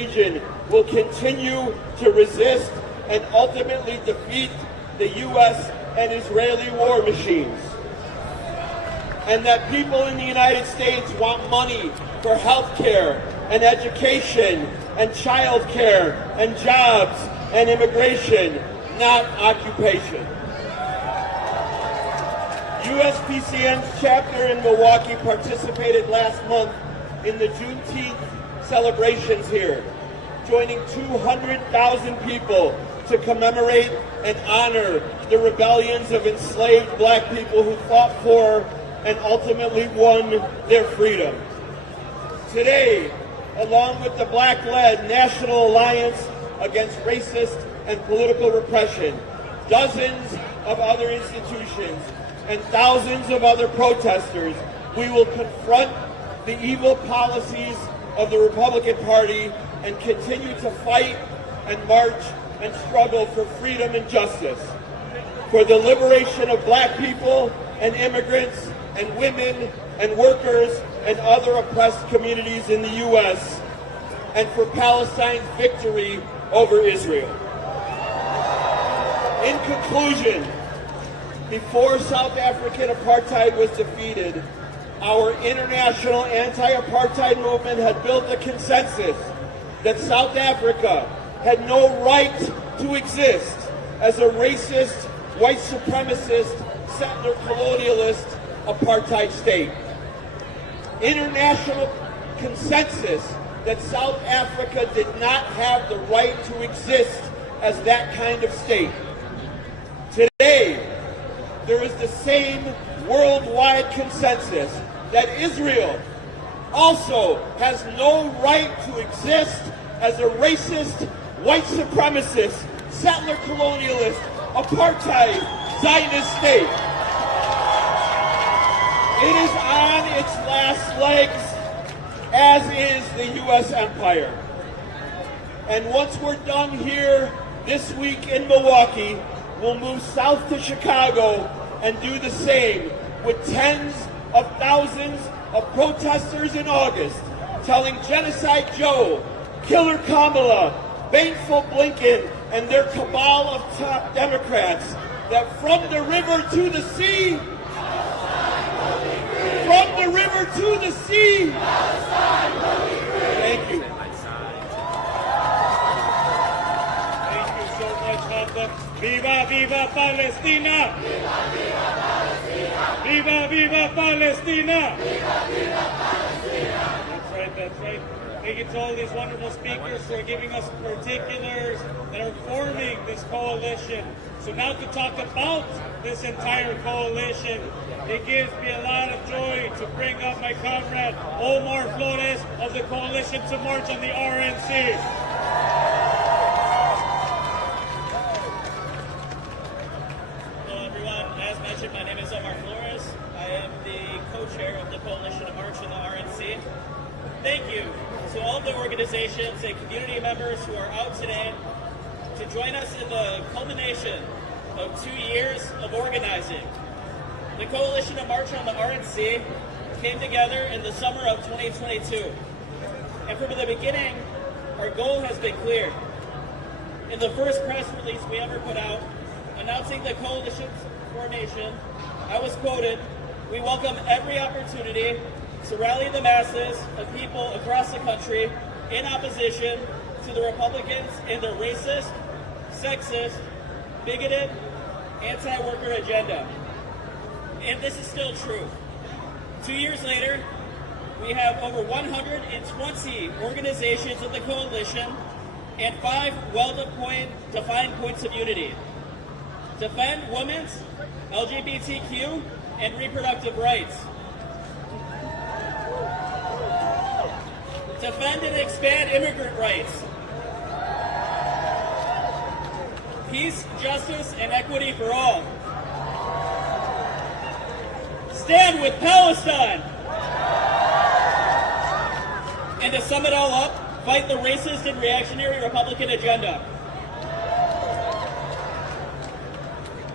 region will continue to resist and ultimately defeat the U.S. and Israeli war machines. And that people in the United States want money for health care and education and child care and jobs and immigration, not occupation. USPCN's chapter in Milwaukee participated last month in the Juneteenth celebrations here, joining 200,000 people to commemorate and honor the rebellions of enslaved black people who fought for and ultimately won their freedom. Today, along with the Black-led National Alliance Against Racist and Political Repression, dozens of other institutions, and thousands of other protesters, we will confront the evil policies of the Republican Party and continue to fight and march and struggle for freedom and justice, for the liberation of black people and immigrants and women and workers and other oppressed communities in the U.S., and for Palestine's victory over Israel. In conclusion, before South African apartheid was defeated, our international anti-apartheid movement had built a consensus that South Africa had no right to exist as a racist, white supremacist, settler colonialist apartheid state. International consensus that South Africa did not have the right to exist as that kind of state. Today, there is the same worldwide consensus that Israel also has no right to exist as a racist, white supremacist, settler colonialist, apartheid, Zionist state. It is on its last legs, as is the U.S. empire. And once we're done here this week in Milwaukee, we'll move south to Chicago and do the same with tens of thousands of protesters in August telling Genocide Joe, Killer Kamala, Baneful Blinken, and their cabal of top Democrats that from the river to the sea, from the river to the sea, thank you. Thank you so much, Hamza. Viva, viva Palestina! Viva, viva Palestina! Viva, viva Palestina! Viva, viva Palestina! That's right, that's right. Thank you to all these wonderful speakers for giving us particulars that are forming this coalition. So now to talk about this entire coalition, it gives me a lot of joy to bring up my comrade Omar Flores of the Coalition to March on the RNC. Hello everyone, as mentioned, my name is Omar Flores. I am the co-chair of the Coalition to March on the RNC. Thank you to all the organizations and community members who are out today to join us in the culmination of 2 years of organizing. The Coalition to March on the RNC came together in the summer of 2022. And from the beginning, our goal has been clear. In the first press release we ever put out, announcing the coalition's formation, I was quoted, "We welcome every opportunity to rally the masses of people across the country in opposition to the Republicans and their racist, sexist, bigoted, anti-worker agenda." And this is still true. 2 years later, we have over 120 organizations of the coalition and 5 well-defined points of unity. Defend women's, LGBTQ, and reproductive rights. Defend and expand immigrant rights. Peace, justice, and equity for all. Stand with Palestine. And to sum it all up, fight the racist and reactionary Republican agenda.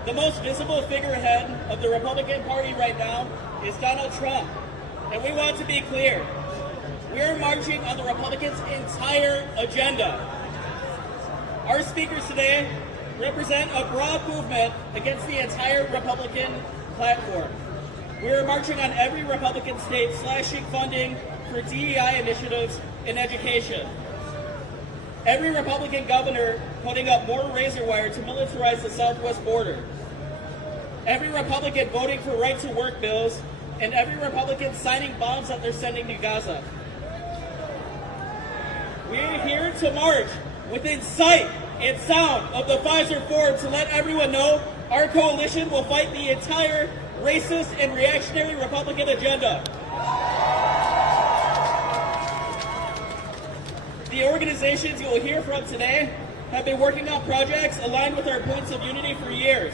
The most visible figurehead of the Republican Party right now is Donald Trump. And we want to be clear. we are marching on the Republicans' entire agenda. Our speakers today represent a broad movement against the entire Republican platform. We are marching on every Republican state slashing funding for DEI initiatives in education. Every Republican governor putting up more razor wire to militarize the southwest border. Every Republican voting for right-to-work bills, and every Republican signing bombs that they're sending to Gaza. We are here to march within sight and sound of the Pfizer Ford to let everyone know our coalition will fight the entire racist and reactionary Republican agenda. The organizations you will hear from today have been working on projects aligned with our points of unity for years.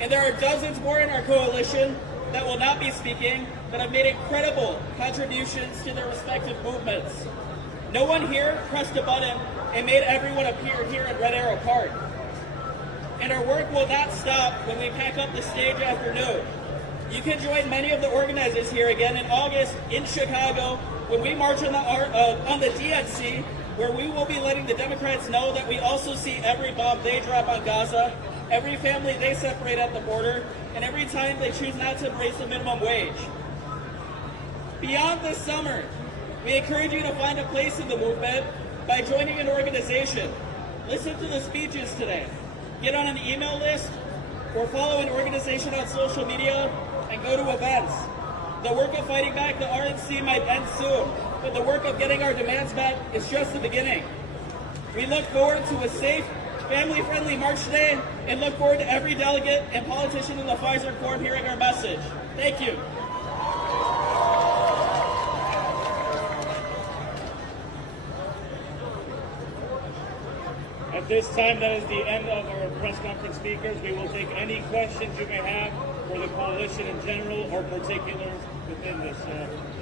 And there are dozens more in our coalition that will not be speaking that have made incredible contributions to their respective movements. No one here pressed a button and made everyone appear here in Red Arrow Park. And our work will not stop when we pack up the stage after noon. You can join many of the organizers here again in August in Chicago when we march on the DNC, where we will be letting the Democrats know that we also see every bomb they drop on Gaza, every family they separate at the border, and every time they choose not to raise the minimum wage. Beyond this summer, we encourage you to find a place in the movement by joining an organization. Listen to the speeches today. Get on an email list or follow an organization on social media and go to events. The work of fighting back the RNC might end soon, but the work of getting our demands met is just the beginning. We look forward to a safe, family-friendly march today and look forward to every delegate and politician in the Pfizer Forum hearing our message. Thank you. At this time, that is the end of our press conference speakers. We will take any questions you may have for the coalition in general or particulars within this.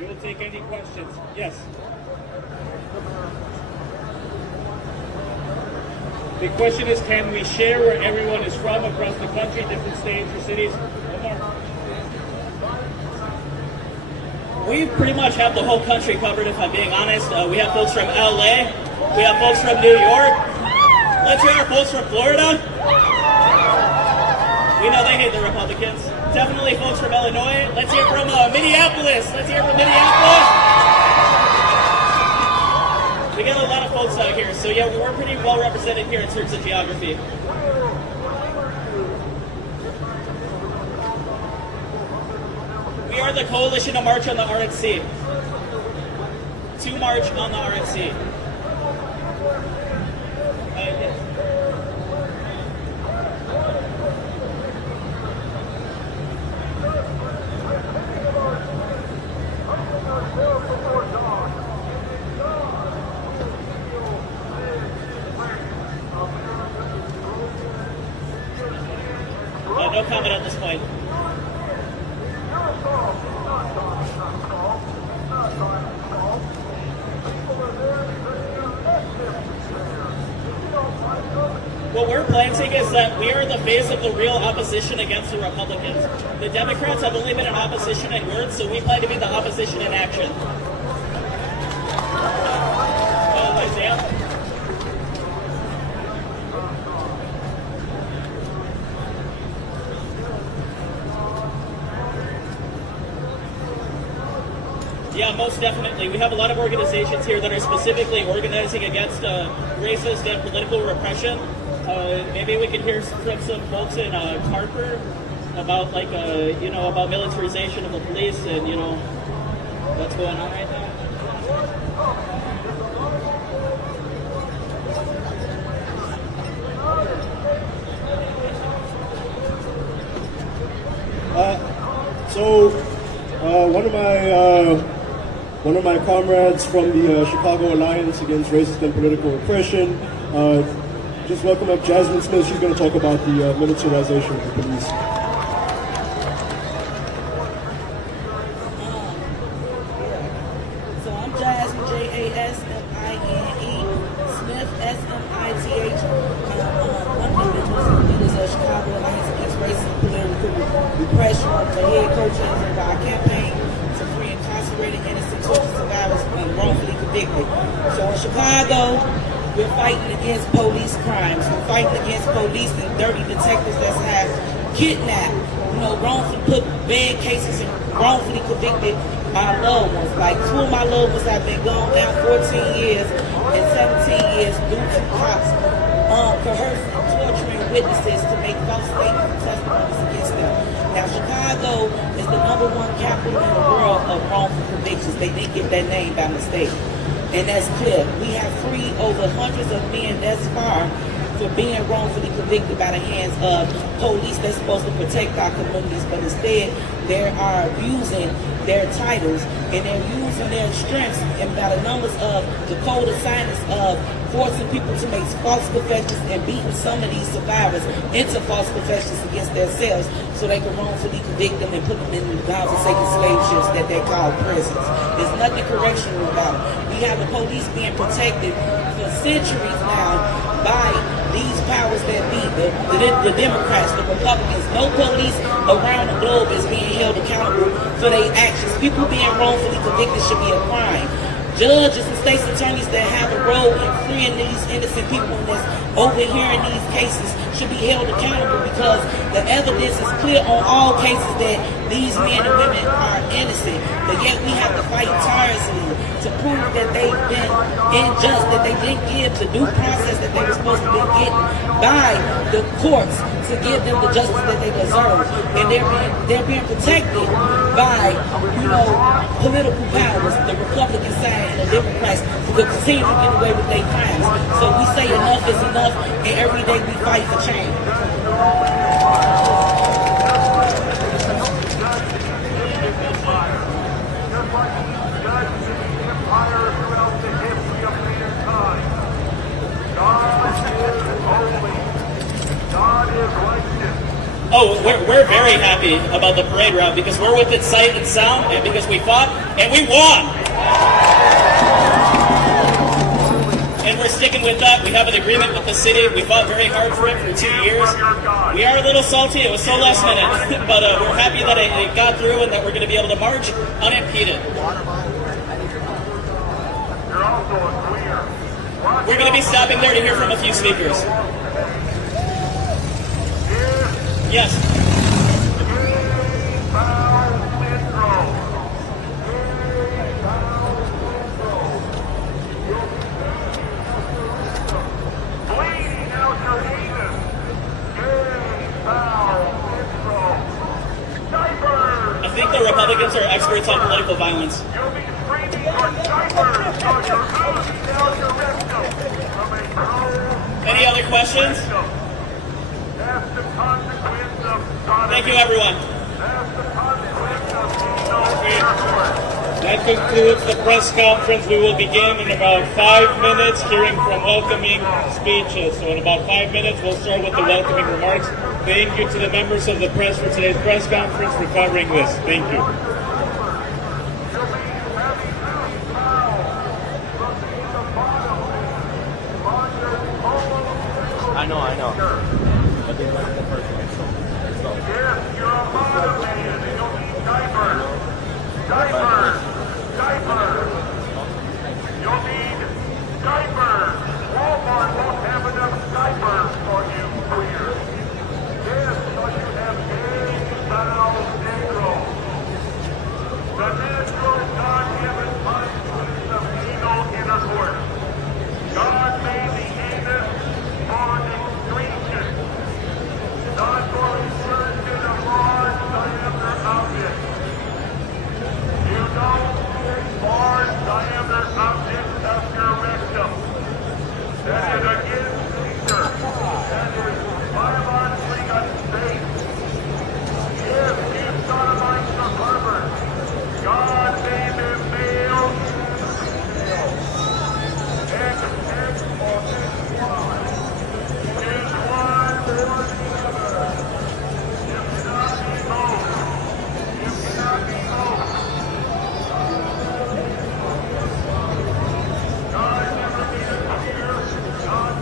We will take any questions. Yes. The question is, can we share where everyone is from across the country, different states or cities? Omar. We pretty much have the whole country covered, if I'm being honest. We have folks from LA. We have folks from New York. Let's hear our folks from Florida. We know they hate the Republicans. Definitely folks from Illinois. Let's hear from Minneapolis. Let's hear from Minneapolis. We got a lot of folks out here, so yeah, we're pretty well represented here in terms of geography. We are the coalition to march on the RNC. To march on the RNC. No comment at this point. What we're planting is that we are the face of the real opposition against the Republicans. The Democrats have only been in opposition in words, so we plan to be the opposition in action. Isaiah? Yeah, most definitely. We have a lot of organizations here that are specifically organizing against racist and political repression. Maybe we could hear from some folks in Harper about, about militarization of the police and, what's going on right now. One of my comrades from the Chicago Alliance Against Racist and Political Repression, just welcome up Jasmine Smith. She's going to talk about the militarization of the police. So I'm Jasmine, Jasmine Smith, Smith. One of the leaders of Chicago Alliance Against Racist and Political Repression, the head coach of our campaign to free incarcerated innocent children survivors and convicted. So in Chicago, we're fighting against police crimes. We're fighting against police and dirty detectives that have kidnapped, wrongfully put bad cases and wrongfully convicted our loved ones. Like 2 of my loved ones have been gone now 14 years and 17 years due to cops coercing, torturing witnesses to make false statements and testimonies against them. Now, Chicago is the #1 capital in the world of wrongful convictions. They didn't get that name by mistake. And that's clear. We have freed over hundreds of men thus far for being wrongfully convicted by the hands of police that's supposed to protect our communities, but instead they are abusing their titles and they're using their strengths and by the numbers of the code assignments of forcing people to make false confessions and beating some of these survivors into false confessions against themselves so they can wrongfully convict them and put them in the godforsaken slave ships that they call prisons. There's nothing correctional about it. We have the police being protected for centuries now by these powers that be, the Democrats, the Republicans. No police around the globe is being held accountable for their actions. People being wrongfully convicted should be a crime. Judges and state's attorneys that have a role in freeing these innocent people that's overhearing these cases should be held accountable because the evidence is clear on all cases that these men and women are innocent. But yet we have to fight tirelessly to prove that they've been unjust, that they didn't give the due process that they were supposed to be getting by the courts to give them the justice that they deserve. And they're being protected by, political powers, the Republican side and the Democrats who could continue to get away with their crimes. So we say enough is enough and every day we fight for change. Oh, we're very happy about the parade route because we're within sight and sound and because we fought and we won. And we're sticking with that. We have an agreement with the city. We fought very hard for it for 2 years. We are a little salty. It was so last minute. But we're happy that it got through and that we're going to be able to march unimpeded. We're going to be stopping there to hear from a few speakers. Yes. I think the Republicans are experts on political violence. Any other questions? Thank you, everyone. That concludes the press conference. We will begin in about 5 minutes hearing from welcoming speeches. So in about 5 minutes, we'll start with the welcoming remarks. Thank you to the members of the press for today's press conference for covering this. Thank you. I know. But this is the first one. So. Yes, you're a model man and you'll need diapers. Diapers. You'll need diapers. Walmart won't have enough diapers for you here. Yes, because you have A-Bowel syndrome. The natural God-given punishment of anal intercourse. God made the anus for excretion, not for insertion of large diameter objects. You know large diameter objects of your rectum. That is against nature. That is biologically unsafe. If you sodomites are perverts, God made them male and sex or sex one is one or the other. You cannot be both. You cannot be both. God never made a clear, God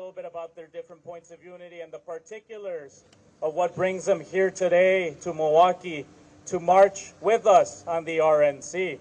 A little bit about their different points of unity and the particulars of what brings them here today to Milwaukee to march with us on the RNC.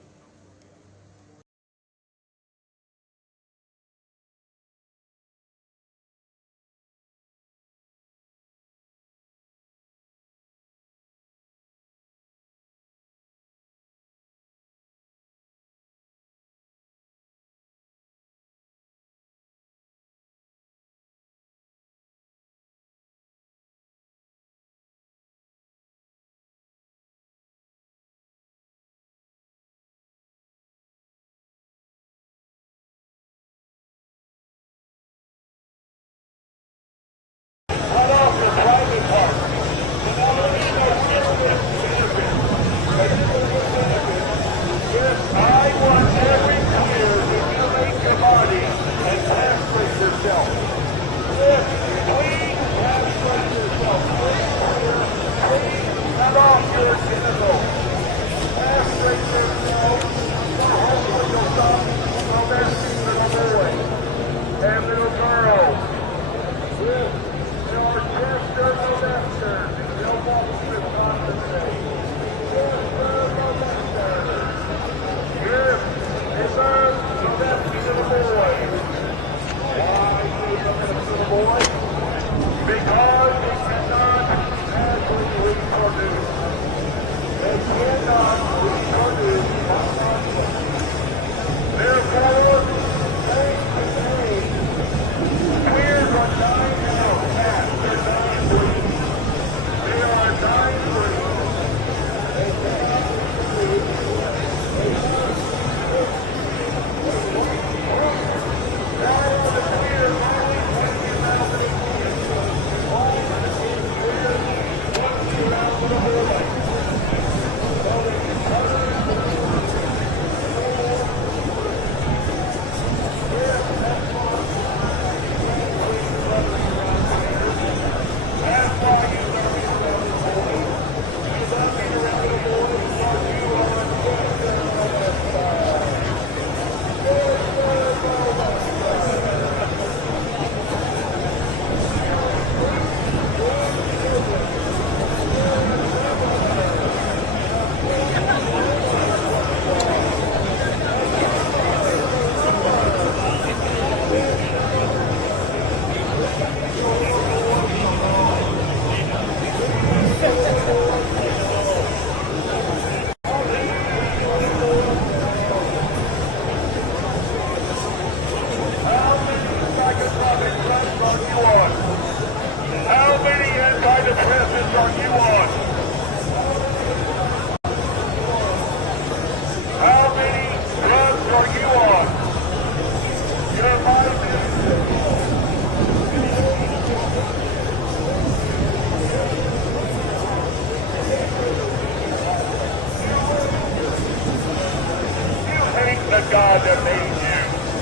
God that made you.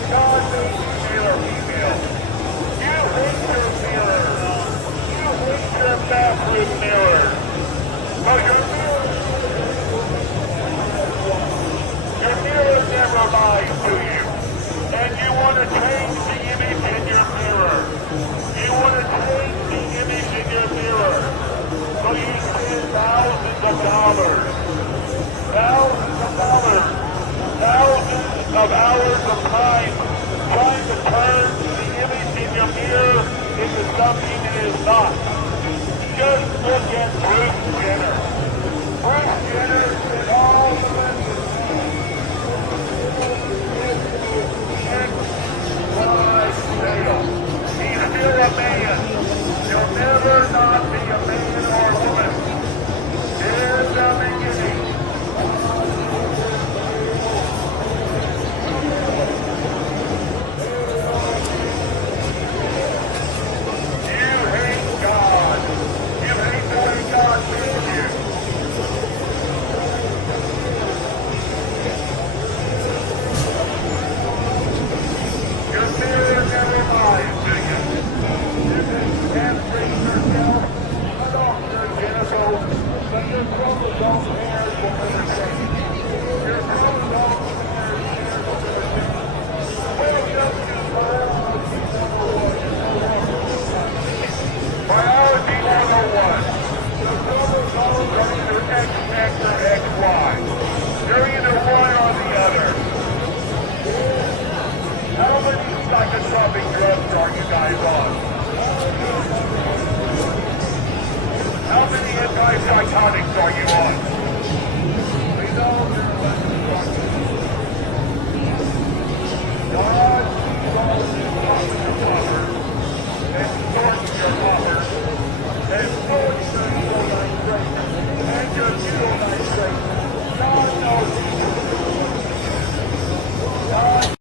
God made you male or female. You hate your mirror. You hate your bathroom mirror. So your mirror never lies to you. And you want to change the image in your mirror. You want to change the image in your mirror. So you spend thousands of dollars. Thousands of dollars. Thousands of hours of time trying to turn the image in your mirror into something it is not. Just look at Bruce Jenner. Bruce Jenner spent all the money He's still a man. You'll never not be a man or a woman. In the beginning. You hate God. You hate the way God made you. are you guys on? How many antipsychotics are you on? We know you're God, God, your father, and Lord, your father, and Lord, your and your God knows God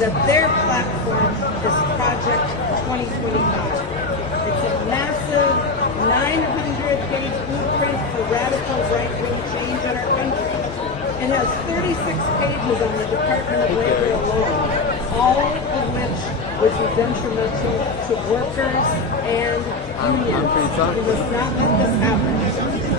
that their platform is Project 2025. It's a massive 900-page blueprint for radical right-wing change in our country. It has 36 pages on the Department of Labor alone, all of which would be detrimental to workers and unions. We must not let this happen.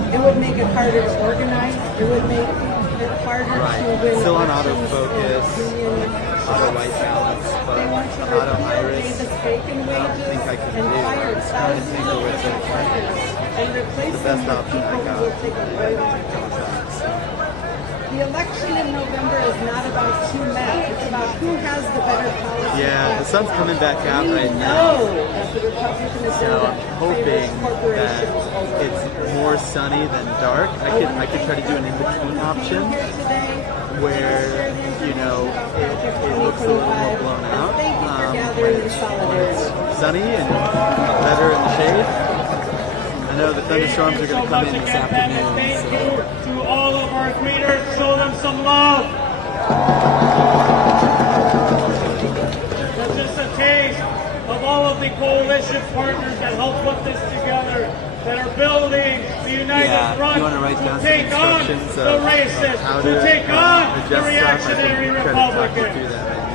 It would make it harder to organize. It would make it harder to win Still on elections autofocus, union auto white balance, but they want to auto repeal iris. Davis bacon I don't wages think I can and do. fire I'm just trying to thousands tinker of with it. workers and replace The them best with option I people got. who will take a right. The election in November is not about two men. It's about who has the better policy. Yeah, the sun's coming back out we right now. know that the Republican agenda So I'm hoping favors corporations that over it's workers. more sunny than dark. I could try to do an in-between option where, you know, it looks a little more blown out. When it's sunny and better in the shade. I know the thunderstorms are going to come in this afternoon. Thank So. you to all of our greeters. Show them some love. That's just a taste of all of the coalition partners that helped put this together, that are building the United Front you want to write down to some take on instructions the of racist, how to take on the adjust stuff. I reactionary can try to talk you Republicans. through that right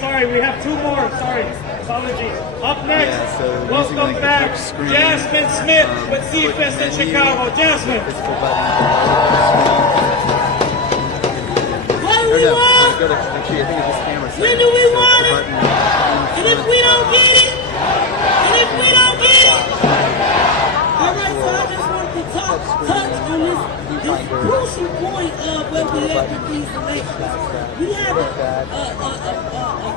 Sorry, we have two more. Sorry, apologies. Up next, so using welcome like the back, touch screen, Jasmine Smith with click CFest in menu, Chicago. Jasmine. physical button. What do Or we no, want? go to, actually, I think it's just camera When setting. do we So want the it? button And if we don't get it? And if we don't get it? All right, so I just want to touch on this crucial point of where we at with these elections. We have a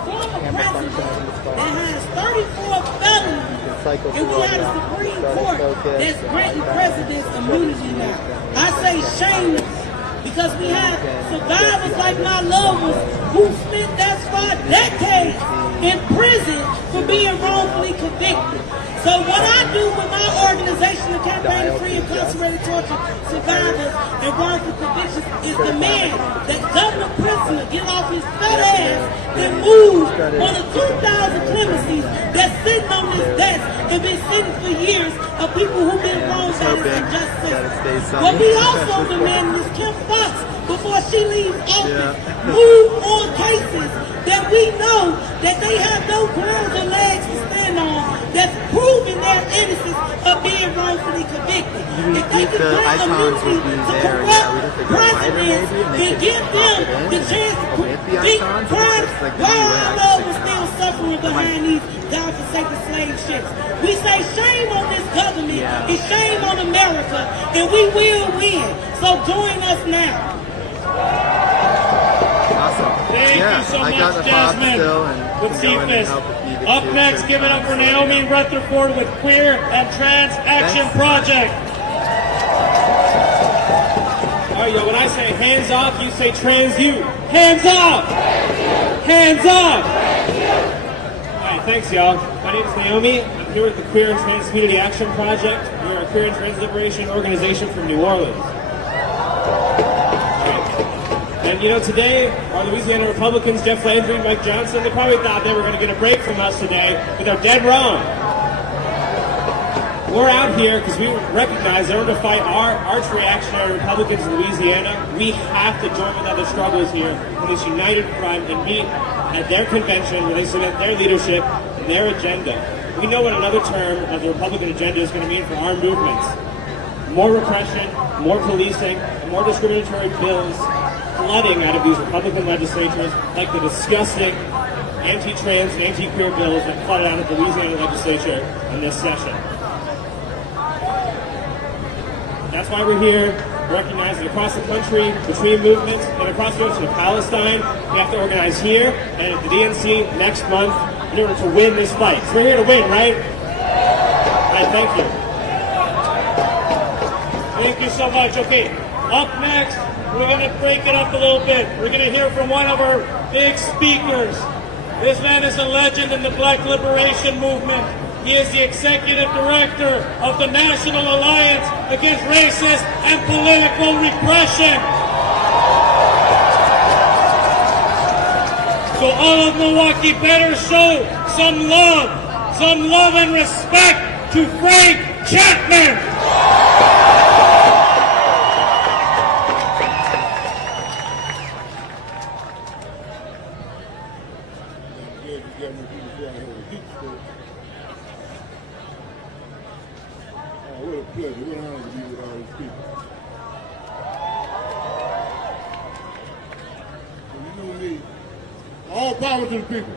former president that has 34 felonies, and we have a Supreme Court that's granting presidents immunity now. I say shameless, because we have survivors like my loved ones who spent that's 5 decades in prison for being wrongfully convicted. So what I do with my organization, the Campaign to Free Incarcerated Torture Survivors and Wrongful Convictions, is demand that Governor Prisoner get off his fat ass and move on the 2,000 clemencies that's sitting on his desk and been sitting for years of people who've been wronged by this injustice. But we also demand Ms. Kim Fox, before she leaves office, move on cases that we know that they have no grounds or legs to stand on, that's proving their innocence of being wrongfully convicted. If they can grant immunity to corrupt presidents and give them the chance to beat crimes while our love is still suffering behind these godforsaken slave ships. We say shame on this government and shame on America, and we will win. So join us now. Awesome. Thank you so I much, got the Jasmine, still and with can go in and CFest. help if needed Up to. next, give it up for Naomi Rutherford with Queer and Trans Action Project. All right, yo, when I say hands off, you say trans you. Hands off! Hands up! All right, thanks, y'all. My name is Naomi. I'm here with the Queer and Trans Community Action Project. We're a queer and trans liberation organization from New Orleans. And you know, today, our Louisiana Republicans, Jeff Landry and Mike Johnson, they probably thought they were going to get a break from us today, but they're dead wrong. We're out here because we recognize in order to fight our arch-reactionary Republicans in Louisiana, we have to join with other struggles here in this united front and meet at their convention where they submit their leadership and their agenda. We know what another term of the Republican agenda is going to mean for our movements. More repression, more policing, more discriminatory bills flooding out of these Republican legislatures, like the disgusting anti-trans and anti-queer bills that flooded out of the Louisiana legislature in this session. That's why we're here, recognizing across the country, between movements, and across the ocean of Palestine, we have to organize here and at the DNC next month in order to win this fight. So we're here to win, right? All right, thank you. Thank you so much. Okay, up next, we're going to break it up a little bit. We're going to hear from one of our big speakers. This man is a legend in the Black Liberation Movement. He is the executive director of the National Alliance Against Racist and Political Repression. So all of Milwaukee better show some love and respect to Frank Chapman. What a pleasure. What an honor to be with all these people. You know me. All power to the people.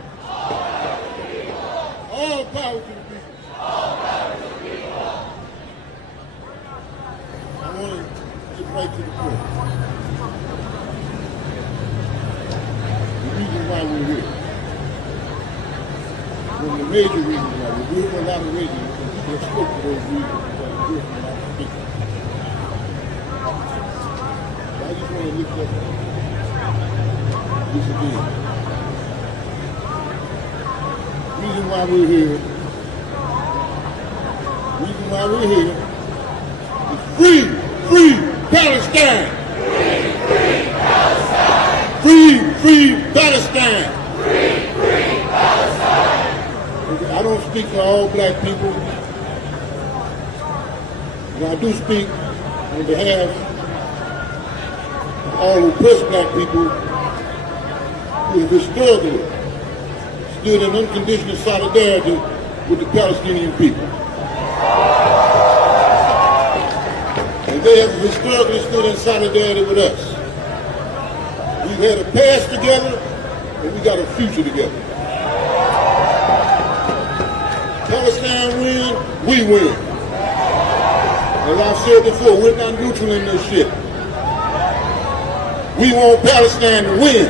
All power to the people. I want to get right to the point. The reason why we're here. One of the major reasons why we're here for a lot of reasons. People have spoken to those reasons. I just want to lift up this again. Reason why we're here is free Palestine. Free Palestine. I don't speak for all black people. And I do speak on behalf of all oppressed black people who have historically stood in unconditional solidarity with the Palestinian people. And they have historically stood in solidarity with us. We've had a past together, and we got a future together. Palestine win, we win. As I've said before, we're not neutral in this shit. We want Palestine to win.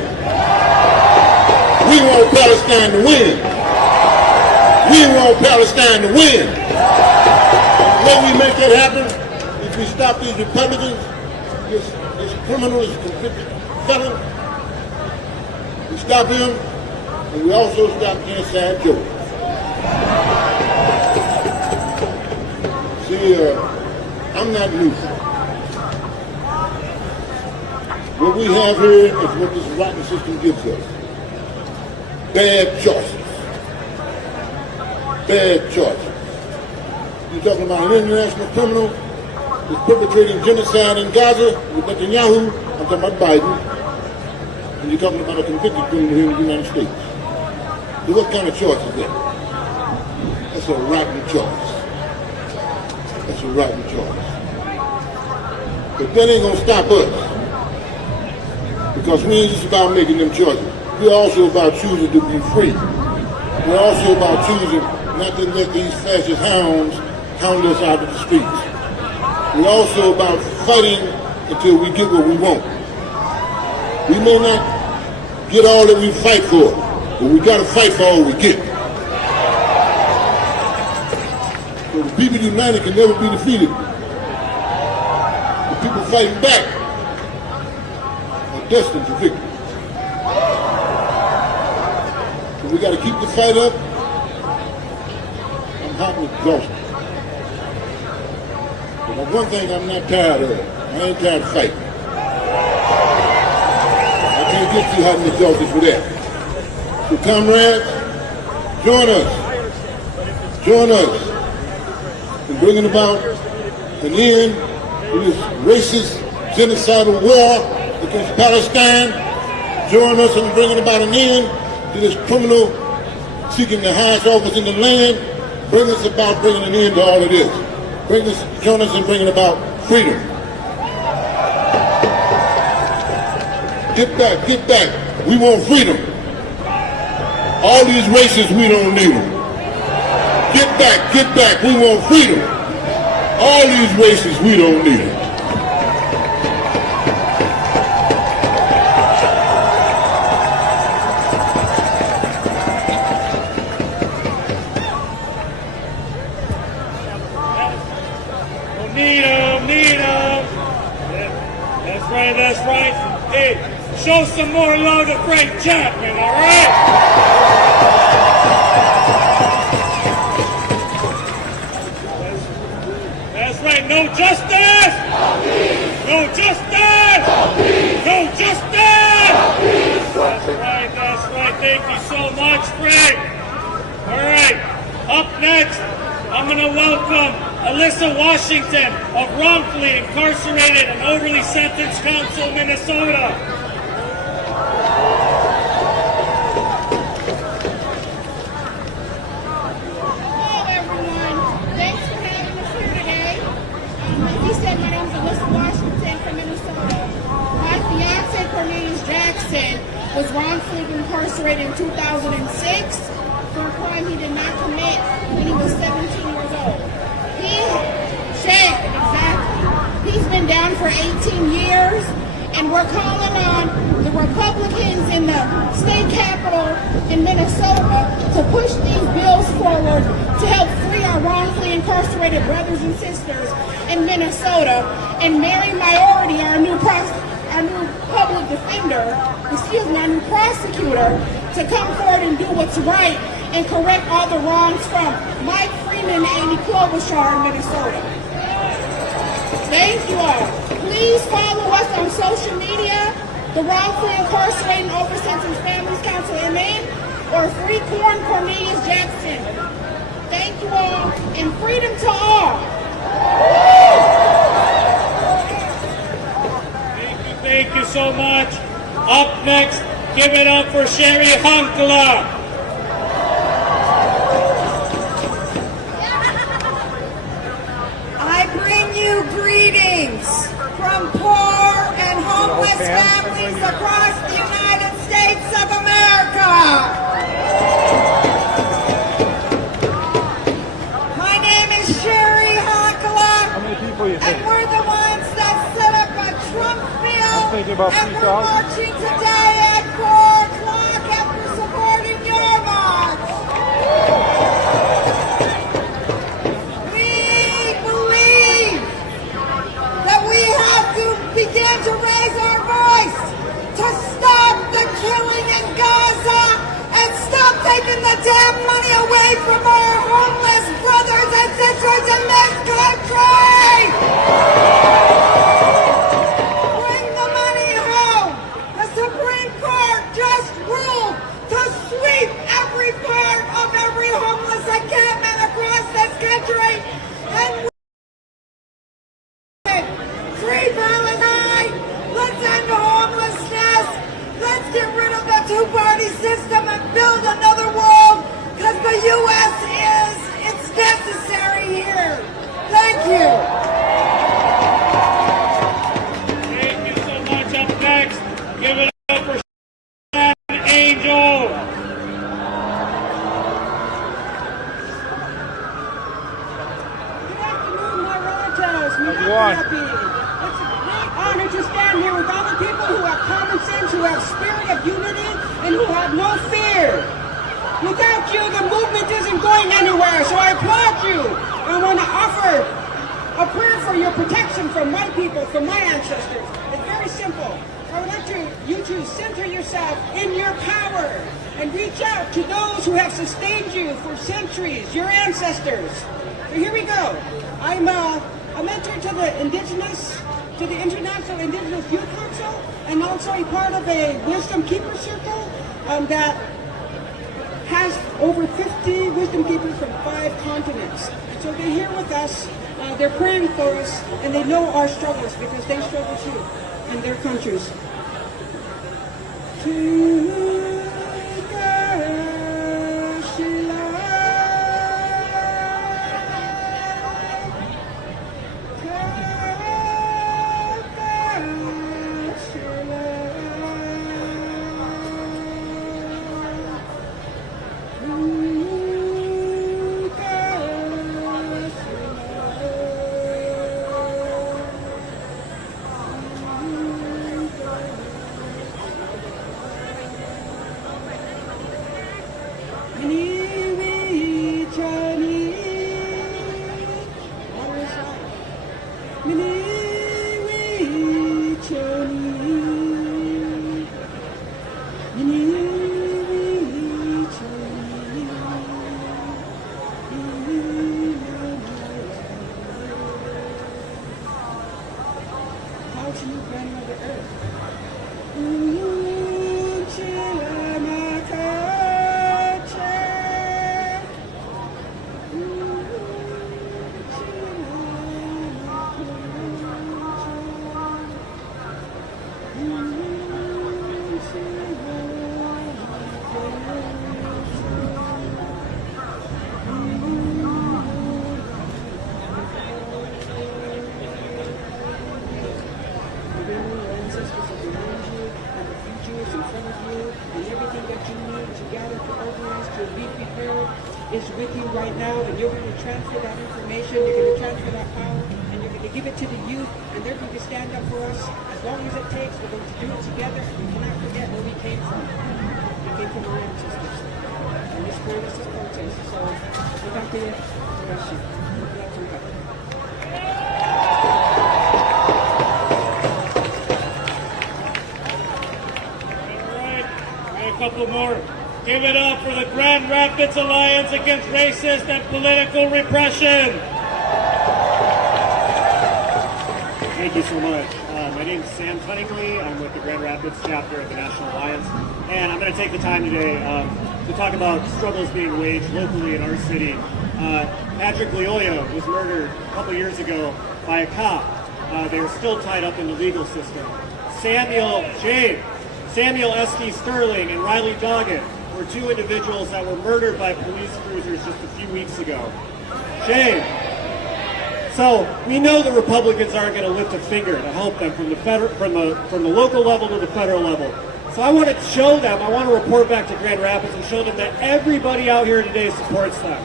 We want Palestine to win. We want Palestine to win. And the way we make that happen is we stop these Republicans, this criminal, this convicted felon. We stop him, and we also stop the inside joke. See, I'm not neutral. What we have here is what this rotten system gives us. Bad choices. Bad choices. You're talking about an international criminal who's perpetrating genocide in Gaza with Netanyahu. I'm talking about Biden. And you're talking about a convicted criminal here in the United States. So what kind of choice is that? That's a rotten choice. That's a rotten choice. But that ain't gonna stop us. Because we ain't just about making them choices. We're also about choosing to be free. We're also about choosing not to let these fascist hounds hound us out of the streets. We're also about fighting until we get what we want. We may not get all that we fight for, but we gotta fight for all we get. So the people united can never be defeated. The people fighting back are destined to victory. So we gotta keep the fight up. I'm hot and exhausted. But one thing I'm not tired of, I ain't tired of fighting. I can't get too hot and exhausted for that. So comrades, join us. Join us in bringing about an end to this racist, genocidal war against Palestine. Join us in bringing about an end to this criminal seeking the highest office in the land. Bring us about bringing an end to all of this. Join us in bringing about freedom. Get back, get back. We want freedom. All these racists, we don't need them. Get back. We want freedom. All these racists, we don't need them. Need 'em. That's right. Hey, show some more love to Frank Chapman, all right? That's right. No justice. No justice. No justice. That's right. They Melissa Washington of wrongfully incarcerated and overly sentenced council, Minnesota. Hello, everyone. Thanks for having us here today. Like he said, my name is Melissa Washington from Minnesota. My fiance, Cornelius Jackson, was wrongfully incarcerated in 2006 for a crime he did not commit when he was 17 years old. He's been down for 18 years, and we're calling on the Republicans in the state capitol in Minnesota to push these bills forward to help free our wrongfully incarcerated brothers and sisters in Minnesota, and Mary Minority, our new public defender, our new prosecutor, to come forward and do what's right and correct all the wrongs from Mike Freeman and Amy Klobuchar in Minnesota. Thank you all. Please follow us on social media, the Wrongfully Incarcerated and Over-Sentenced Families Council MN, or Free Cornelius Jackson. Thank you all, and freedom to all. Thank you so much. Up next, give it up for Sherry Hankala. I bring you greetings from poor and homeless families across the United States of America. My name is Sherry Hankala, and we're the ones that set up a Trump bill, and we're marching today at 4 o'clock after supporting your march. Begin to raise our voice to stop the killing in Gaza and stop taking the damn money away from our homeless brothers and sisters in this country! Bring the money home! The Supreme Court just ruled to sweep every part of every homeless encampment across this country, and free Palestine! Let's end homelessness! Let's get rid of the two-party system and build another world, because the U.S. it's necessary here. Thank you. Thank you so much. Up next, give it up for Angel. Good afternoon, my relatives. It's a great honor to stand here with all the people who have common sense, who have spirit of unity, and who have no fear. Without you, the movement isn't going anywhere, so I applaud you. I want to offer a prayer for your protection from my people, from my ancestors. It's very simple. I would like you to center yourself in your power and reach out to those who have sustained you for centuries, your ancestors. So here we go. I'm a mentor to the International Indigenous Youth Council, and also a part of a Wisdom Keeper Circle that has over 50 Wisdom Keepers from 5 continents. So they're here with us, they're praying for us, and they know our struggles because they struggle too in their countries. right now, and you're going to transfer that information, you're going to transfer that power, and you're going to give it to the youth, and they're going to stand up for us as long as it takes. We're going to do it together. We cannot forget where we came from. We came from our ancestors. And this protest is protest. So, we're back to you. Bless you. A couple more. Give it up for the Grand Rapids Alliance Against Racist and Political Repression. Thank you so much. My name is Sam Cunningley. I'm with the Grand Rapids chapter of the National Alliance. And I'm going to take the time today to talk about struggles being waged locally in our city. Patrick Leoya was murdered a couple years ago by a cop. They are still tied up in the legal system. Samuel S.D. Sterling and Riley Doggett were two individuals that were murdered by police cruisers just a few weeks ago. Shame. So we know the Republicans aren't going to lift a finger to help them from the local level to the federal level. So I want to show them, I want to report back to Grand Rapids and show them that everybody out here today supports them.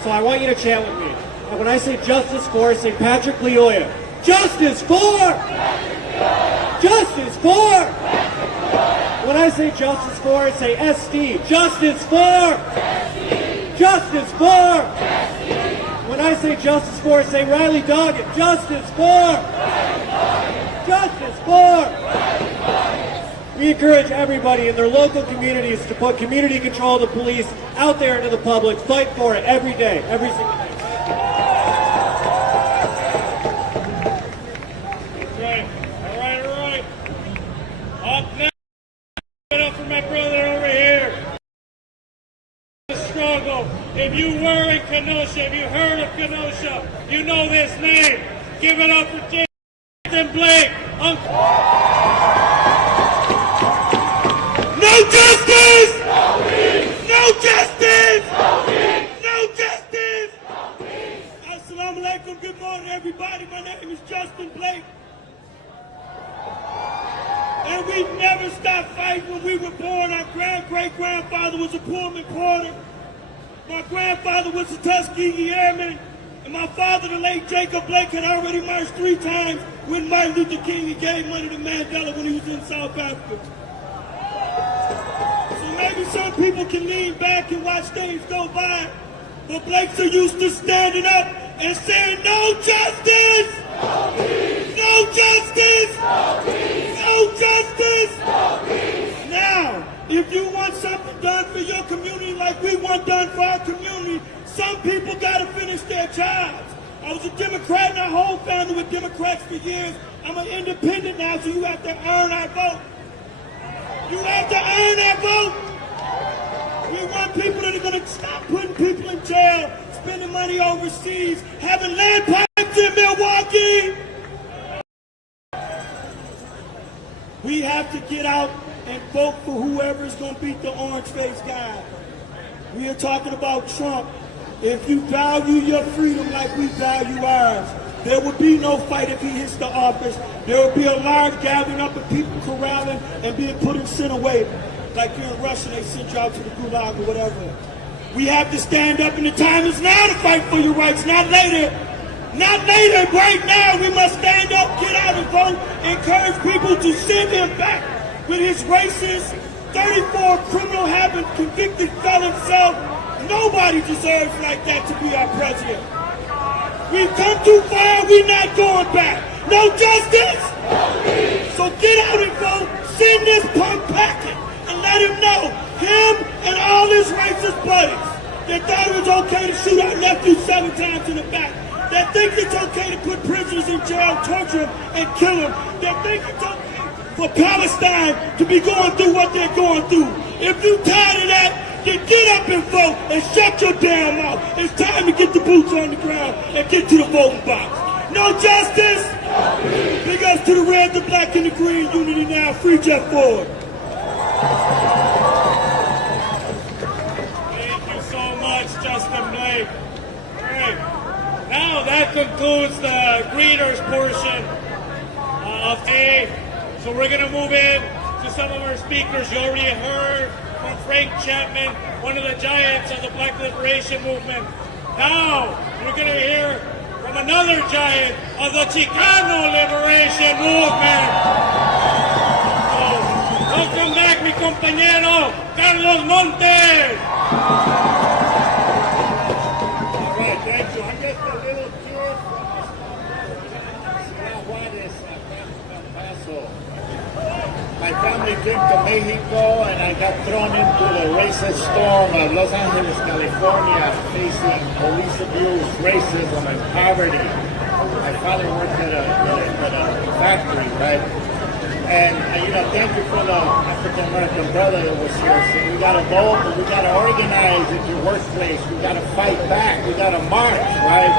So I want you to chant with me. And when I say justice for, say Patrick Leoya. Justice for! Justice for! When I say justice for, say SD. Justice for! Justice for! When I say justice for, say Riley Doggett. Justice for! Justice for! We encourage everybody in their local communities to put community control of the police out there into the public. Fight for it every day, every single day. Up next, give it up for my brother over here. The struggle. If you were in Kenosha, if you heard of Kenosha, you know this name. Give it up for Jason Blake. No justice! No peace! No justice! No peace! No justice! No peace! Assalamu alaikum. Good morning, everybody. My name is Justin Blake. And we never stopped fighting when we were born. Our great-grandfather was a Pullman porter. My grandfather was a Tuskegee Airman. And my father, the late Jacob Blake, had already marched 3 times when Martin Luther King gave money to Mandela when he was in South Africa. So maybe some people can lean back and watch things go by. But Blakes are used to standing up and saying, no justice! No peace! No justice! No peace! No justice! No peace! Now, if you want something done for your community like we want done for our community, some people got to finish their jobs. I was a Democrat and our whole family were Democrats for years. I'm an independent now, so you have to earn our vote. You have to earn our vote. We want people that are going to stop putting people in jail, spending money overseas, having land pipes in Milwaukee. We have to get out and vote for whoever is going to beat the orange-faced guy. We are talking about Trump. If you value your freedom like we value ours, there will be no fight if he hits the office. There will be a large gathering up of people corralling and being put and sent away. Like here in Russia, they sent you out to the gulag or whatever. We have to stand up, and the time is now to fight for your rights, not later. Not later, right now. We must stand up, get out and vote, encourage people to send him back with his racist, 34 criminal habit, convicted felon self. Nobody deserves like that to be our president. We've come too far, we're not going back. No justice? So get out and vote, send this punk packet, and let him know, him and all his racist buddies, that thought it was okay to shoot our nephew 7 times in the back, that think it's okay to put prisoners in jail, torture them, and kill them, that think it's okay for Palestine to be going through what they're going through. If you tired of that, then get up and vote and shut your damn mouth. It's time to get the boots on the ground and get to the voting box. No justice? Big ups to the red, the black, and the green. Unity now. Free Jeff Ford. Thank you so much, Justin Blake. All right. Now that concludes the greeters portion of A. So we're going to move in to some of our speakers. You already heard from Frank Chapman, one of the giants of the Black Liberation Movement. Now, you're going to hear from another giant of the Chicano liberation movement. So, welcome back, mi compañero, Carlos Montes. All right, thank you. I'm just a little kid from Ciudad Juarez, El Paso. My family came to Mexico and I got thrown into the racist storm of Los Angeles, California, facing police abuse, racism, and poverty. My father worked at a factory, right? And, thank you for the African American brother that was here. So we got to vote, but we got to organize at your workplace. We got to fight back. We got to march, right?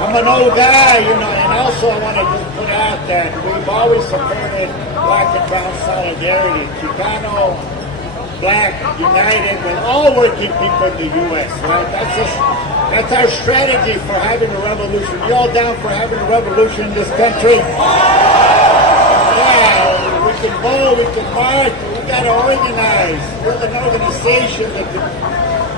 I'm an old guy, and also I want to just put out that we've always supported Black and Brown solidarity, Chicano, Black, united with all working people in the U.S., right? That's our strategy for having a revolution. You all down for having a revolution in this country? Yeah, we can vote, we can march, but we got to organize. We're an organization that can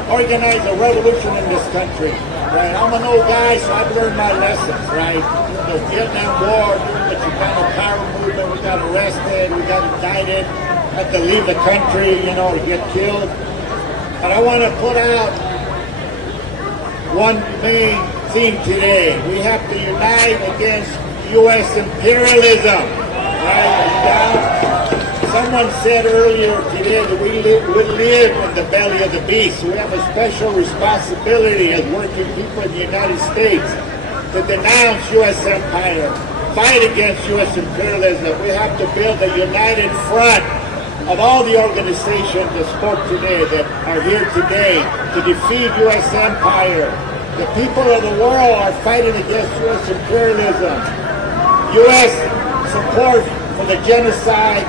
organize a revolution in this country. Right, I'm an old guy, so I've learned my lessons, right? The Vietnam War, during the Chicano power movement, we got arrested, we got indicted, had to leave the country, or get killed. But I want to put out one main theme today. We have to unite against U.S. imperialism, right? Someone said earlier today that we live in the belly of the beast. We have a special responsibility as working people in the United States to denounce U.S. empire, fight against U.S. imperialism. We have to build a united front of all the organizations that spoke today, that are here today, to defeat U.S. empire. The people of the world are fighting against U.S. imperialism. U.S. support for the genocide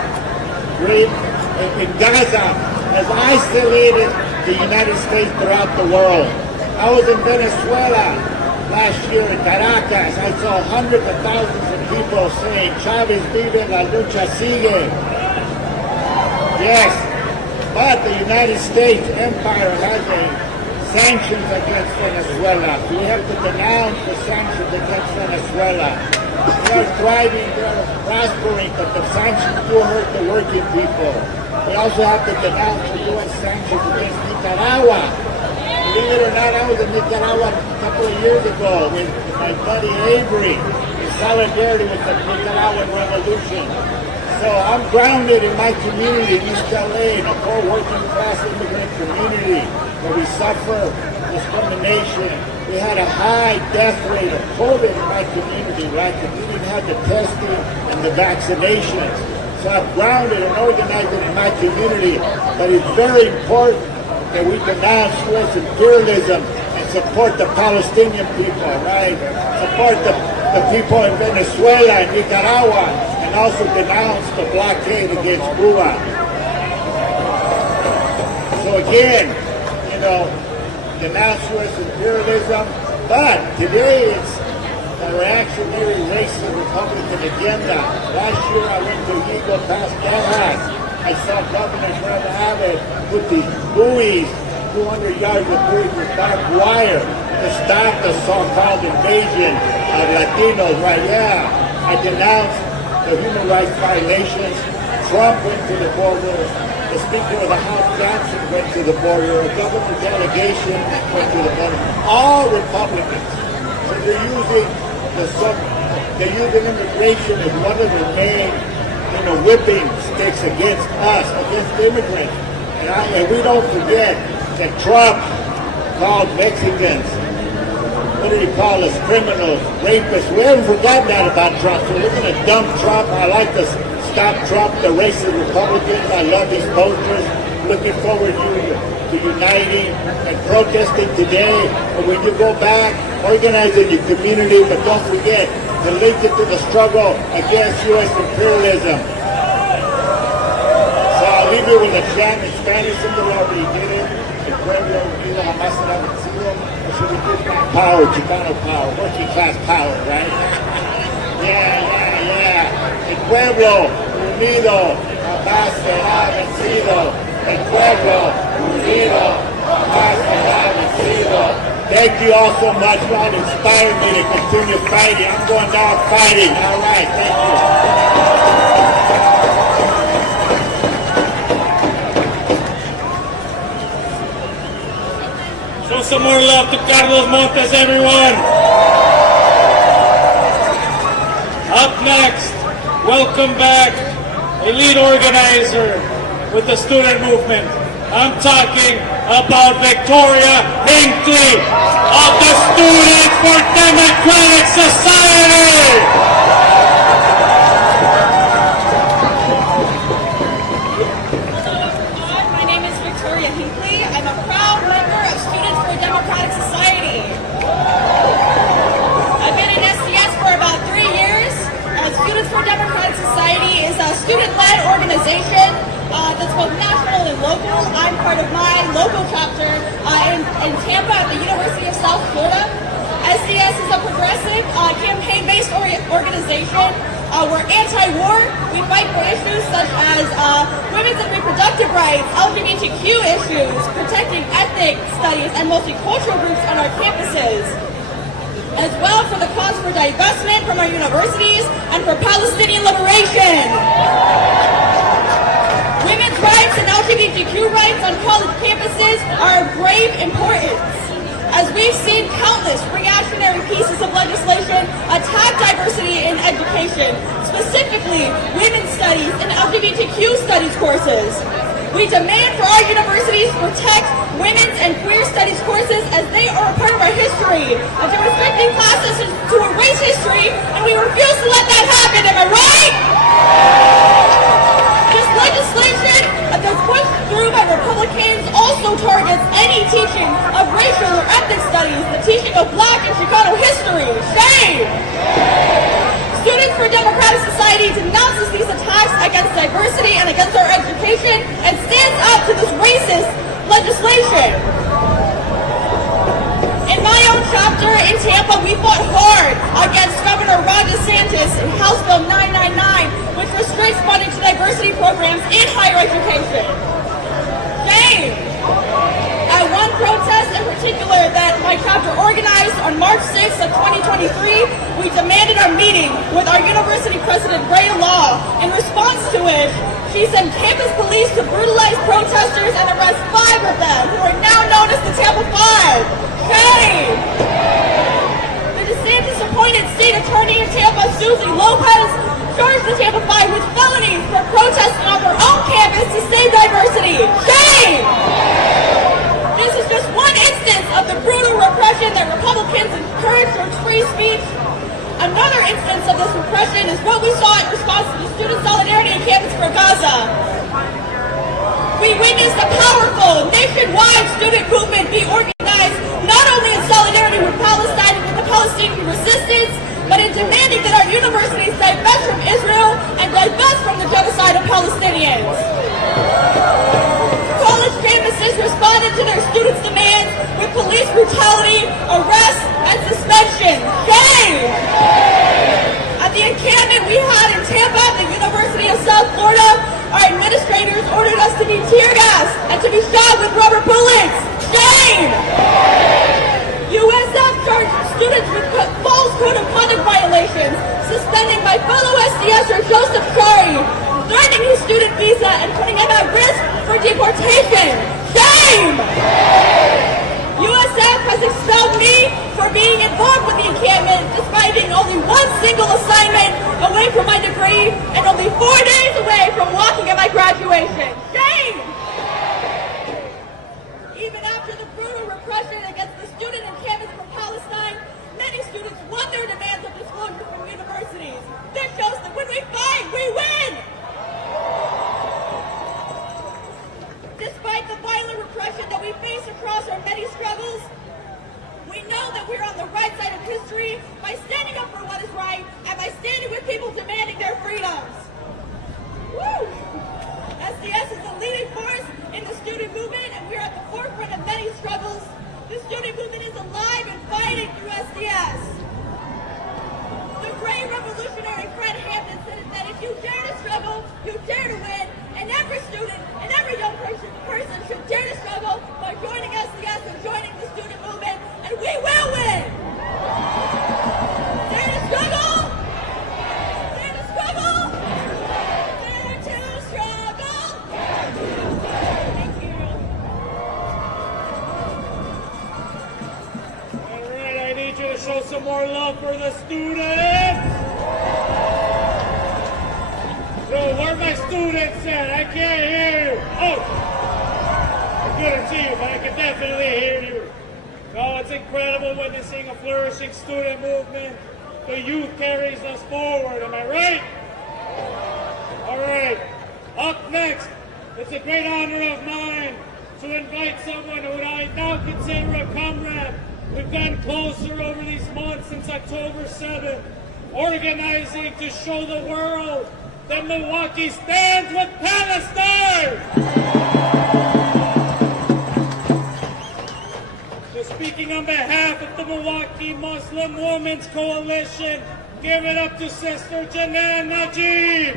in Gaza has isolated the United States throughout the world. I was in Venezuela last year in Caracas. I saw hundreds of thousands of people saying, Chavez vive, la lucha sigue. Yes, but the United States empire has sanctions against Venezuela. So we have to denounce the sanctions against Venezuela. They are thriving, they are prospering, but the sanctions do hurt the working people. We also have to denounce the U.S. sanctions against Nicaragua. Believe it or not, I was in Nicaragua a couple of years ago with my buddy Avery in solidarity with the Nicaraguan revolution. So I'm grounded in my community, East LA, in a poor working class immigrant community where we suffer discrimination. We had a high death rate of COVID in my community, right? Because we didn't have the testing and the vaccinations. So I'm grounded and organized in my community. But it's very important that we denounce U.S. imperialism and support the Palestinian people, right? Support the people in Venezuela and Nicaragua, and also denounce the blockade against Cuba. So again, denounce U.S. imperialism, but today it's a reactionary racist Republican agenda. Last year I went to Eagle Pass, Texas. I saw Governor Greg Abbott put these buoys 200 yards of buoys with barbed wire to stop the so-called invasion of Latinos, right? Yeah, I denounced the human rights violations. Trump went to the border. The Speaker of the House, Johnson, went to the border. A government delegation went to the border. All Republicans. So they're using immigration as one of the main, whipping sticks against us, against immigrants. And we don't forget that Trump called Mexicans, what did he call us? Criminals, rapists. We haven't forgotten that about Trump. So we're going to dump Trump. I like to stop Trump, the racist Republicans. I love these posters. Looking forward to uniting and protesting today. And when you go back, organize in your community, but don't forget to link it to the struggle against U.S. imperialism. So I'll leave you with a chant in Spanish, and we already did it. El pueblo unido jamás será vencido. So we give back power, Chicano power, working class power, right? Yeah. El pueblo unido jamás será vencido. El pueblo unido jamás será vencido. Thank you all so much. God inspired me to continue fighting. I'm going down fighting. All right, thank you. Show some more love to Carlos Montes, everyone. Up next, welcome back, a lead organizer with the student movement. I'm talking about Victoria Hinckley of the Students for Democratic Society. My name is Victoria Hinckley. I'm a proud member of Students for Democratic Society. I've been in SDS for about 3 years. Students for Democratic Society is a student-led organization that's both national and local. I'm part of my local chapter in Tampa at the University of South Florida. SDS is a progressive campaign-based organization. We're anti-war. We fight for issues such as women's and reproductive rights, LGBTQ issues, protecting ethnic studies and multicultural groups on our campuses, as well for the cause for divestment from our universities and for Palestinian liberation. Women's rights and LGBTQ rights on college campuses are of grave importance, as we've seen countless reactionary pieces of legislation attack diversity in education, specifically women's studies and LGBTQ studies courses. We demand for our universities to protect women's and queer studies courses as they are a part of our history, and to restricting classes to erase history, and we refuse to let that happen, am I right? This legislation that's pushed through by Republicans also targets any teaching of racial or ethnic studies, the teaching of Black and Chicano history. Shame! Students for Democratic Society denounces these attacks against diversity and against our education and stands up to this racist legislation. In my own chapter in Tampa, we fought hard against Governor Ron DeSantis in House Bill 999, which restricts funding to diversity programs in higher education. Shame! At one protest in particular that my chapter organized on March 6th of 2023, we demanded a meeting with our university president, Ray Law. In response to which, she sent campus police to brutalize protesters and arrest 5 of them, who are now known as the Tampa 5. Shame! The DeSantis-appointed state attorney in Tampa, Susie Lopez, charged the Tampa 5 with felonies for protesting on their own campus to save diversity. Shame! This is just one instance of the brutal repression that Republicans encourage towards free speech. Another instance of this repression is what we saw in response to the student solidarity in Campus for Gaza. We witnessed a powerful nationwide student movement be organized not only in solidarity with Palestine and with the Palestinian resistance, but in demanding that our universities divest from Israel and divest from the genocide of Palestinians. College campuses responded to their students' demands with police brutality, arrests, and suspension. Shame! At the encampment we had in Tampa at the University of South Florida, our administrators ordered us to be tear gassed and to be shot with rubber bullets. Shame! USF charged students with false code of conduct violations, suspending my fellow SDSer Joseph Shari, threatening his student visa and putting him at risk for deportation. Shame! USF has expelled me for being involved with the encampment despite being only one single assignment away from my degree and only 4 days away from walking at my graduation. Shame! Even after the brutal repression against the student encampments from Palestine, many students won their demands of disclosure from universities. This shows that when we fight, we win! Despite the violent repression that we face across our many struggles, we know that we're on the right side of history by standing up for what is right and by standing with people demanding their freedoms. Woo! SDS is a leading force in the student movement, and we're at the forefront of many struggles. The student movement is alive and fighting through SDS. The great revolutionary Fred Hampton said that if you dare to struggle, you dare to win, and every student and every young person should dare to struggle by joining SDS and joining the student movement. more love for the students? So where are my students at? I can't hear you. Oh, I couldn't see you, but I can definitely hear you. No, it's incredible witnessing a flourishing student movement. The youth carries us forward, am I right? All right, up next, it's a great honor of mine to invite someone who I now consider a comrade. We've gotten closer over these months since October 7th, organizing to show the world that Milwaukee stands with Palestine! So speaking on behalf of the Milwaukee Muslim Women's Coalition, give it up to Sister N18G!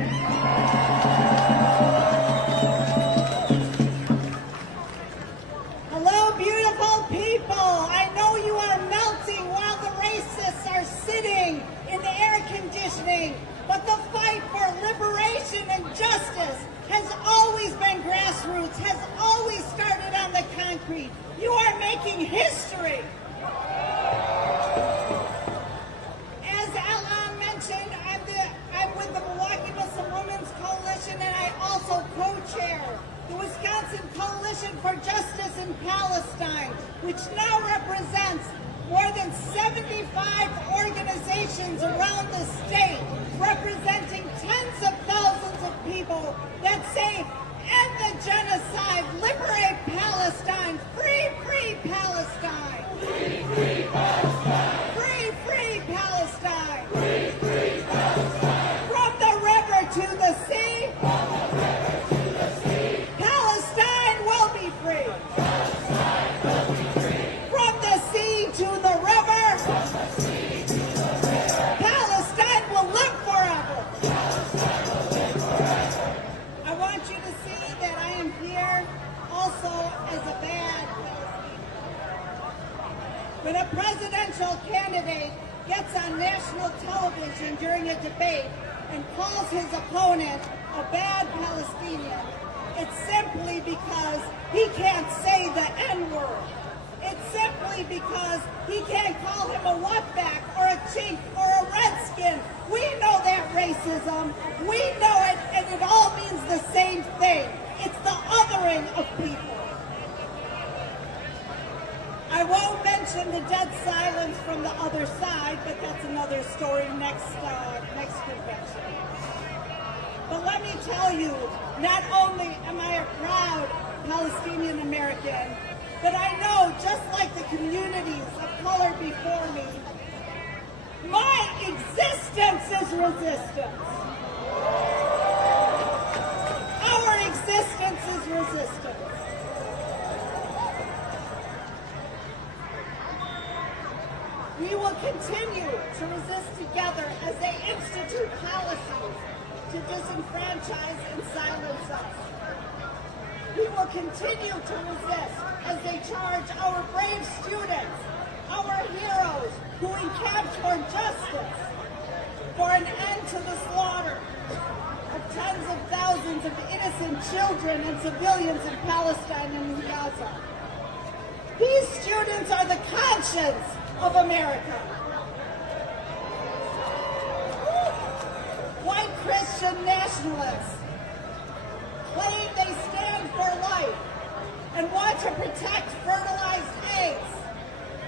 Hello, beautiful people. I know you are melting while the racists are sitting in the air conditioning, but the fight for liberation and justice has always been grassroots, has always started on the concrete. You are making history. As Alan mentioned, I'm with the Milwaukee Muslim Women's Coalition, and I also co-chair the Wisconsin Coalition for Justice in Palestine, which now represents more than 75 organizations around the state, representing tens of thousands of people that say, end the genocide, liberate Palestine, free, free Palestine. Free, free Palestine. Free, free Palestine. Free, free Palestine. From the river to the sea. From the river to the sea. Palestine will be free. Palestine will be free. From the sea to the river. From the sea to the river. Palestine will live forever. Palestine will live forever. I want you to see that I am here also as a bad Palestinian. When a presidential candidate gets on national television during a debate and calls his opponent a bad Palestinian, it's simply because he can't say the N-word. It's simply because he can't call him a wetback or a chink or a redskin. We know that racism. We know it, and it all means the same thing. It's the othering of people. I won't mention the dead silence from the other side, but that's another story next convention. But let me tell you, not only am I a proud Palestinian American, but I know, just like the communities of color before me, my existence is resistance. Our existence is resistance. We will continue to resist together as they institute policies to disenfranchise and silence us. We will continue to resist as they charge our brave students, our heroes who encamped for justice, for an end to the slaughter of tens of thousands of innocent children and civilians in Palestine and in Gaza. These students are the conscience of America. White Christian nationalists claim they stand for life and want to protect fertilized eggs,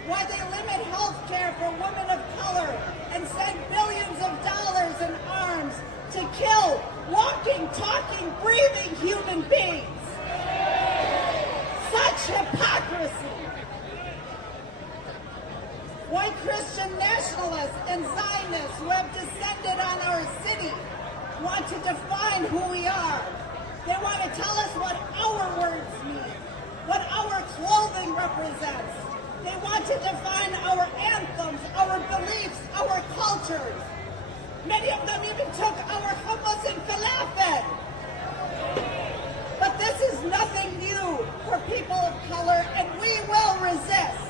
while they limit health care for women of color and send billions of dollars in arms to kill walking, talking, breathing human beings. Such hypocrisy. White Christian nationalists and Zionists who have descended on our city want to define who we are. They want to tell us what our words mean, what our clothing represents. They want to define our anthems, our beliefs, our cultures. Many of them even took our hummus and falafel. But this is nothing new for people of color, and we will resist.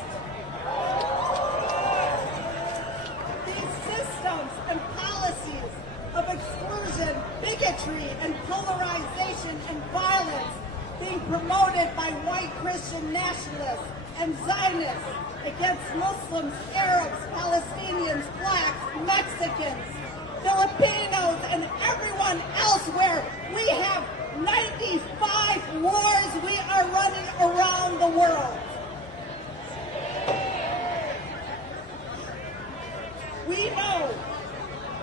These systems and policies of exclusion, bigotry, and polarization and violence being promoted by white Christian nationalists and Zionists against Muslims, Arabs, Palestinians, blacks, Mexicans, Filipinos, and everyone elsewhere. We have 95 wars we are running around the world. We know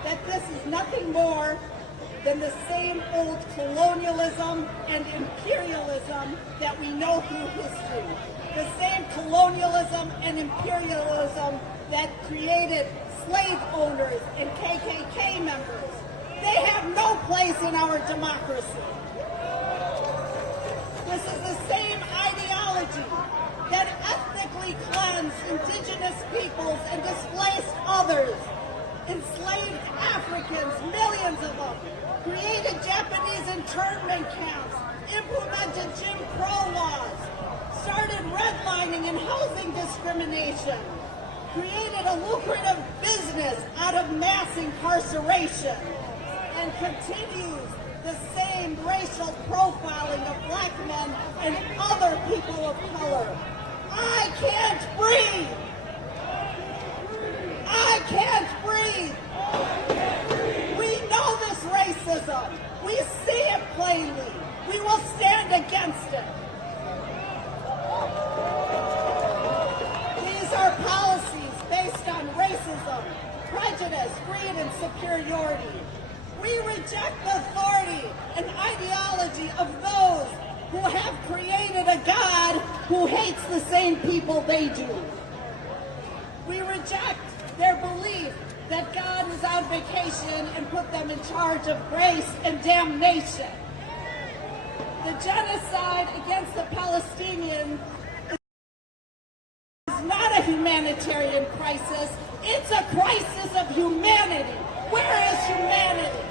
that this is nothing more than the same old colonialism and imperialism that we know through history. The same colonialism and imperialism that created slave owners and KKK members. They have no place in our democracy. This is the same ideology that ethnically cleansed indigenous peoples and displaced others, enslaved Africans, millions of them, created Japanese internment camps, implemented Jim Crow laws, started redlining and housing discrimination, created a lucrative business out of mass incarceration, and continues the same racial profiling of black men and other people of color. I can't breathe! I can't breathe! We know this racism. We see it plainly. We will stand against it. These are policies based on racism, prejudice, greed, and superiority. We reject the authority and ideology of those who have created a God who hates the same people they do. We reject their belief that God was on vacation and put them in charge of grace and damnation. The genocide against the Palestinians is not a humanitarian crisis, it's a crisis of humanity. Where is humanity?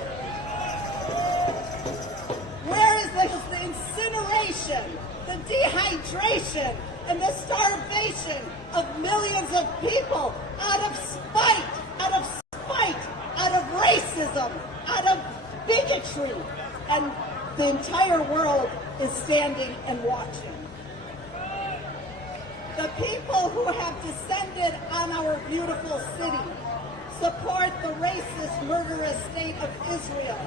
Where is the incineration, the dehydration, and the starvation of millions of people out of spite, out of racism, out of bigotry? And the entire world is standing and watching. The people who have descended on our beautiful city support the racist, murderous state of Israel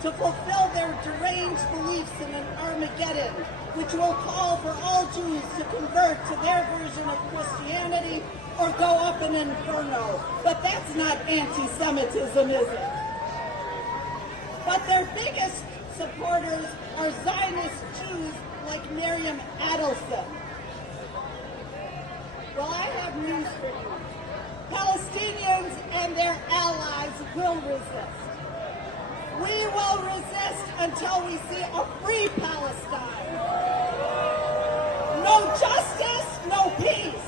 to fulfill their deranged beliefs in an Armageddon, which will call for all Jews to convert to their version of Christianity or go up in an inferno. But that's not anti-Semitism, is it? But their biggest supporters are Zionist Jews like Miriam Adelson. Well, I have news for you. Palestinians and their allies will resist. We will resist until we see a free Palestine. No justice, no peace.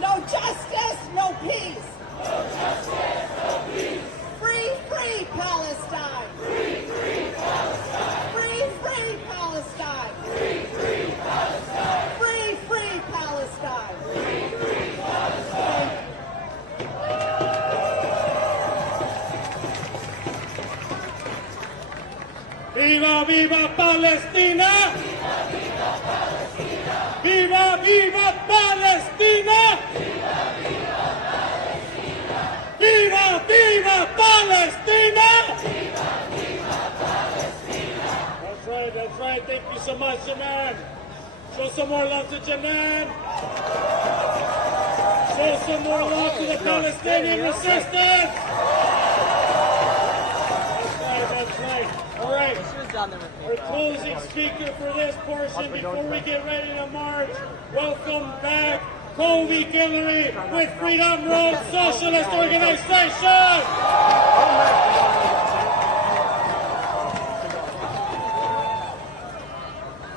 No justice, no peace. Free, free Palestine. Free, free Palestine. Free, free Palestine. Free, free Palestine. Free, free Palestine. Free, free Palestine. Viva, viva Palestina! Viva, viva Palestina! Viva, viva Palestina! That's right. Thank you so much, Janan. Show some more love to Janan. Show some more love to the Palestinian resistance. That's right. All right. Our closing speaker for this portion before we get ready to march. Welcome back, Colby Guillory with Freedom Road Socialist Organization.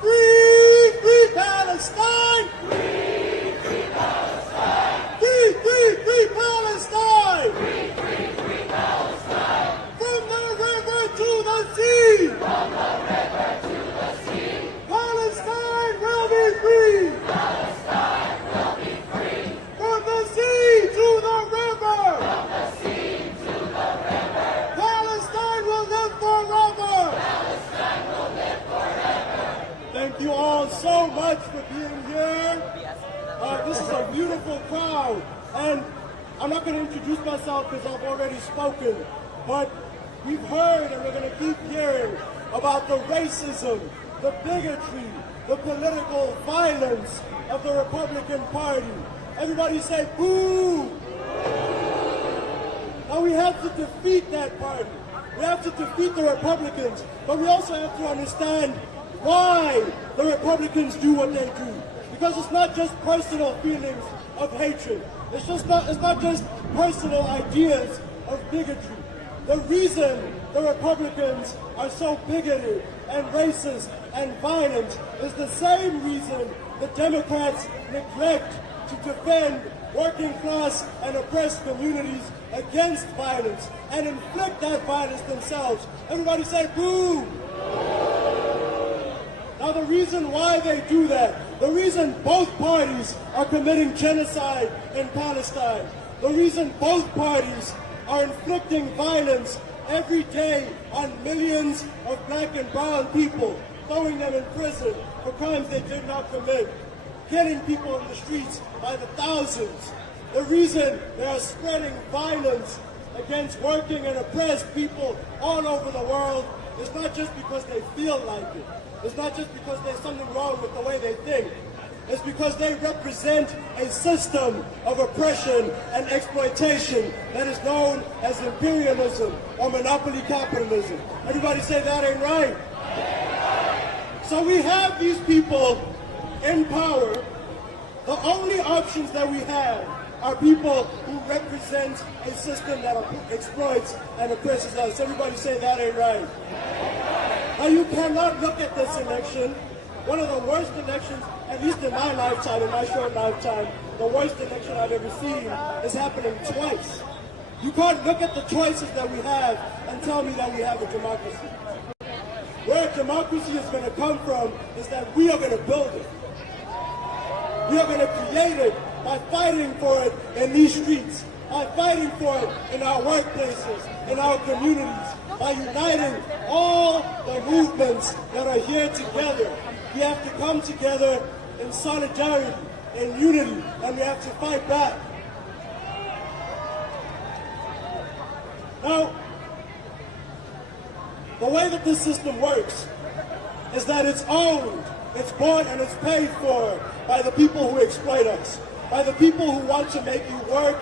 Free, free Palestine! Free, free Palestine! Free, free, free Palestine! Free, free, free Palestine! From the river to the sea! From the river to the sea! Palestine will be free! Palestine will be free! From the sea to the river! From the sea to the river! thank you all so much for being here. This is a beautiful crowd. And I'm not going to introduce myself because I've already spoken. But we've heard and we're going to keep hearing about the racism, the bigotry, the political violence of the Republican Party. Everybody say boo! Now we have to defeat that party. We have to defeat the Republicans, but we also have to understand why the Republicans do what they do. Because it's not just personal feelings of hatred. It's not just personal ideas of bigotry. The reason the Republicans are so bigoted and racist and violent is the same reason the Democrats neglect to defend working class and oppressed communities against violence and inflict that violence themselves. Everybody say boo! Now the reason why they do that, the reason both parties are committing genocide in Palestine, the reason both parties are inflicting violence every day on millions of black and brown people, throwing them in prison for crimes they did not commit, killing people in the streets by the thousands. The reason they are spreading violence against working and oppressed people all over the world is not just because they feel like it. It's not just because there's something wrong with the way they think. It's because they represent a system of oppression and exploitation that is known as imperialism or monopoly capitalism. Everybody say that ain't right. So we have these people in power. The only options that we have are people who represent a system that exploits and oppresses us. Everybody say that ain't right. Now you cannot look at this election, one of the worst elections, at least in my lifetime, in my short lifetime, the worst election I've ever seen is happening twice. You can't look at the choices that we have and tell me that we have a democracy. Where a democracy is going to come from is that we are going to build it. We are going to create it by fighting for it in these streets, by fighting for it in our workplaces, in our communities, by uniting all the movements that are here together. We have to come together in solidarity, in unity, and we have to fight back. Now, the way that this system works is that it's owned, it's bought, and it's paid for by the people who exploit us, by the people who want to make you work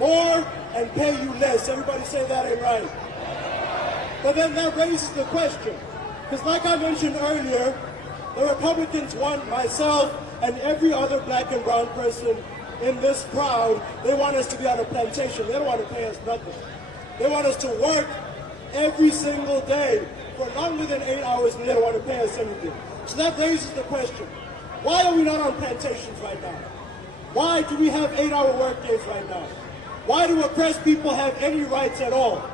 more and pay you less. Everybody say that ain't right. But then that raises the question, because like I mentioned earlier, the Republicans want myself and every other black and brown person in this crowd, they want us to be on a plantation. They don't want to pay us nothing. They want us to work every single day for longer than 8 hours, and they don't want to pay us anything. So that raises the question, why are we not on plantations right now? Why do we have 8-hour work days right now? Why do oppressed people have any rights at all?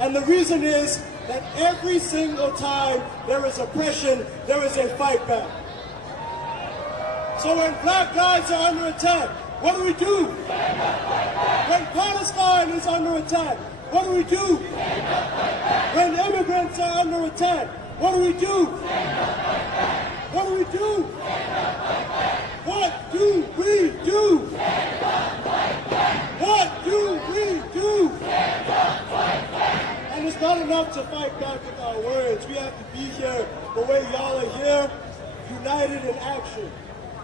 And the reason is that every single time there is oppression, there is a fight back. So when black lives are under attack, what do we do? When Palestine is under attack, what do we do? When immigrants are under attack, what do we do? What do we do? What do we do? What do we do? And it's not enough to fight back with our words. We have to be here the way y'all are here, united in action.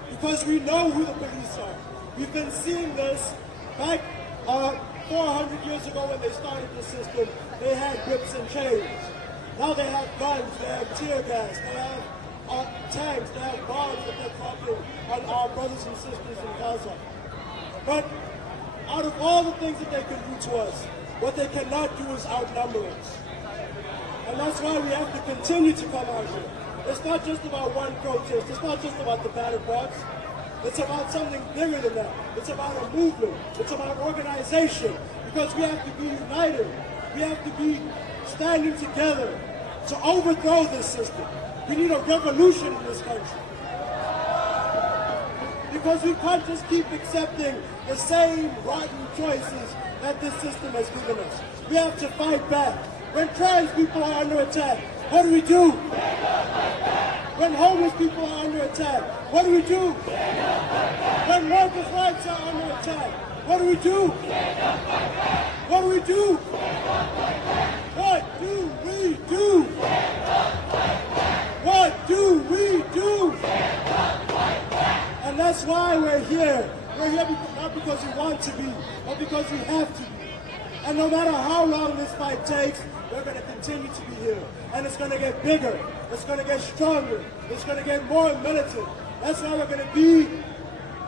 Because we know who the police are. We've been seeing this back 400 years ago when they started the system. They had whips and chains. Now they have guns, they have tear gas, they have tanks, they have bombs that they're dropping on our brothers and sisters in Gaza. But out of all the things that they can do to us, what they cannot do is outnumber us. And that's why we have to continue to come out here. It's not just about one protest. It's not just about the ballot box. It's about something bigger than that. It's about a movement. It's about organization. Because we have to be united. We have to be standing together to overthrow this system. We need a revolution in this country. Because we can't just keep accepting the same rotten choices that this system has given us. We have to fight back. When trans people are under attack, what do we do? When homeless people are under attack, what do we do? When workers' rights are under attack, what do we do? What do we do? What do we do? What do we do? And that's why we're here. We're here not because we want to be, but because we have to be. And no matter how long this fight takes, we're going to continue to be here. And it's going to get bigger. It's going to get stronger. It's going to get more militant. That's why we're going to be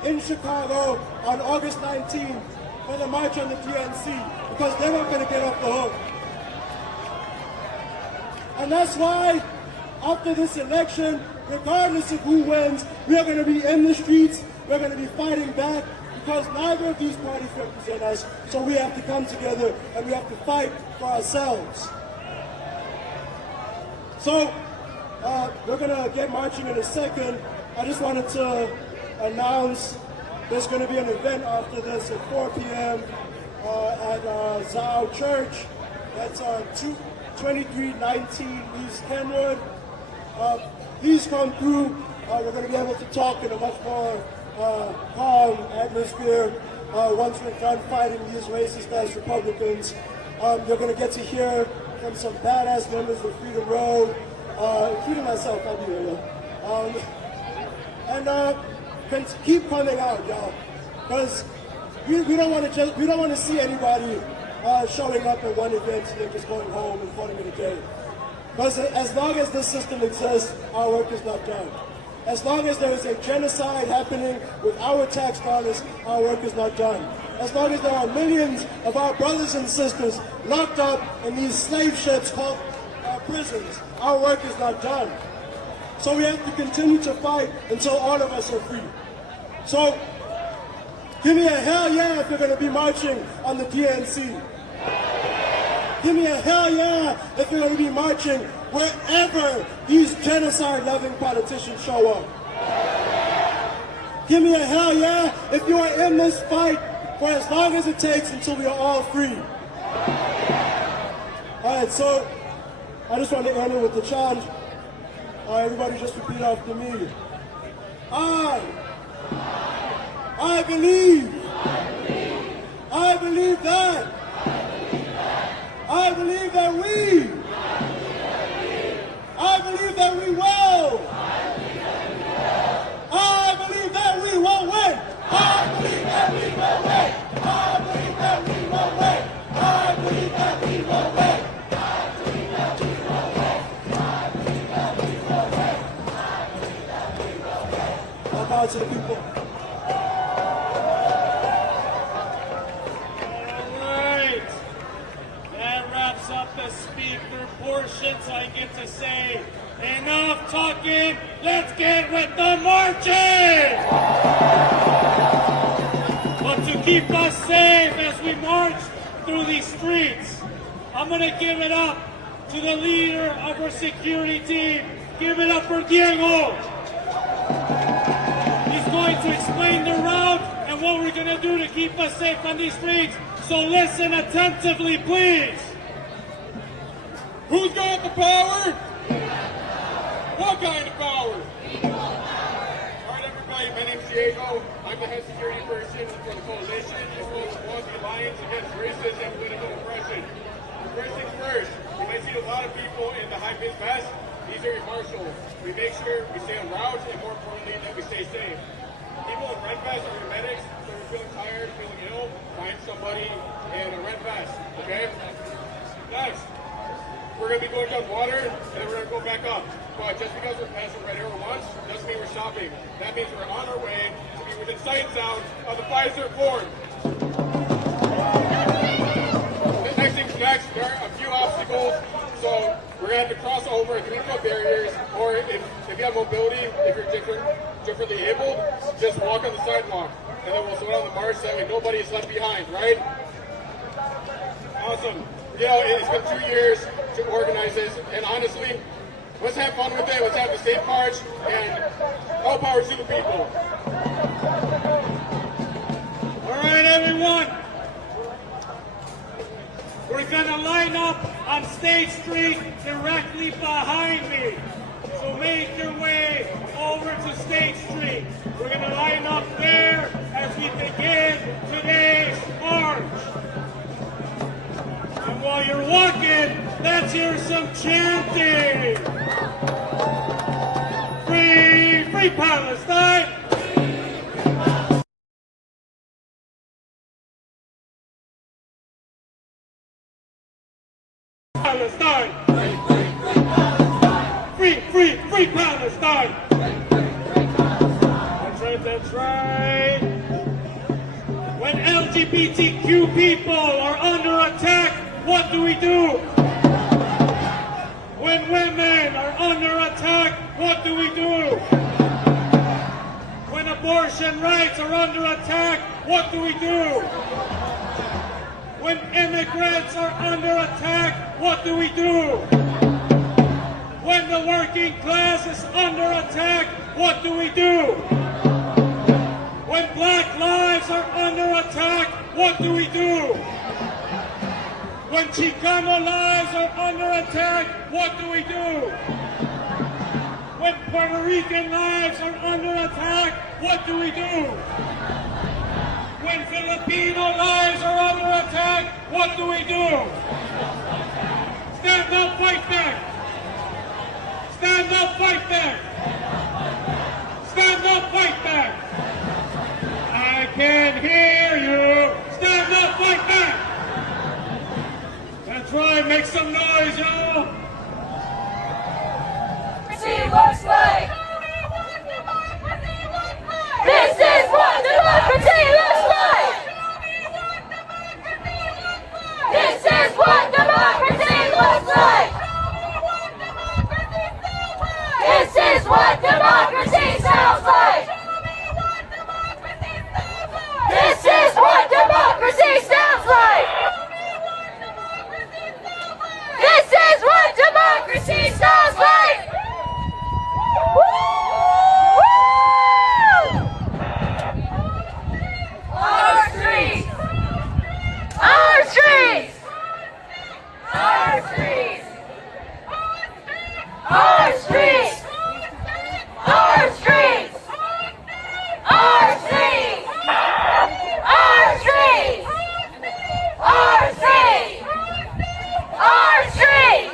in Chicago on August 19th for the March on the DNC, because they're not going to get off the hook. And that's why, after this election, regardless of who wins, we are going to be in the streets. We're going to be fighting back, because neither of these parties represent us. So we have to come together and we have to fight for ourselves. So we're going to get marching in a second. I just wanted to announce there's going to be an event after this at 4 p.m. At Zao Church. That's on 2319 East Kenwood. Please come through. We're going to be able to talk in a much more calm atmosphere once we're done fighting these racist-ass Republicans. You're going to get to hear from some badass members of Freedom Road, including myself. I'll be here. And keep coming out, y'all, because we don't want to see anybody showing up at one event and then just going home and calling it a day. Because as long as this system exists, our work is not done. As long as there is a genocide happening with our tax dollars, our work is not done. As long as there are millions of our brothers and sisters locked up in these slave ships called prisons, our work is not done. So we have to continue to fight until all of us are free. So give me a hell yeah if you're going to be marching on the DNC. Give me a hell yeah if you're going to be marching wherever these genocide-loving politicians show up. Give me a hell yeah if you are in this fight for as long as it takes until we are all free. All right, so I just want to end it with the chant. Everybody just repeat after me. I believe that. I believe that we. I believe that we will. I believe that we will win. I believe that we will win. I believe that we will win. I believe that we will win. I believe that we will win. I believe that we will win. I believe that we will win. I'll bow to the people. Up the speaker portion, so I get to say, enough talking, let's get with the marching! But to keep us safe as we march through these streets, I'm going to give it up to the leader of our security team. Give it up for Diego. He's going to explain the route and what we're going to do to keep us safe on these streets. So listen attentively, please. Who's got the power? What kind of power? All right, everybody, my name's Diego. I'm the head security person for the coalition as well as the Milwaukee Alliance Against Racism and Political Oppression. First things first, you might see a lot of people in the high-vis vest. These are your marshals. We make sure we stay on route and, more importantly, that we stay safe. People in red vests are your medics, so if you're feeling tired, feeling ill, find somebody in a red vest, okay? Next. We're going to be going down water, and then we're going to go back up. But just because we're passing red arrow once, doesn't mean we're stopping. That means we're on our way to be within sight and sound of the Pfizer Ford. The next thing's next, there are a few obstacles. So we're going to have to cross over 3-foot barriers, or if you have mobility, if you're differently able, just walk on the sidewalk. And then we'll slow down the march, that way nobody is left behind, right? Awesome. You know, it's been 2 years to organize this, and honestly, let's have fun with it. Let's have a safe march, and all power to the people. All right, everyone. We're going to line up on State Street directly behind me. So make your way over to State Street. We're going to line up there as we begin today's march. And while you're walking, let's hear some chanting. Free, free Palestine! Palestine! Free, free, free Palestine! That's right, that's right. When LGBTQ people are under attack, what do we do? When women are under attack, what do we do? When abortion rights are under attack, what do we do? When immigrants are under attack, what do we do? When the working class is under attack, what do we do? When black lives are under attack, what do we do? When Chicano lives are under attack, what do we do? When Puerto Rican lives are under attack, what do we do? When Filipino lives are under attack, what do we do? Stand up, fight back! Stand up, fight back! Stand up, fight back! I can hear you! Stand up, fight back! That's right, make some noise, y'all! Looks like. This is what democracy looks like. This is what democracy looks like. This is what democracy sounds like. This is what democracy sounds like. This is what democracy sounds like. Our streets! Our streets! Our streets! Our streets! Our streets! Our streets! Our streets! Our streets! Our streets!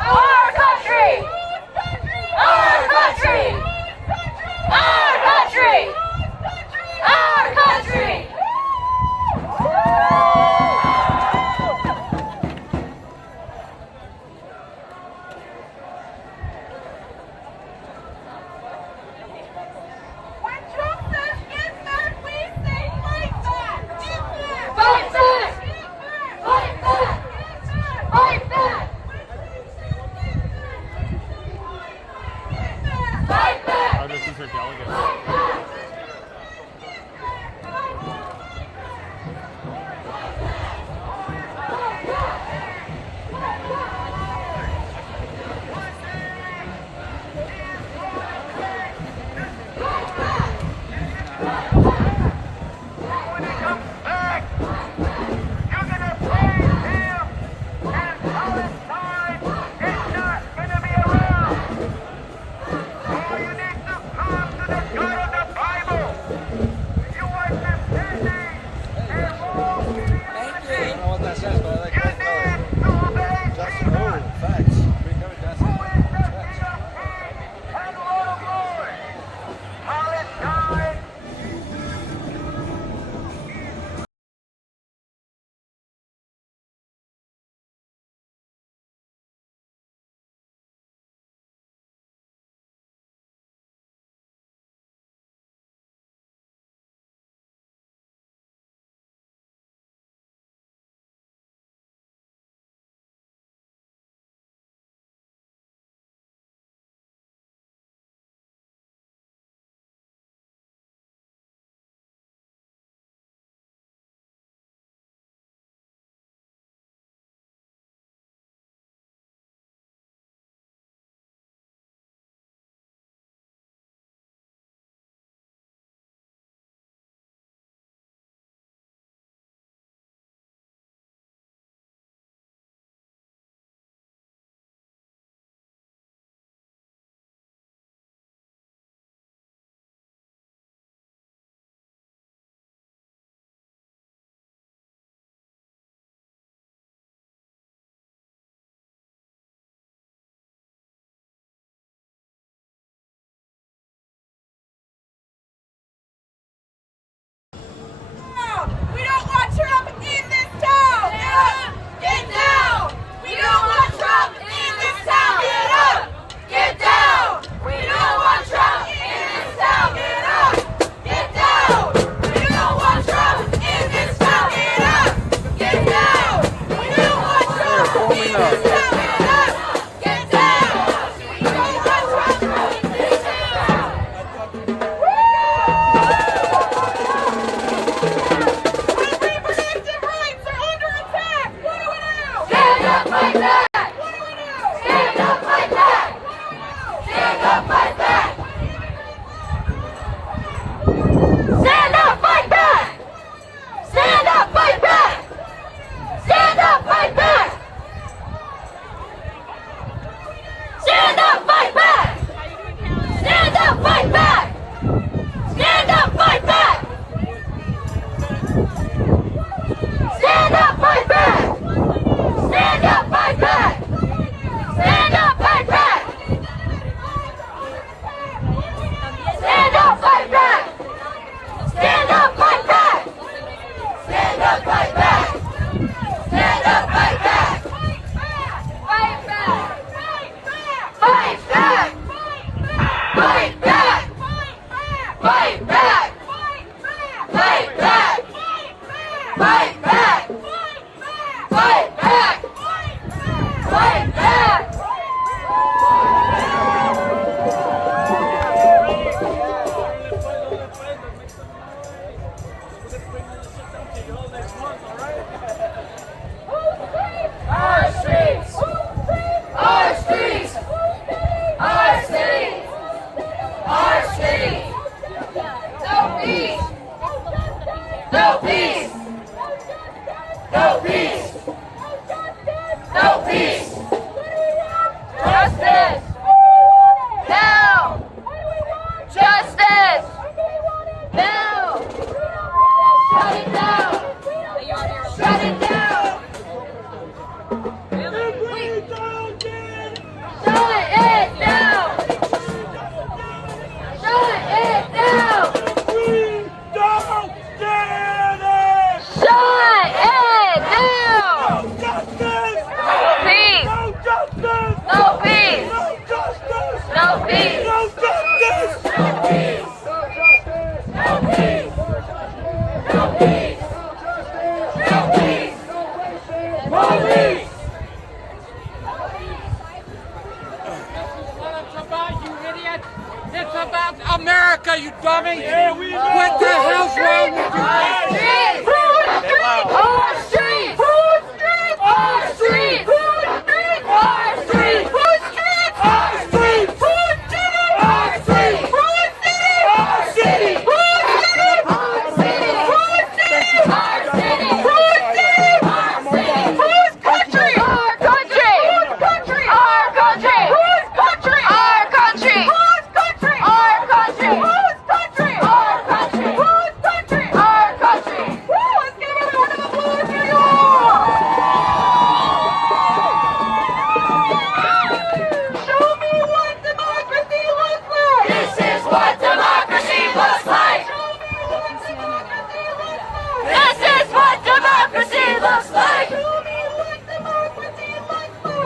Our country! Our country! Our country! Our country! When Trump says get back, we say fight back! Fight back! Fight back! Fight back! Fight back! Oh, this is her delegate. All you need to come to the about America, you dummy! What the hell's wrong with you? Our street! Our street! Our street! Our street! Our street! Our street! Our street! Our city! Our city! Our city! Our city! Our city! Whose country? Our country! Whose country? Our country! Whose country? Our country! Whose country? Our country! Whose country? Our country! Whose country? Our country! Woo! Let's give it a round of applause, New York! Show me what democracy looks like! This is what democracy looks like! Show me what democracy looks like! This is what democracy looks like! Show me what democracy looks like!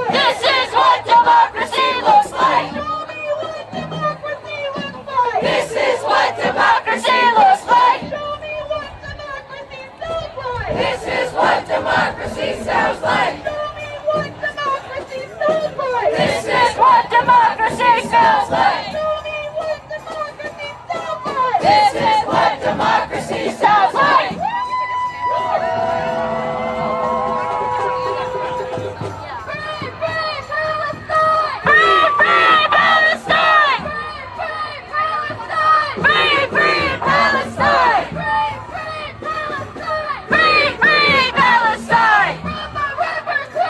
This is what democracy looks like! Show me what democracy looks like! This is what democracy looks like! Show me what democracy sounds like! This is what democracy sounds like! Show me what democracy sounds like! This is what democracy sounds like! Show me what democracy sounds like! This is what democracy sounds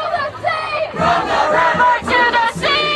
like! From the river to the sea,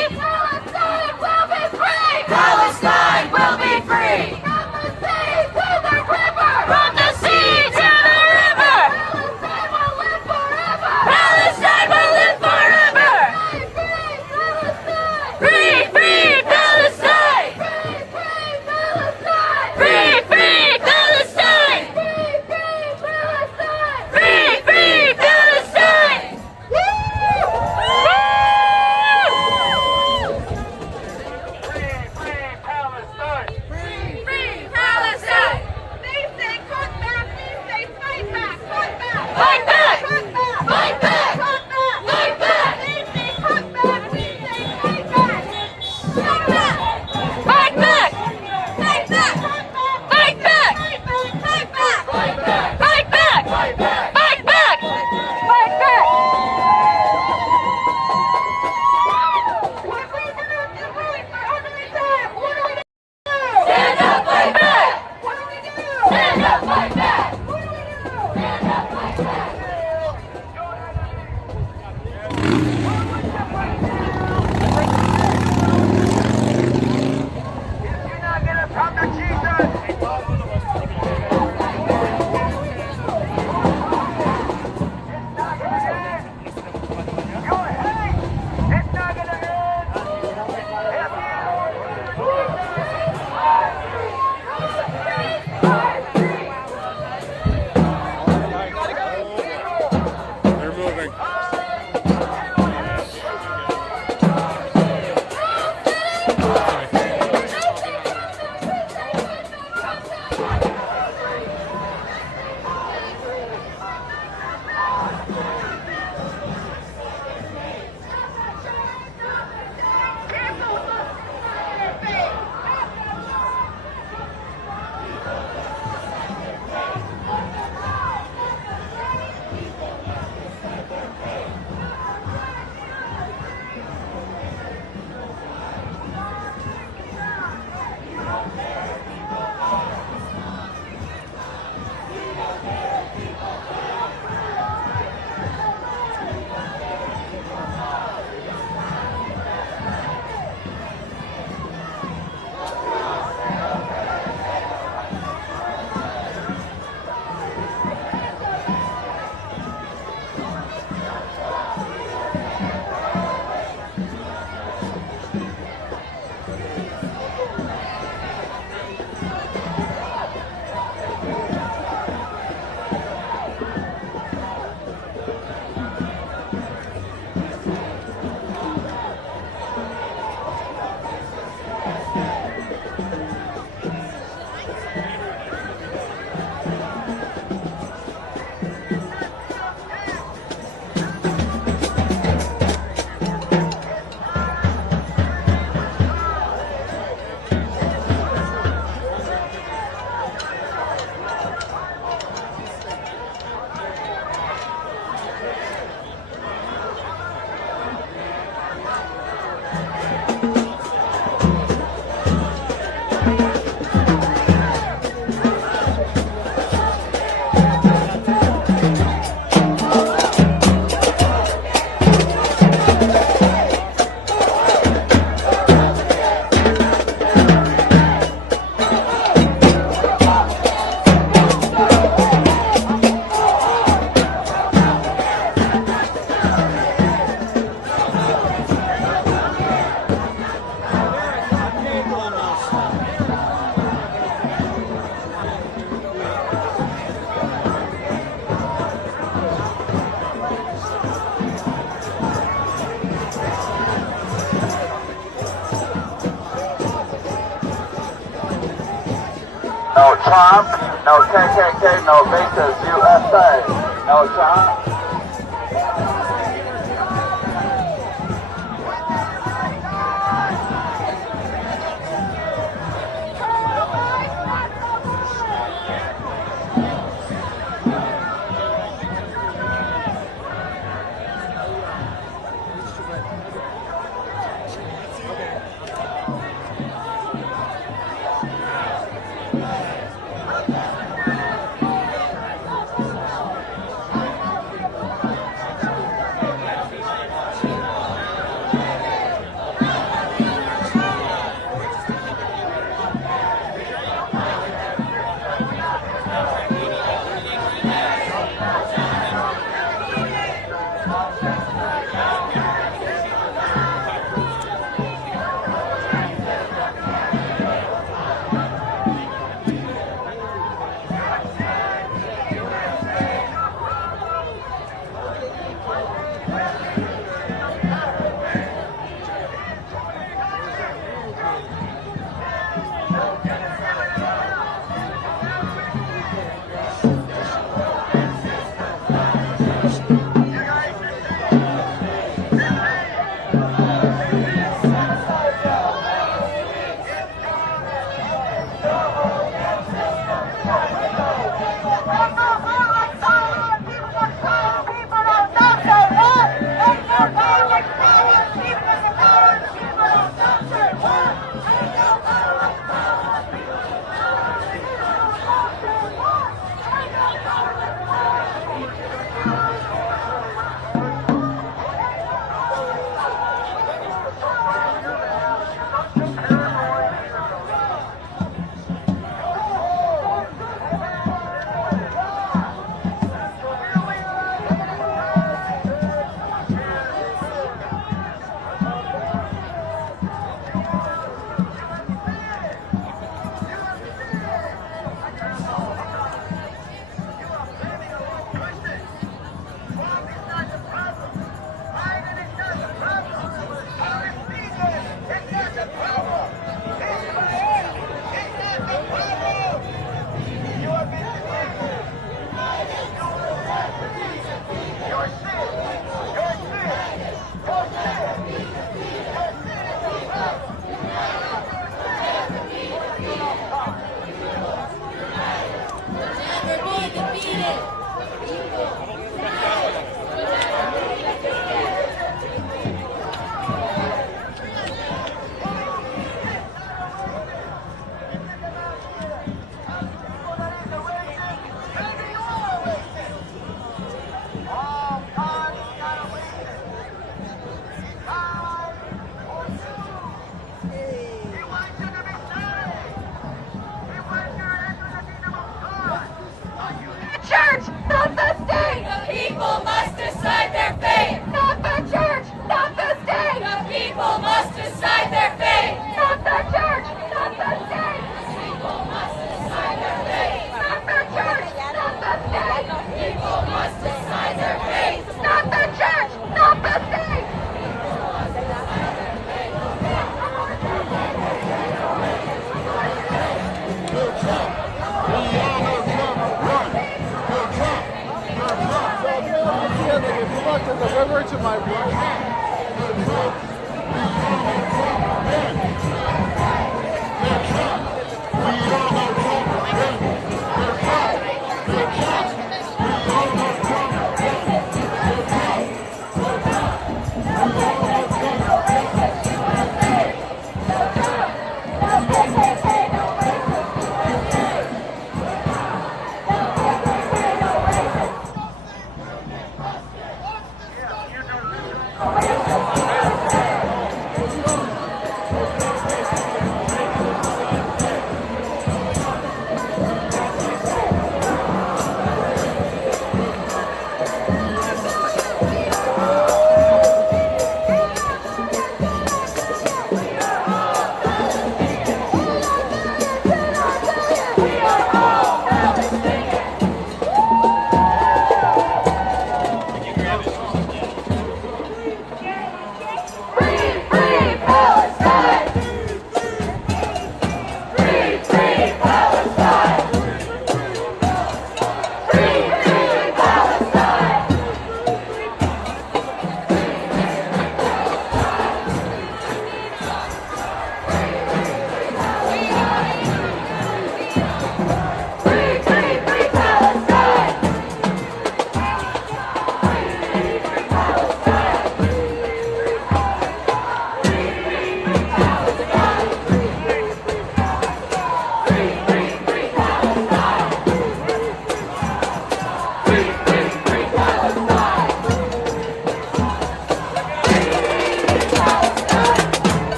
No Trump, no KKK, no Basis USA. No Trump.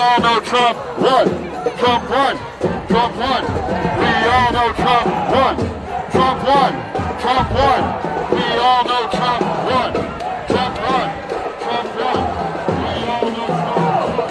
all know Trump won. Trump won. Trump won. We all know Trump won. Trump won. Trump won. We all know Trump won. Trump won. Trump won. We all know Trump won.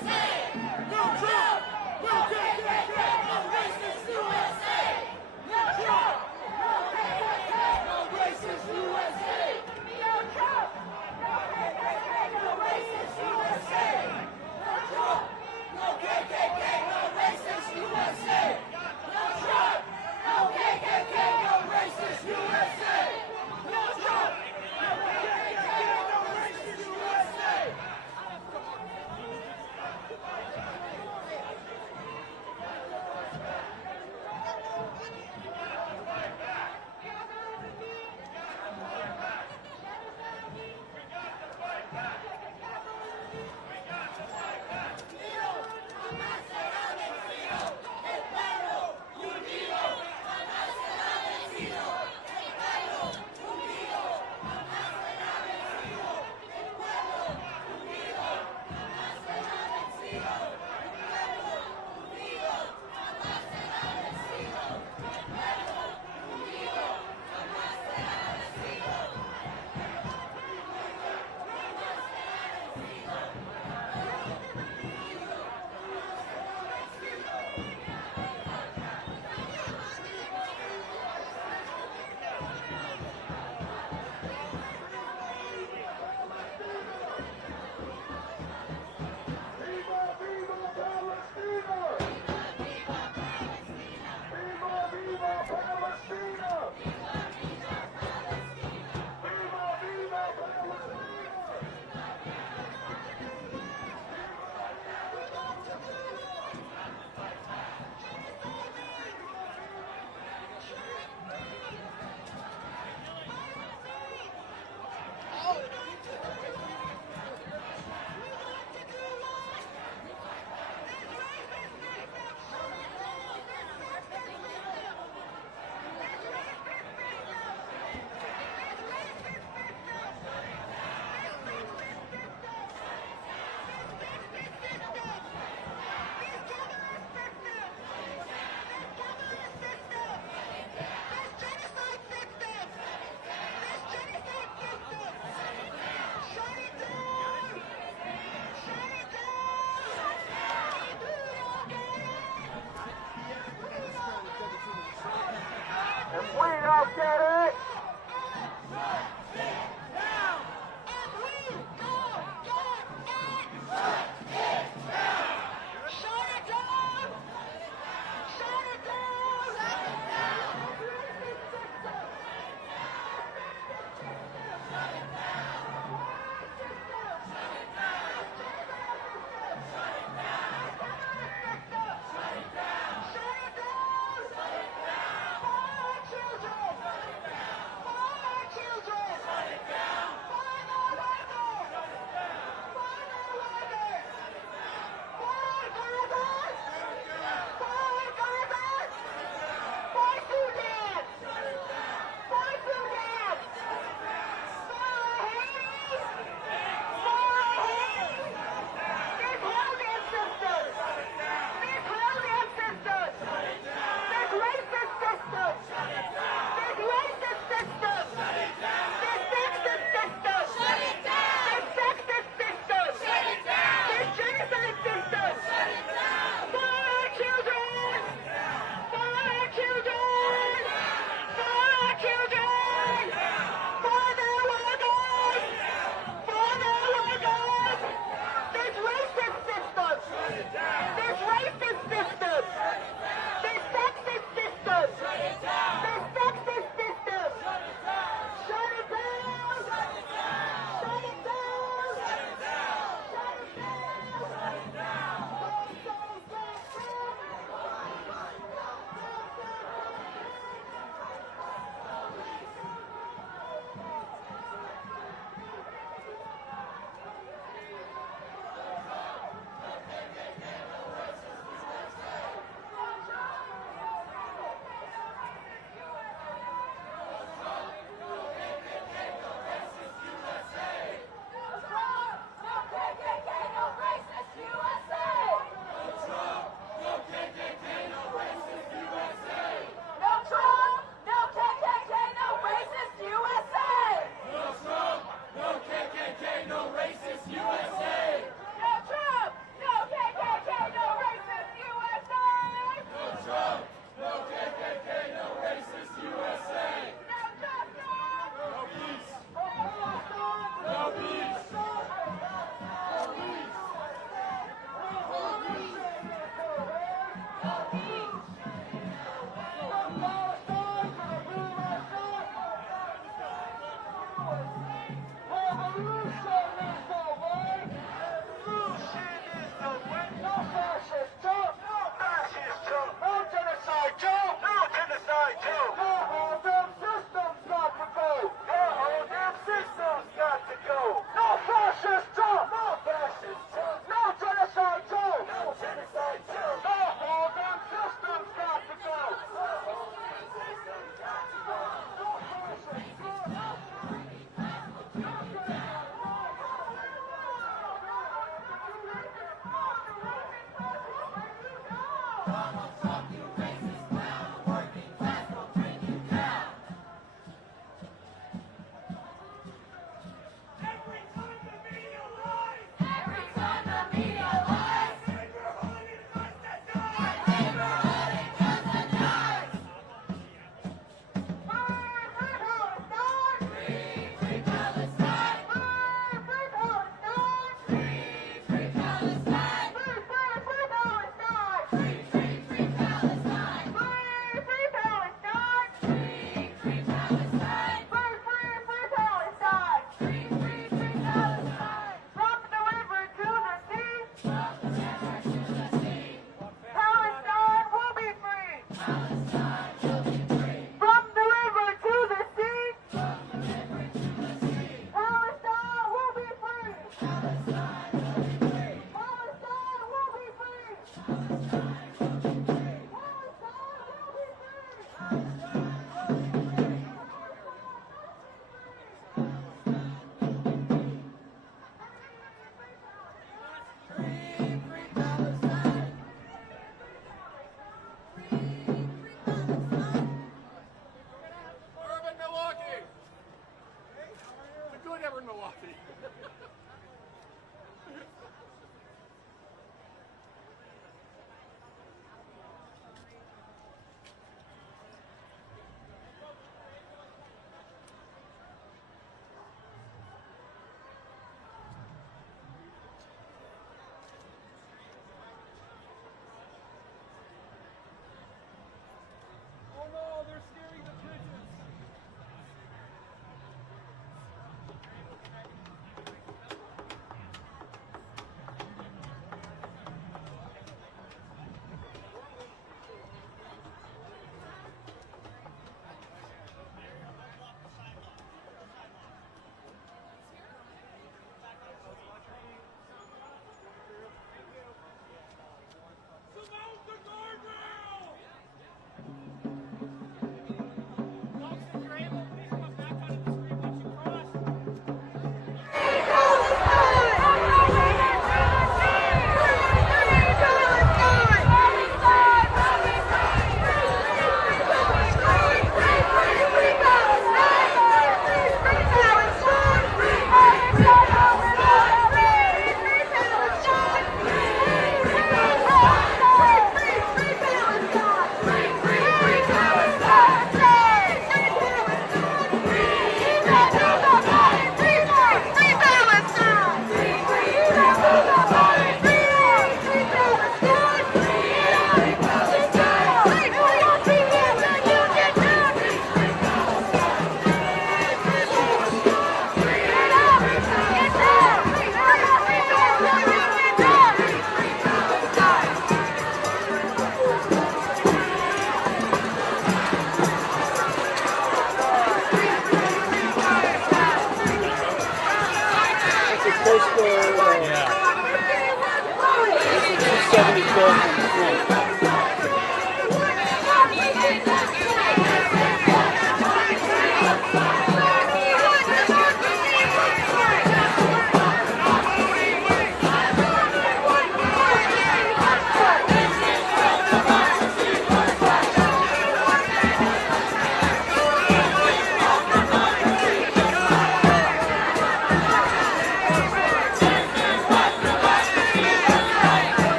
USA!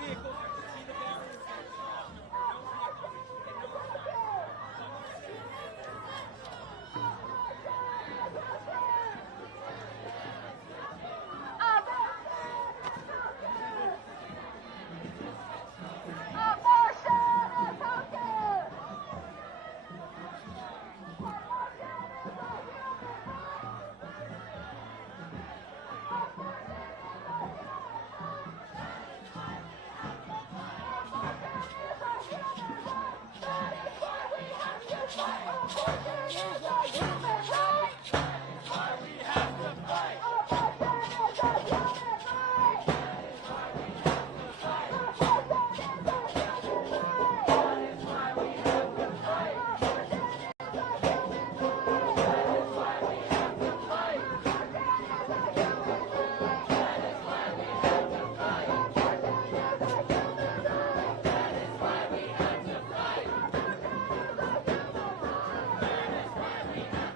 vehicles. See the barriers that stop. No vehicles and no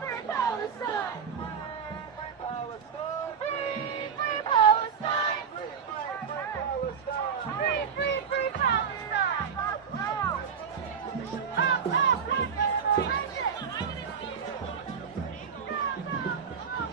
free Palestine! Free Palestine! Free, free Palestine! Free Palestine! Free, free, free Palestine! Up, up, bring it! Bring it! Go, go, go!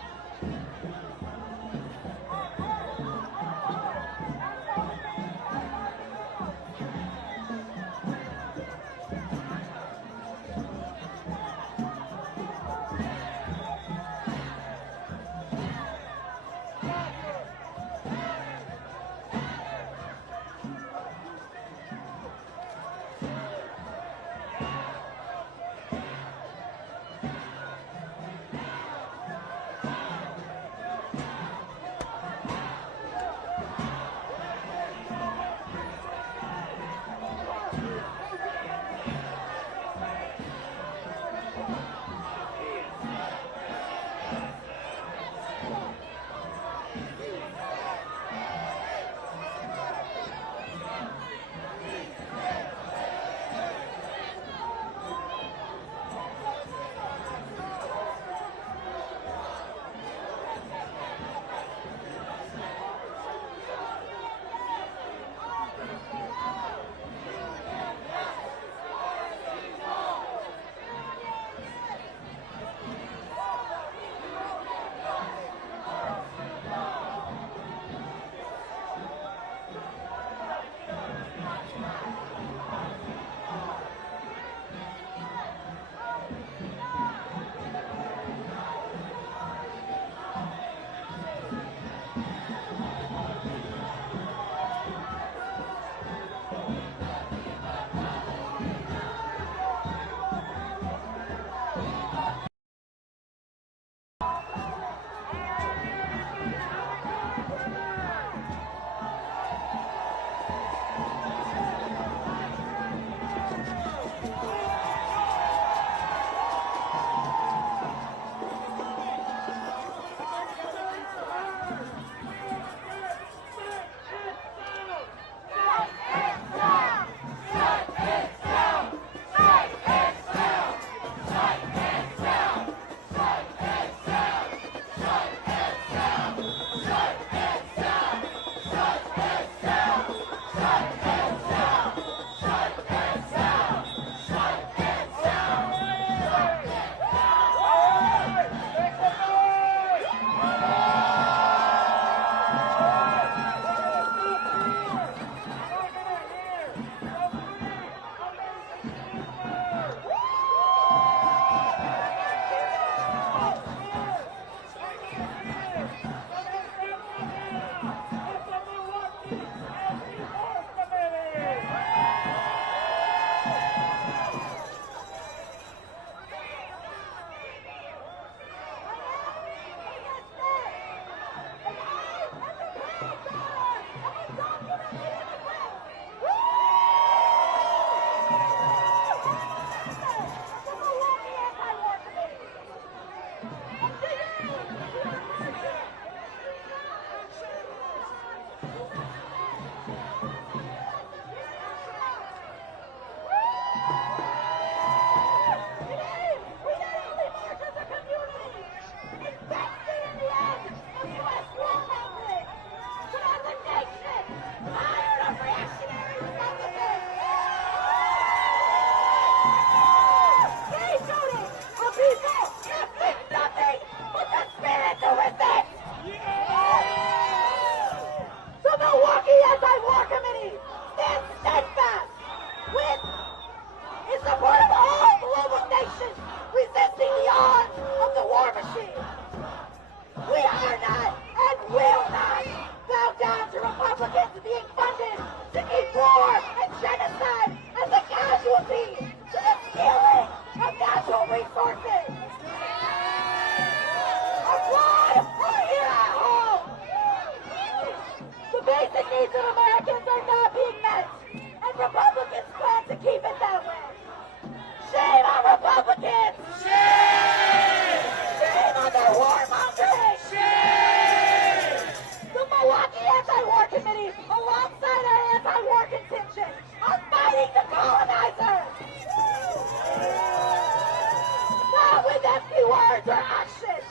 words or actions,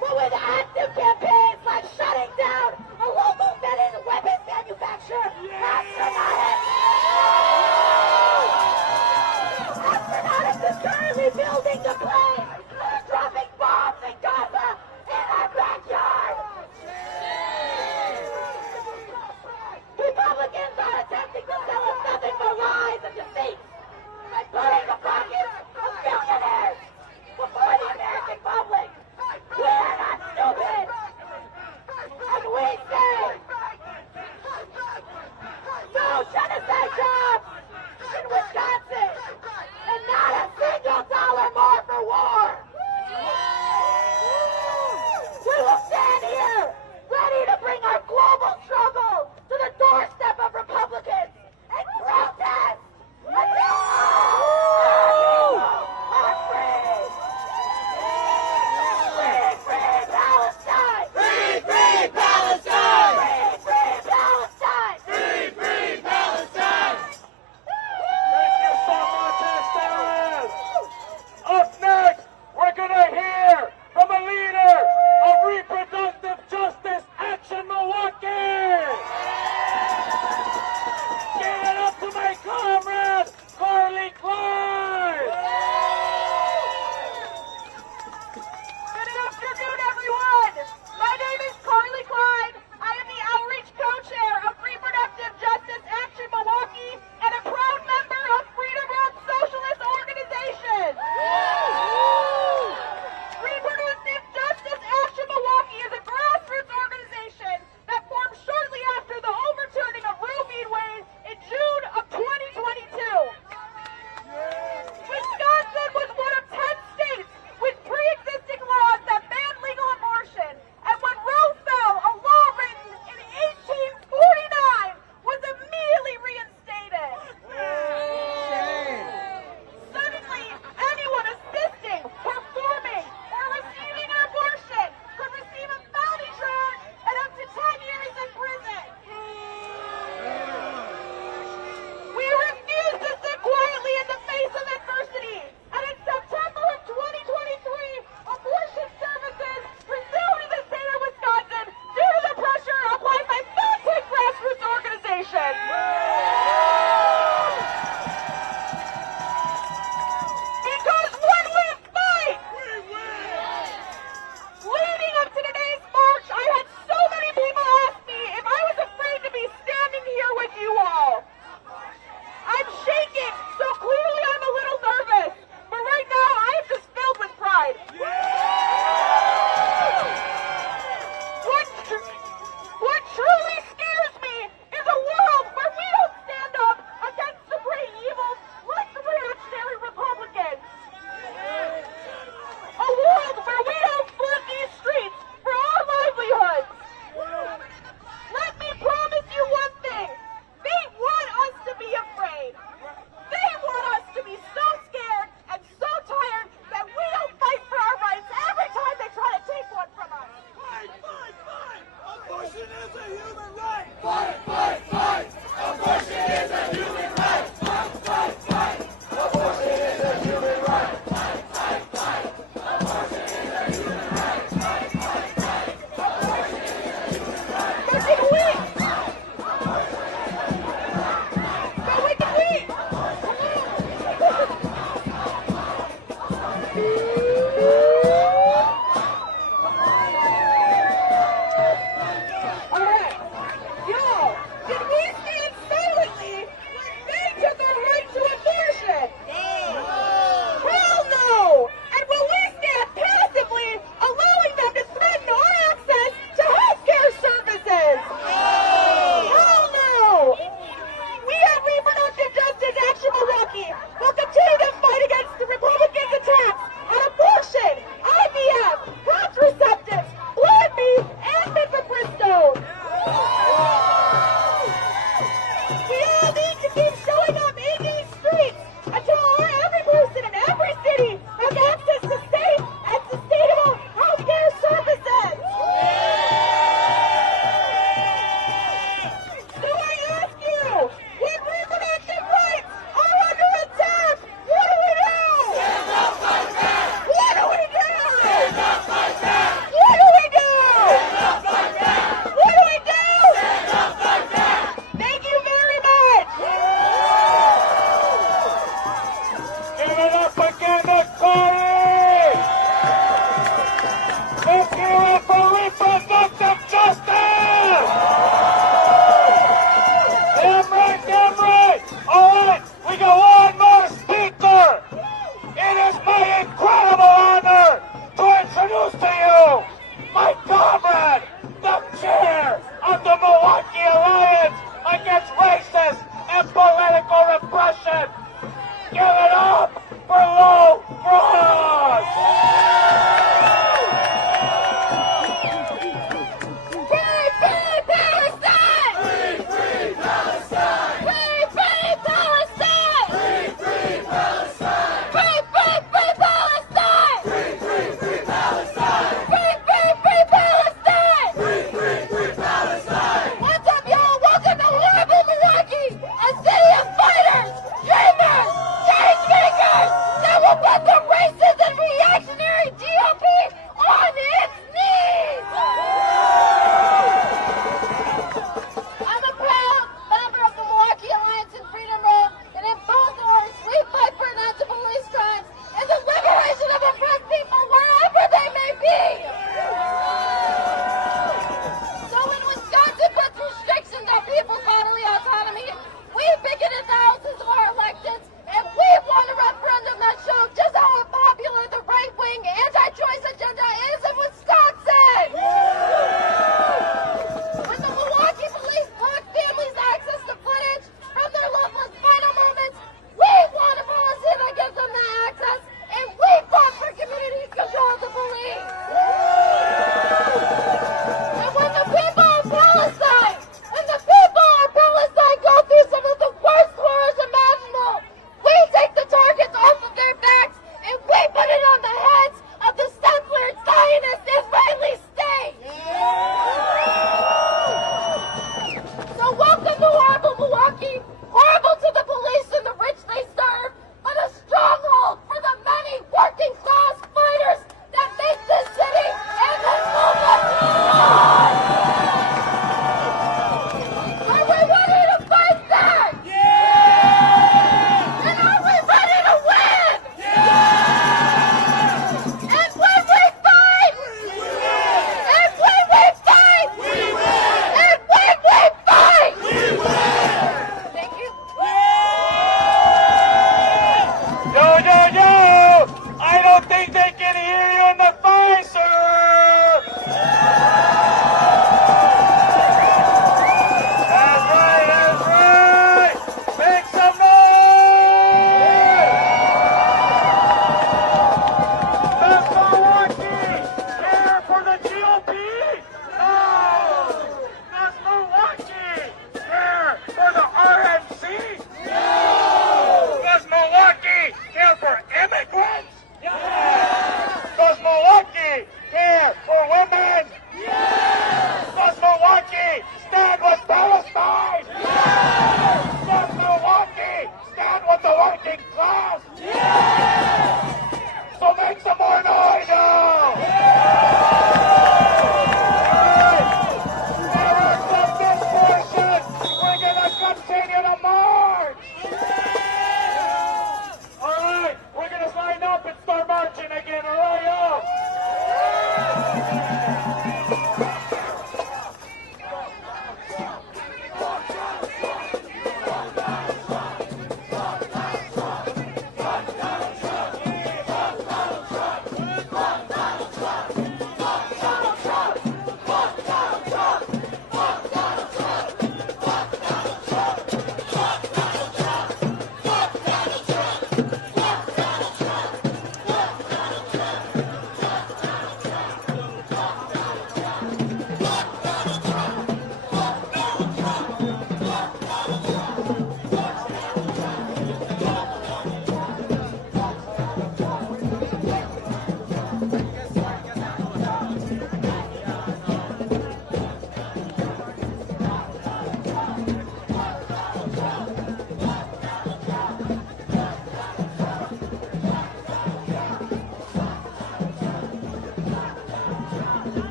but with active campaigns like shutting down a local weapons manufacturer, Astronauts is currently building the plane that are dropping bombs in Gaza in our backyard. Republicans are attempting to sell us nothing but lies and deceit by putting the pockets of billionaires before the American Let's hear it for reproductive justice! Damn right, damn right! Alright, we got one more speaker! It is my incredible honor to introduce to you my comrade, the chair of the Milwaukee Alliance Against Racist and Political Repression! Give it up for Low Frost! Free Palestine!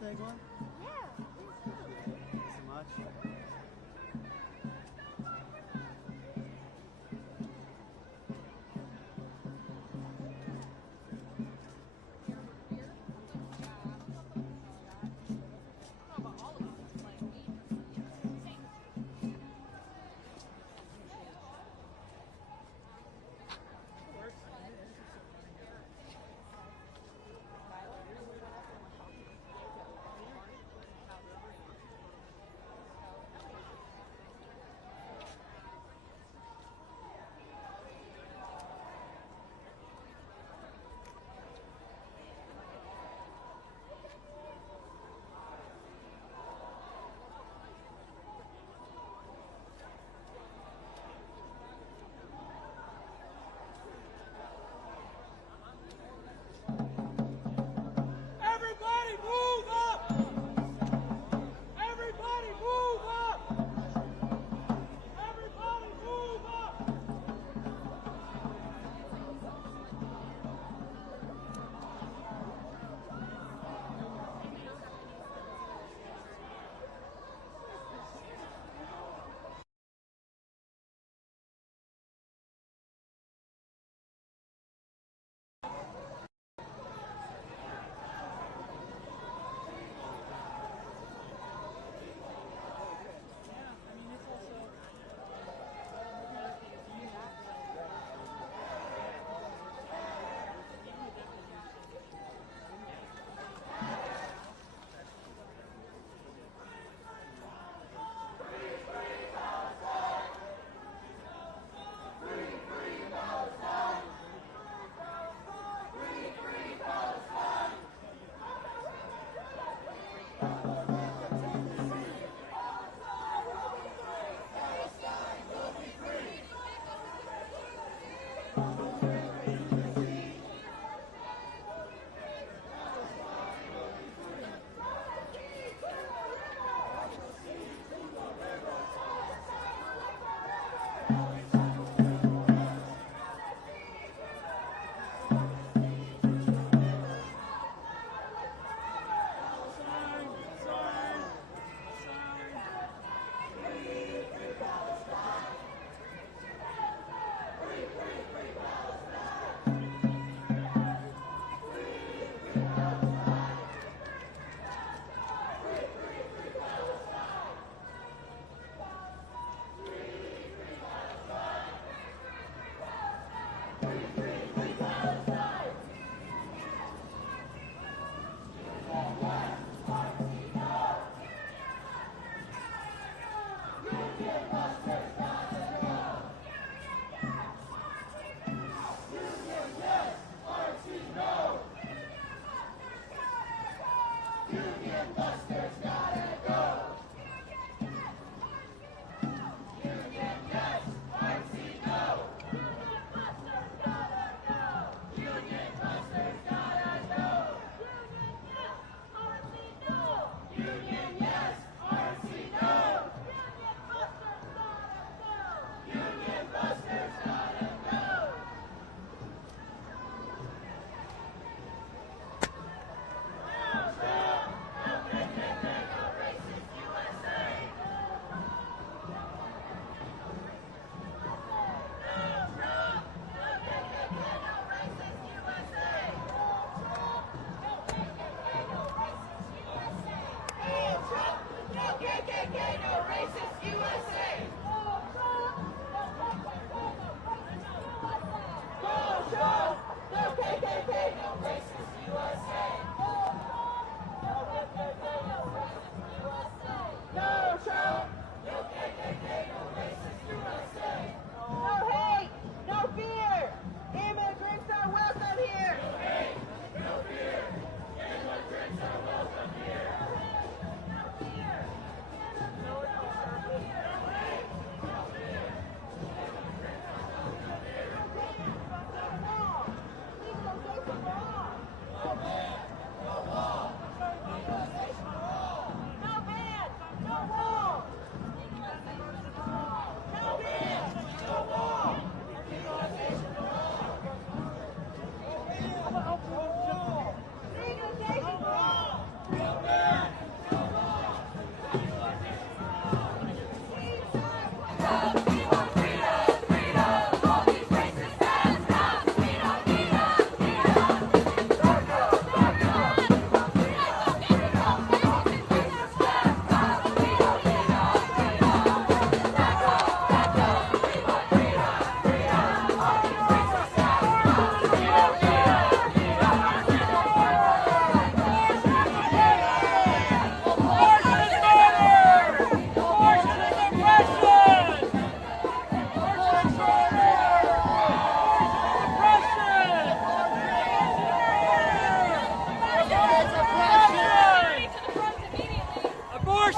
take one? Yeah. Thank you so much.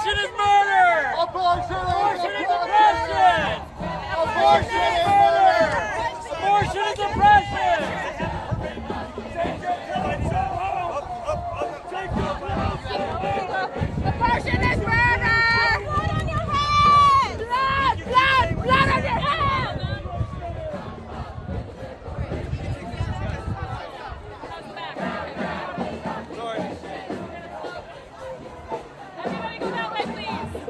Abortion is murder! Abortion is oppression! Abortion is murder! Abortion is oppression! Abortion is murder! Blood on your hands! Blood on your hands! Everybody go that way, please.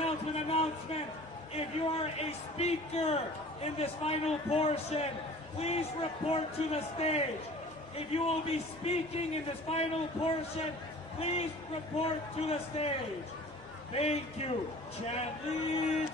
Announcement. If you are a speaker in this final portion, please report to the stage. If you will be speaking in this final portion, please report to the stage. Thank you. Chant leads.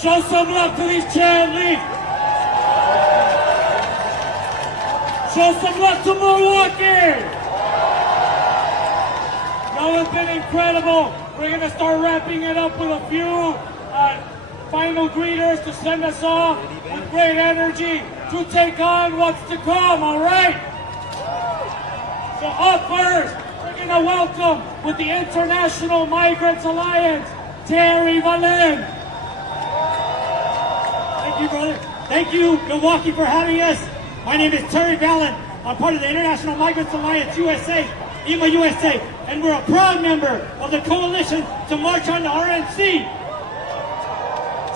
Show some love to these chant leads. Show some love to Milwaukee. Y'all have been incredible. We're going to start wrapping it up with a few final greeters to send us off with great energy to take on what's to come, all right? So up first, we're going to welcome with the International Migrants Alliance, Terry Valen. Thank you, brother. Thank you, Milwaukee, for having us. My name is Terry Valen. I'm part of the International Migrants Alliance USA, IMA USA, and we're a proud member of the coalition to march on the RNC.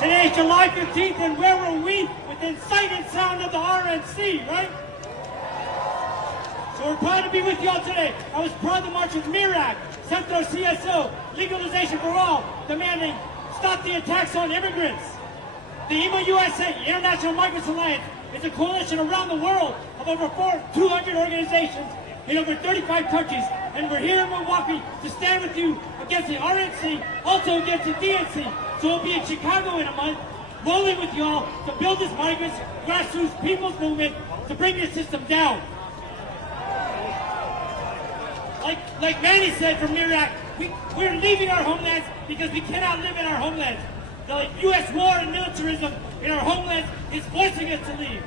Today is July 15th, and where were we? Within sight and sound of the RNC, right? So we're proud to be with you all today. I was proud to march with MIRAC, Centro CSO, legalization for all, demanding stop the attacks on immigrants. The IMA USA, International Migrants Alliance, is a coalition around the world of over 200 organizations in over 35 countries. And we're here in Milwaukee to stand with you against the RNC, also against the DNC. So we'll be in Chicago in a month, rolling with y'all to build this migrants, grassroots people's movement to bring this system down. Like Manny said from Iraq, we're leaving our homelands because we cannot live in our homelands. The U.S. war and militarism in our homelands is forcing us to leave.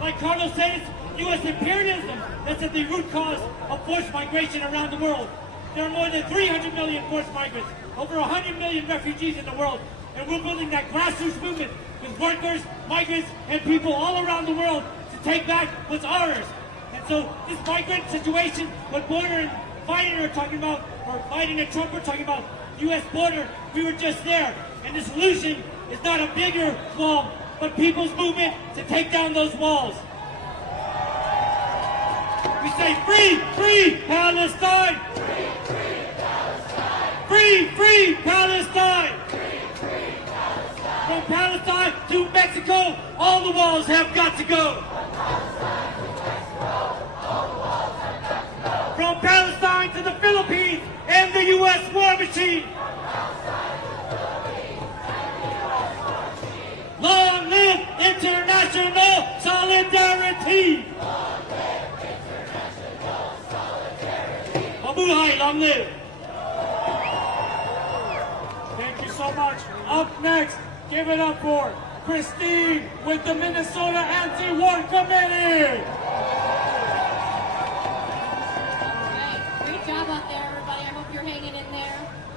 Like Carlos said, it's U.S. imperialism that's at the root cause of forced migration around the world. There are more than 300 million forced migrants, over 100 million refugees in the world, and we're building that grassroots movement with workers, migrants, and people all around the world to take back what's ours. And so this migrant situation, what Border and Biden are talking about, or Biden and Trump are talking about, U.S. border, we were just there. And the solution is not a bigger wall, but people's movement to take down those walls. We say free, free Palestine! Free, free Palestine! Free, free Palestine! Free, free Palestine! From Palestine to Mexico, all the walls have got to go! From Palestine to the Philippines and the U.S. war machine! Long live international solidarity! Long live international solidarity! Mabuhay, long live! Thank you so much. Up next, give it up for Christine with the Minnesota Anti-War Committee. Great job out there, everybody. I hope you're hanging in there.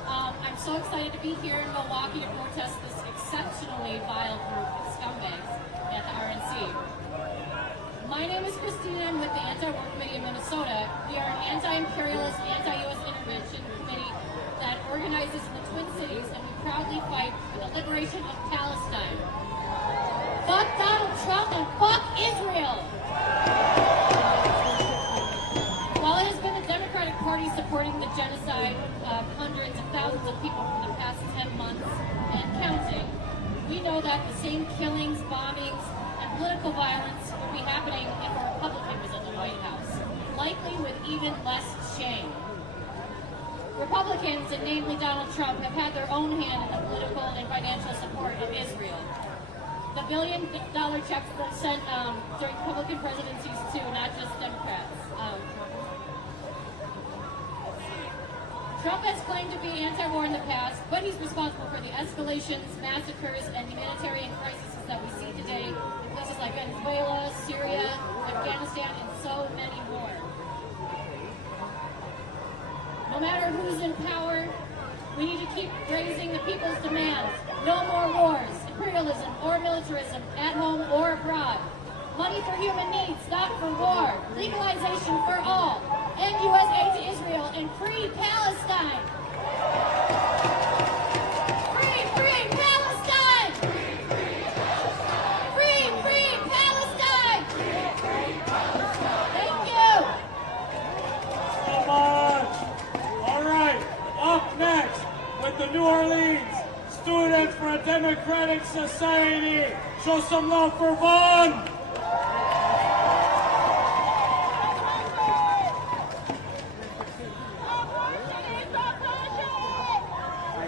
I'm so excited to be here in Milwaukee to protest this exceptionally vile group of scumbags at the RNC. My name is Christina. I'm with the Anti-War Committee in Minnesota. We are an anti-imperialist, anti-U.S. intervention committee that organizes in the Twin Cities, and we proudly fight for the liberation of Palestine. Fuck Donald Trump and fuck Israel! While it has been the Democratic Party supporting the genocide of hundreds of thousands of people for the past 10 months and counting, know that the same killings, bombings, and political violence would be happening if a Republican was at the White House, likely with even less shame. Republicans, and namely Donald Trump, have had their own hand in the political and financial support of Israel. The billion-dollar checks that sent during Republican presidencies too, not just Democrats. Trump has claimed to be anti-war in the past, but he's responsible for the escalations, massacres, and humanitarian crises that we see today in places like Venezuela, Syria, Afghanistan, and so many more. No matter who's in power, we need to keep raising the people's demands. No more wars, imperialism, or militarism at home or abroad. Money for human needs, not for war. Legalization for all. End U.S. aid to Israel and free Palestine. Free Palestine! Free Palestine! Thank you. So much. All right, up next with the New Orleans Students for a Democratic Society. Show some love for Vaughn.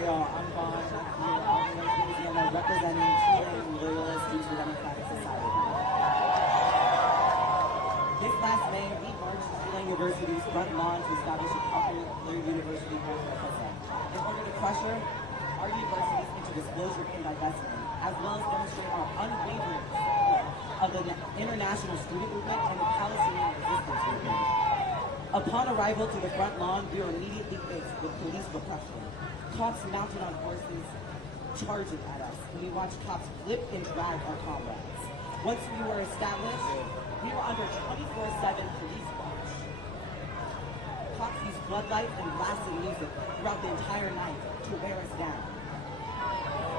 I'm Vaughn, Louisiana, representing Student Loyalist Youth for Democratic Society. This last May, we marched to Tulane University's front lawn to establish a popular university called FSA in order to pressure our universities into disclosure and divestment, as well as demonstrate our unwavering support of the international student movement and the Palestinian resistance movement. Upon arrival to the front lawn, we were immediately faced with police repression. Cops mounted on horses charging at us, and we watched cops flip and drag our comrades. Once we were established, we were under 24/7 police watch. Cops used floodlights and blasting music throughout the entire night to wear us down.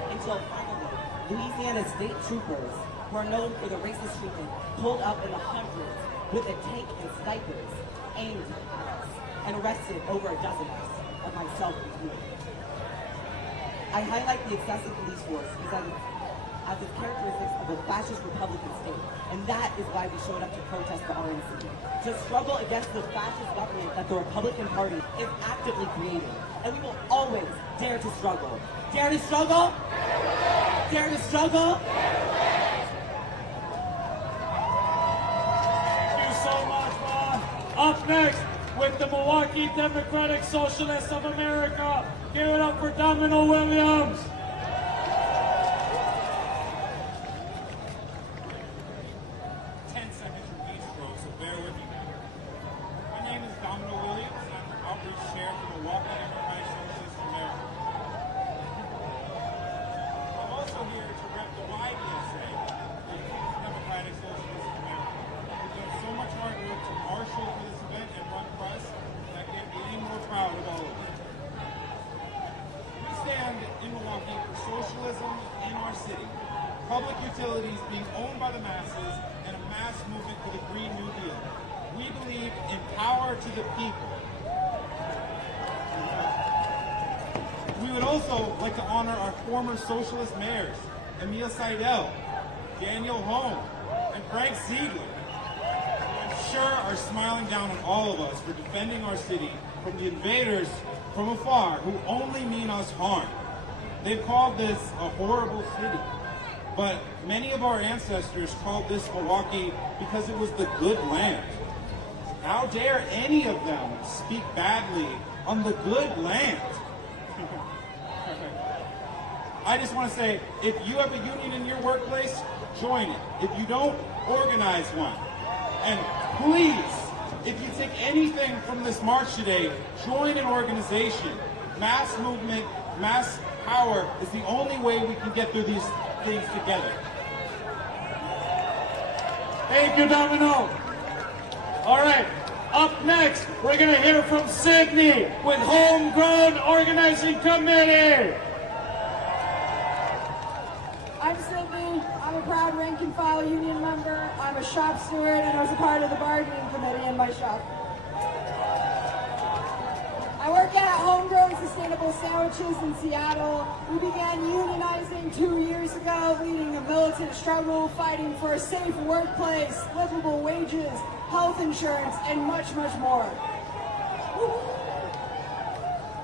Until finally, Louisiana state troopers, who are known for the racist treatment, pulled up in the hundreds with a tank and snipers aimed at us and arrested over a dozen of myself included. I highlight the excessive police force because as the characteristics of a fascist Republican state, and that is why we showed up to protest the RNC, to struggle against the fascist government that the Republican Party is actively creating. And we will always dare to struggle. Dare to struggle? Dare to struggle? Thank you so much, Vaughn. Up next, with the Milwaukee Democratic Socialists of America, give it up for Domino Williams. 10 seconds from each row, so bear with me. My name is Domino Williams, and I'm the outreach chair for the Milwaukee Democratic Socialists of America. I'm also here to rep the YDSA, the Democratic Socialists of America. We've done so much hard work to marshal for this event and run press, and I can't be any more proud of all of you. We stand in Milwaukee for socialism in our city, public utilities being owned by the masses, and a mass movement for the Green New Deal. We believe in power to the people. We would also like to honor our former socialist mayors, Emil Seidel, Daniel Hone, and Frank Ziegler, who I'm sure are smiling down on all of us for defending our city from the invaders from afar who only mean us harm. They've called this a horrible city, but many of our ancestors called this Milwaukee because it was the good land. How dare any of them speak badly on the good land? I just want to say, if you have a union in your workplace, join it. If you don't, organize one. And please, if you take anything from this march today, join an organization. Mass movement, mass power is the only way we can get through these things together. Thank you, Domino. All right, up next, we're going to hear from Sydney with Homegrown Organizing Committee. I'm Sydney. I'm a proud rank and file union member. I'm a shop steward and I was a part of the bargaining committee in my shop. I work at Homegrown Sustainable Sandwiches in Seattle. We began unionizing 2 years ago, leading a militant struggle, fighting for a safe workplace, livable wages, health insurance, and much, much more.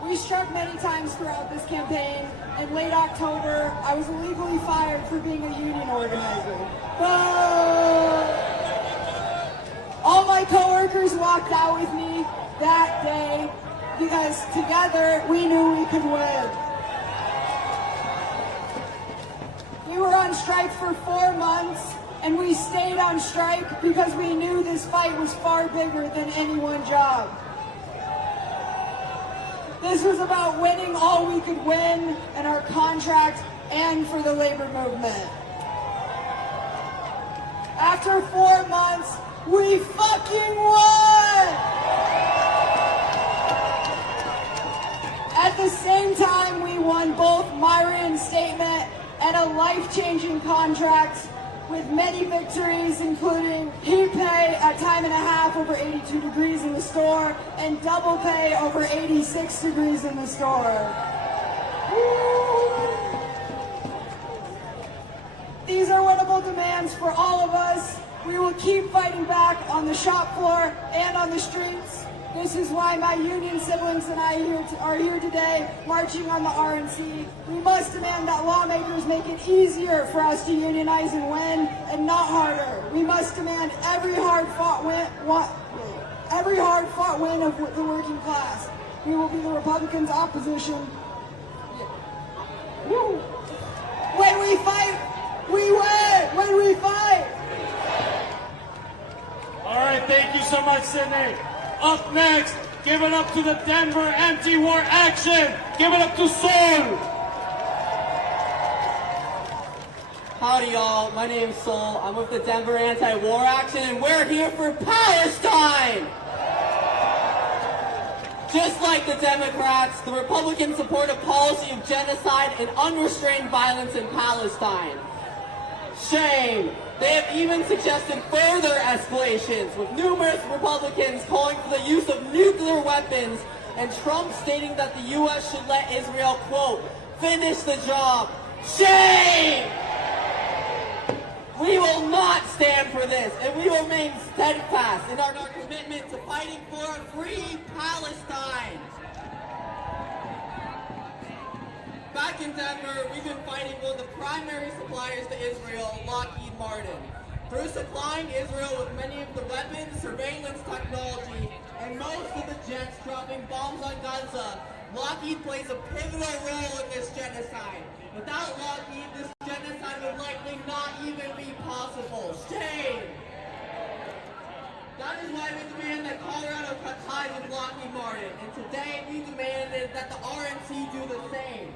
We struck many times throughout this campaign. In late October, I was illegally fired for being a union organizer. All my coworkers walked out with me that day because together we knew we could win. We were on strike for 4 months, and we stayed on strike because we knew this fight was far bigger than any one job. This was about winning all we could win in our contract and for the labor movement. After 4 months, we fucking won! At the same time, we won both my reinstatement and a life-changing contract with many victories, including heat pay at time and a half over 82 degrees in the store and double pay over 86 degrees in the store. These are winnable demands for all of us. We will keep fighting back on the shop floor and on the streets. This is why my union siblings and I are here today, marching on the RNC. We must demand that lawmakers make it easier for us to unionize and win, and not harder. We must demand every hard-fought win of the working class. We will be the Republicans' opposition. When we fight, we win. When we fight. All right, thank you so much, Sydney. Up next, give it up to the Denver Anti-War Action. Give it up to Sol. Howdy, y'all. My name's Sol. I'm with the Denver Anti-War Action, and we're here for Palestine. Just like the Democrats, the Republicans support a policy of genocide and unrestrained violence in Palestine. Shame. They have even suggested further escalations, with numerous Republicans calling for the use of nuclear weapons, and Trump stating that the U.S. should let Israel, quote, finish the job. Shame! We will not stand for this, and we will remain steadfast in our commitment to fighting for a free Palestine. Back in Denver, we've been fighting one of the primary suppliers to Israel, Lockheed Martin. Through supplying Israel with many of the weapons, surveillance technology, and most of the jets dropping bombs on Gaza, Lockheed plays a pivotal role in this genocide. Without Lockheed, this genocide would likely not even be possible. Shame! That is why we demand that Colorado cut ties with Lockheed Martin, and today we demanded that the RNC do the same.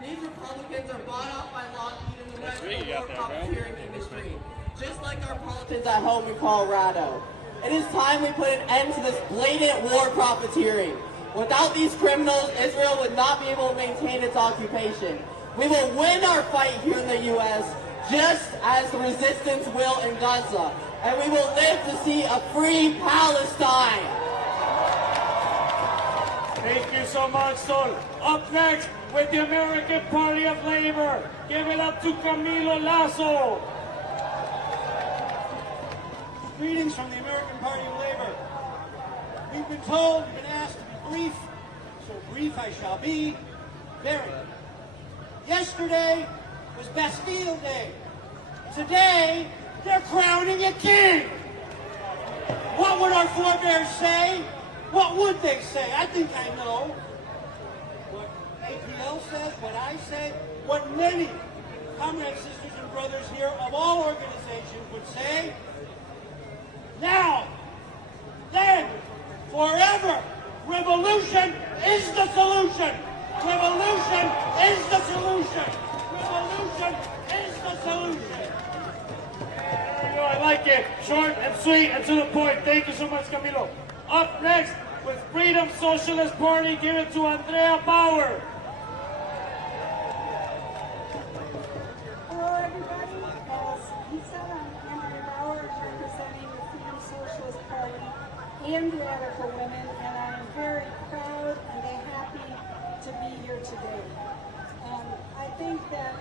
These Republicans are bought off by Lockheed and the rest of the war profiteering industry, just like our politicians at home in Colorado. It is time we put an end to this blatant war profiteering. Without these criminals, Israel would not be able to maintain its occupation. We will win our fight here in the U.S., just as the resistance will in Gaza, and we will live to see a free Palestine. Thank you so much, Sol. Up next, with the American Party of Labor, give it up to Camilo Lasso. Greetings from the American Party of Labor. We've been told, we've been asked to be brief, so brief I shall be. Very. Yesterday was Bastille Day. Today, they're crowning a king. What would our forebears say? What would they say? I think I know. What APL says, what I say, what many comrades, sisters, and brothers here of all organizations would say. Now, then, forever, revolution is the solution. Revolution is the solution. Revolution is the solution. There you go, I like it. Short and sweet and to the point. Thank you so much, Camilo. Up next, with Freedom Socialist Party, give it to Andrea Bauer. Hello, everybody. As he said, I'm Andrea Bauer, representing the Freedom Socialist Party and Radical Women, and I am very proud and here today. I think that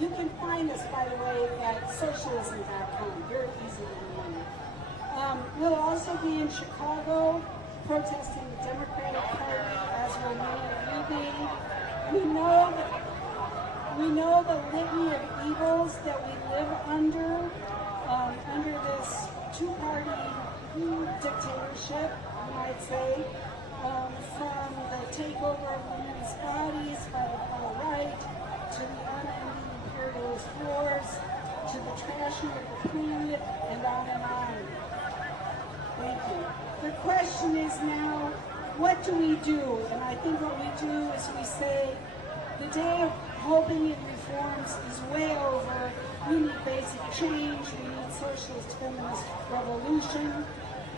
you can find us, by the way, at socialism.com. Very easy to remember. We'll also be in Chicago protesting the Democratic Party as we're leaving. We know the litany of evils that we live under this two-party dictatorship, you might say, from the takeover of women's bodies by the far right, to the unending imperialist wars, to the trashing of the planet, and on and on. Thank you. The question is now, what do we do? And I think what we do is we say, the day of hoping in reforms is way over. We need basic change. We need socialist feminist revolution.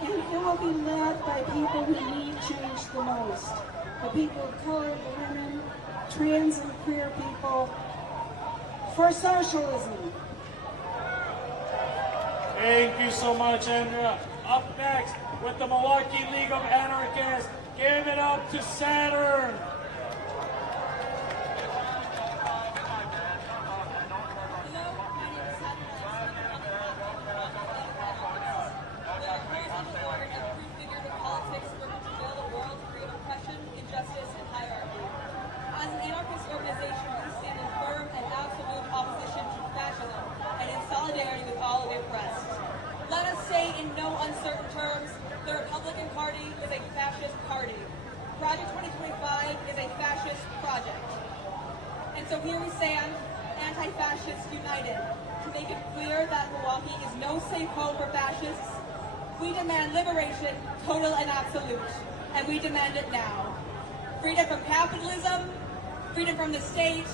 And it will be led by people who need change the most. The people of color, the women, trans and queer people, for socialism. Thank you so much, Andrea. Up next, with the Milwaukee League of Anarchists, give it up to Saturn. Uncertain terms, the Republican Party is a fascist party. Project 2025 is a fascist project. And so here we stand, anti-fascists united, to make it clear that Milwaukee is no safe home for fascists. We demand liberation, total and absolute, and we demand it now. Freedom from capitalism, freedom from the state,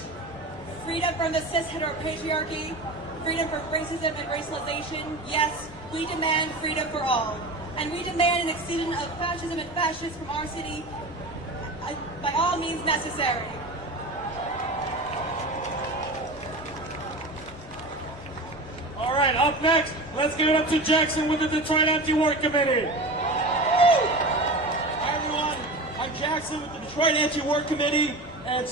freedom from the cis-heteropatriarchy, freedom from racism and racialization. Yes, we demand freedom for all. And we demand an extinction of fascism and fascists from our city by all means necessary. All right, up next, let's give it up to Jackson with the Detroit Anti-War Committee. Hi everyone, I'm Jackson with the Detroit Anti-War Committee and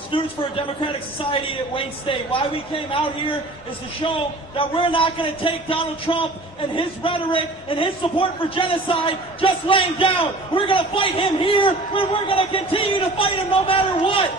Students for a Democratic Society at Wayne State. Why we came out here is to show that we're not going to take Donald Trump and his rhetoric and his support for genocide just laying down. We're going to fight him here, and we're going to continue to fight him no matter what.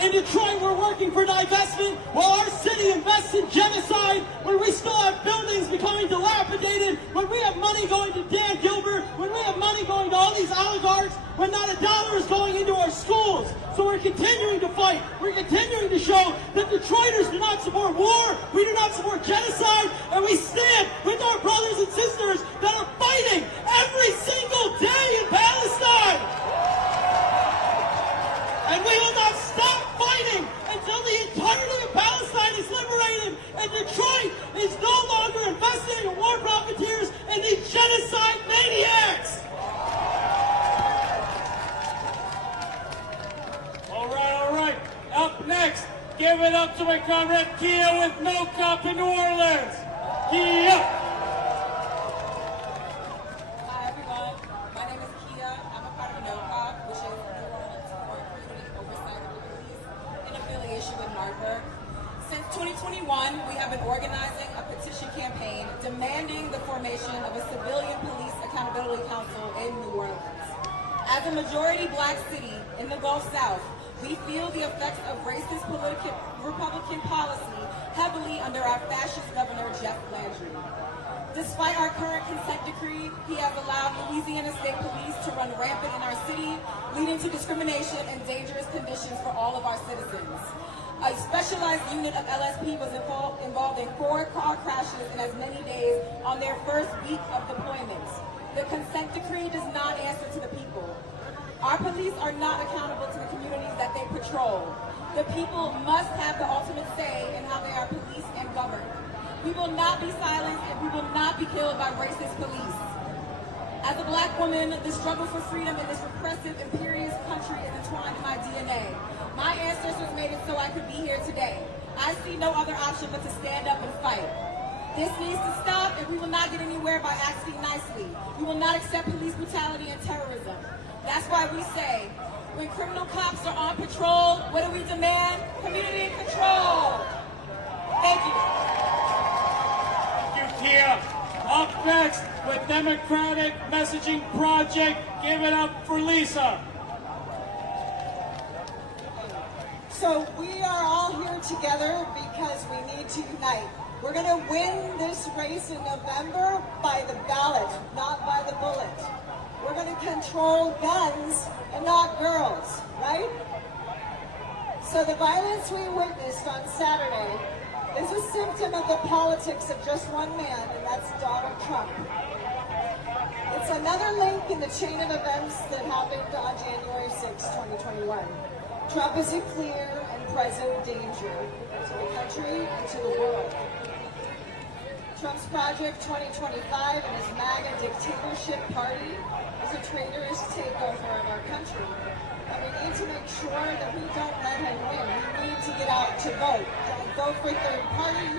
In Detroit, we're working for divestment while our city invests in genocide, when we still have buildings becoming dilapidated, when we have money going to Dan Gilbert, when we have money going to all these oligarchs, when not a dollar is going into our schools. So we're continuing to fight. We're continuing to show that Detroiters do not support war, we do not support genocide, and we stand with our brothers and sisters that are fighting every single day in Palestine. And we will not stop fighting until the entirety of Palestine is liberated and Detroit is no longer investing in war profiteers and these genocide maniacs. All right. Up next, give it up to my comrade Kia with No Cop in New Orleans. Kia! Hi everyone, my name is Kia. I'm a part of No Cop, which is New Orleans for Community Oversight of the Police in affiliation with NARPR. Since 2021, we have been organizing a petition campaign demanding the formation of a civilian police accountability council in New Orleans. As a majority black city in the Gulf South, we feel the effects of racist Republican policy heavily under our fascist governor, Jeff Landry. Despite our current consent decree, he has allowed Louisiana State Police to run rampant in our city, leading to discrimination and dangerous conditions for all of our citizens. A specialized unit of LSP was involved in 4 car crashes in as many days on their first week of deployment. The consent decree does not answer to the people. Our police are not accountable to the communities that they patrol. The people must have the ultimate say in how they are policed and governed. We will not be silenced and we will not be killed by racist police. As a black woman, the struggle for freedom in this repressive, imperialist country is entwined in my DNA. My ancestors made it so I could be here today. I see no other option but to stand up and fight. This needs to stop, and we will not get anywhere by acting nicely. We will not accept police brutality and terrorism. That's why we say, when criminal cops are on patrol, what do we demand? Community control. Thank you. Thank you, Tia. Up next with Democratic Messaging Project, give it up for Lisa. So we are all here together because we need to unite. We're going to win this race in November by the ballot, not by the bullet. We're going to control guns and not girls, right? So the violence we witnessed on Saturday is a symptom of the politics of just one man, and that's Donald Trump. It's another link in the chain of events that happened on January 6, 2021. Trump is a clear and present danger to the country and to the world. Trump's Project 2025 and his MAGA dictatorship party is a traitorous takeover of our country. And we need to make sure that we don't let him win. We need to get out to vote. Don't vote for third party.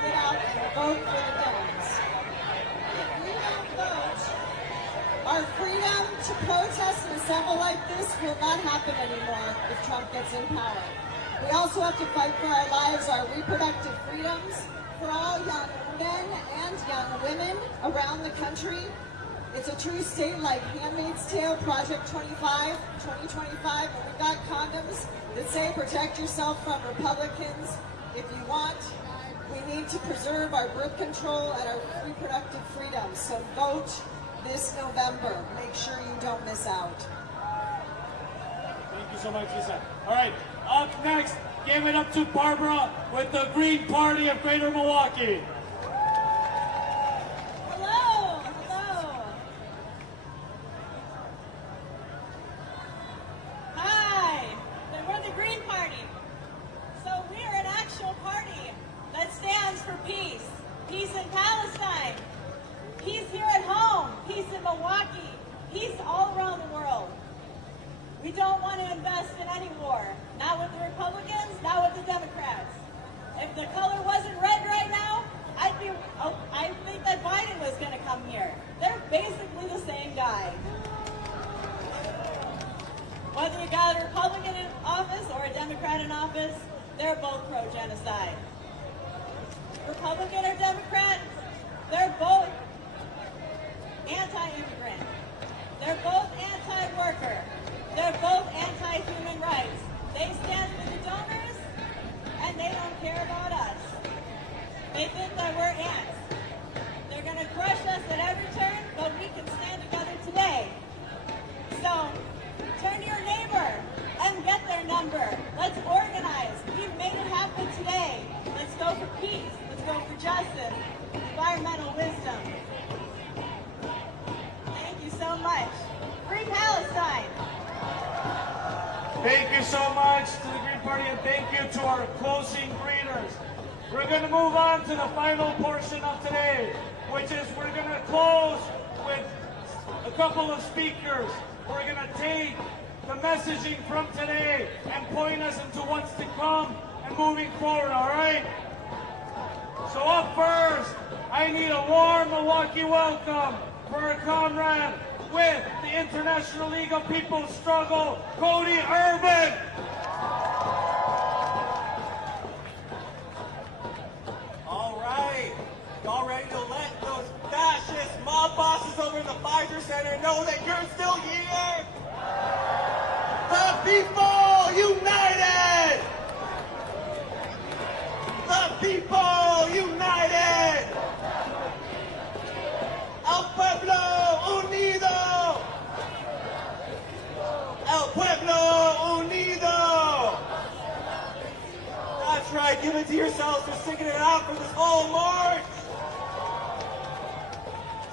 Get out and vote for the Dems. If we don't vote, our freedom to protest and assemble like this will not happen anymore if Trump gets in power. We also have to fight for our lives, our reproductive freedoms, for all young men and young women around the country. It's a true state like Handmaid's Tale, Project 2025, and we've got condoms that say protect yourself from Republicans if you want. We need to preserve our birth control and our reproductive freedoms. So vote this November. Make sure you don't miss out. Thank you so much, Lisa. All right, up next, give it up to Barbara with the Green Party of Greater Milwaukee. Hello, hello. Hi, we're the Green Party. So we're an actual party that stands for peace. Peace in Palestine. Peace here at home. Peace in Milwaukee. Peace all around the world. We don't want to invest in any war. Not with the Republicans, not with the Democrats. If the color wasn't red right now, I think that Biden was going to come here. They're basically the same guy. Whether you got a Republican in office or a Democrat in office, they're both pro-genocide. Republican or Democrat, they're both anti-immigrant. They're both anti-worker. They're both anti-human rights. They stand for the donors, and they don't care about us. They think that we're ants. They're going to crush us at every turn, but we can stand together today. So, turn to your neighbor and get their number. Let's organize. We've made it happen today. Let's go for peace. Let's go for justice. Environmental wisdom. Thank you so much. Free Palestine. Thank you so much to the Green Party, and thank you to our closing greeters. We're going to move on to the final portion of today, which is we're going to close with a couple of speakers. We're going to take the messaging from today and point us into what's to come and moving forward, all right? So up first, I need a warm Milwaukee welcome for our comrade with the International League of People's Struggle, Cody Urban. All right, y'all ready to let those fascist mob bosses over in the Pfizer Center know that you're still here? The people united! The people united! El pueblo unido! El pueblo unido! That's right, give it to yourselves for sticking it out for this whole march!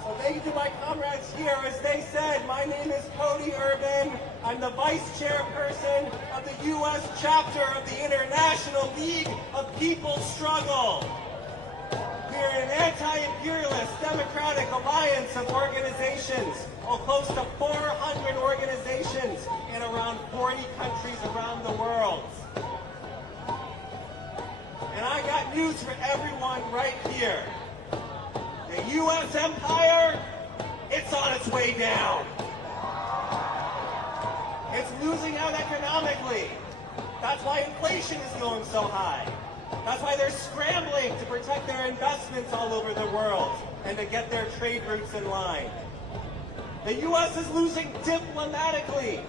So thank you to my comrades here. As they said, my name is Cody Urban. I'm the vice chairperson of the U.S. chapter of the International League of People's Struggle. We're an anti-imperialist democratic alliance of organizations, close to 400 organizations in around 40 countries around the world. And I got news for everyone right here. The U.S. empire, it's on its way down. It's losing out economically. That's why inflation is going so high. That's why they're scrambling to protect their investments all over the world and to get their trade routes in line. The U.S. is losing diplomatically.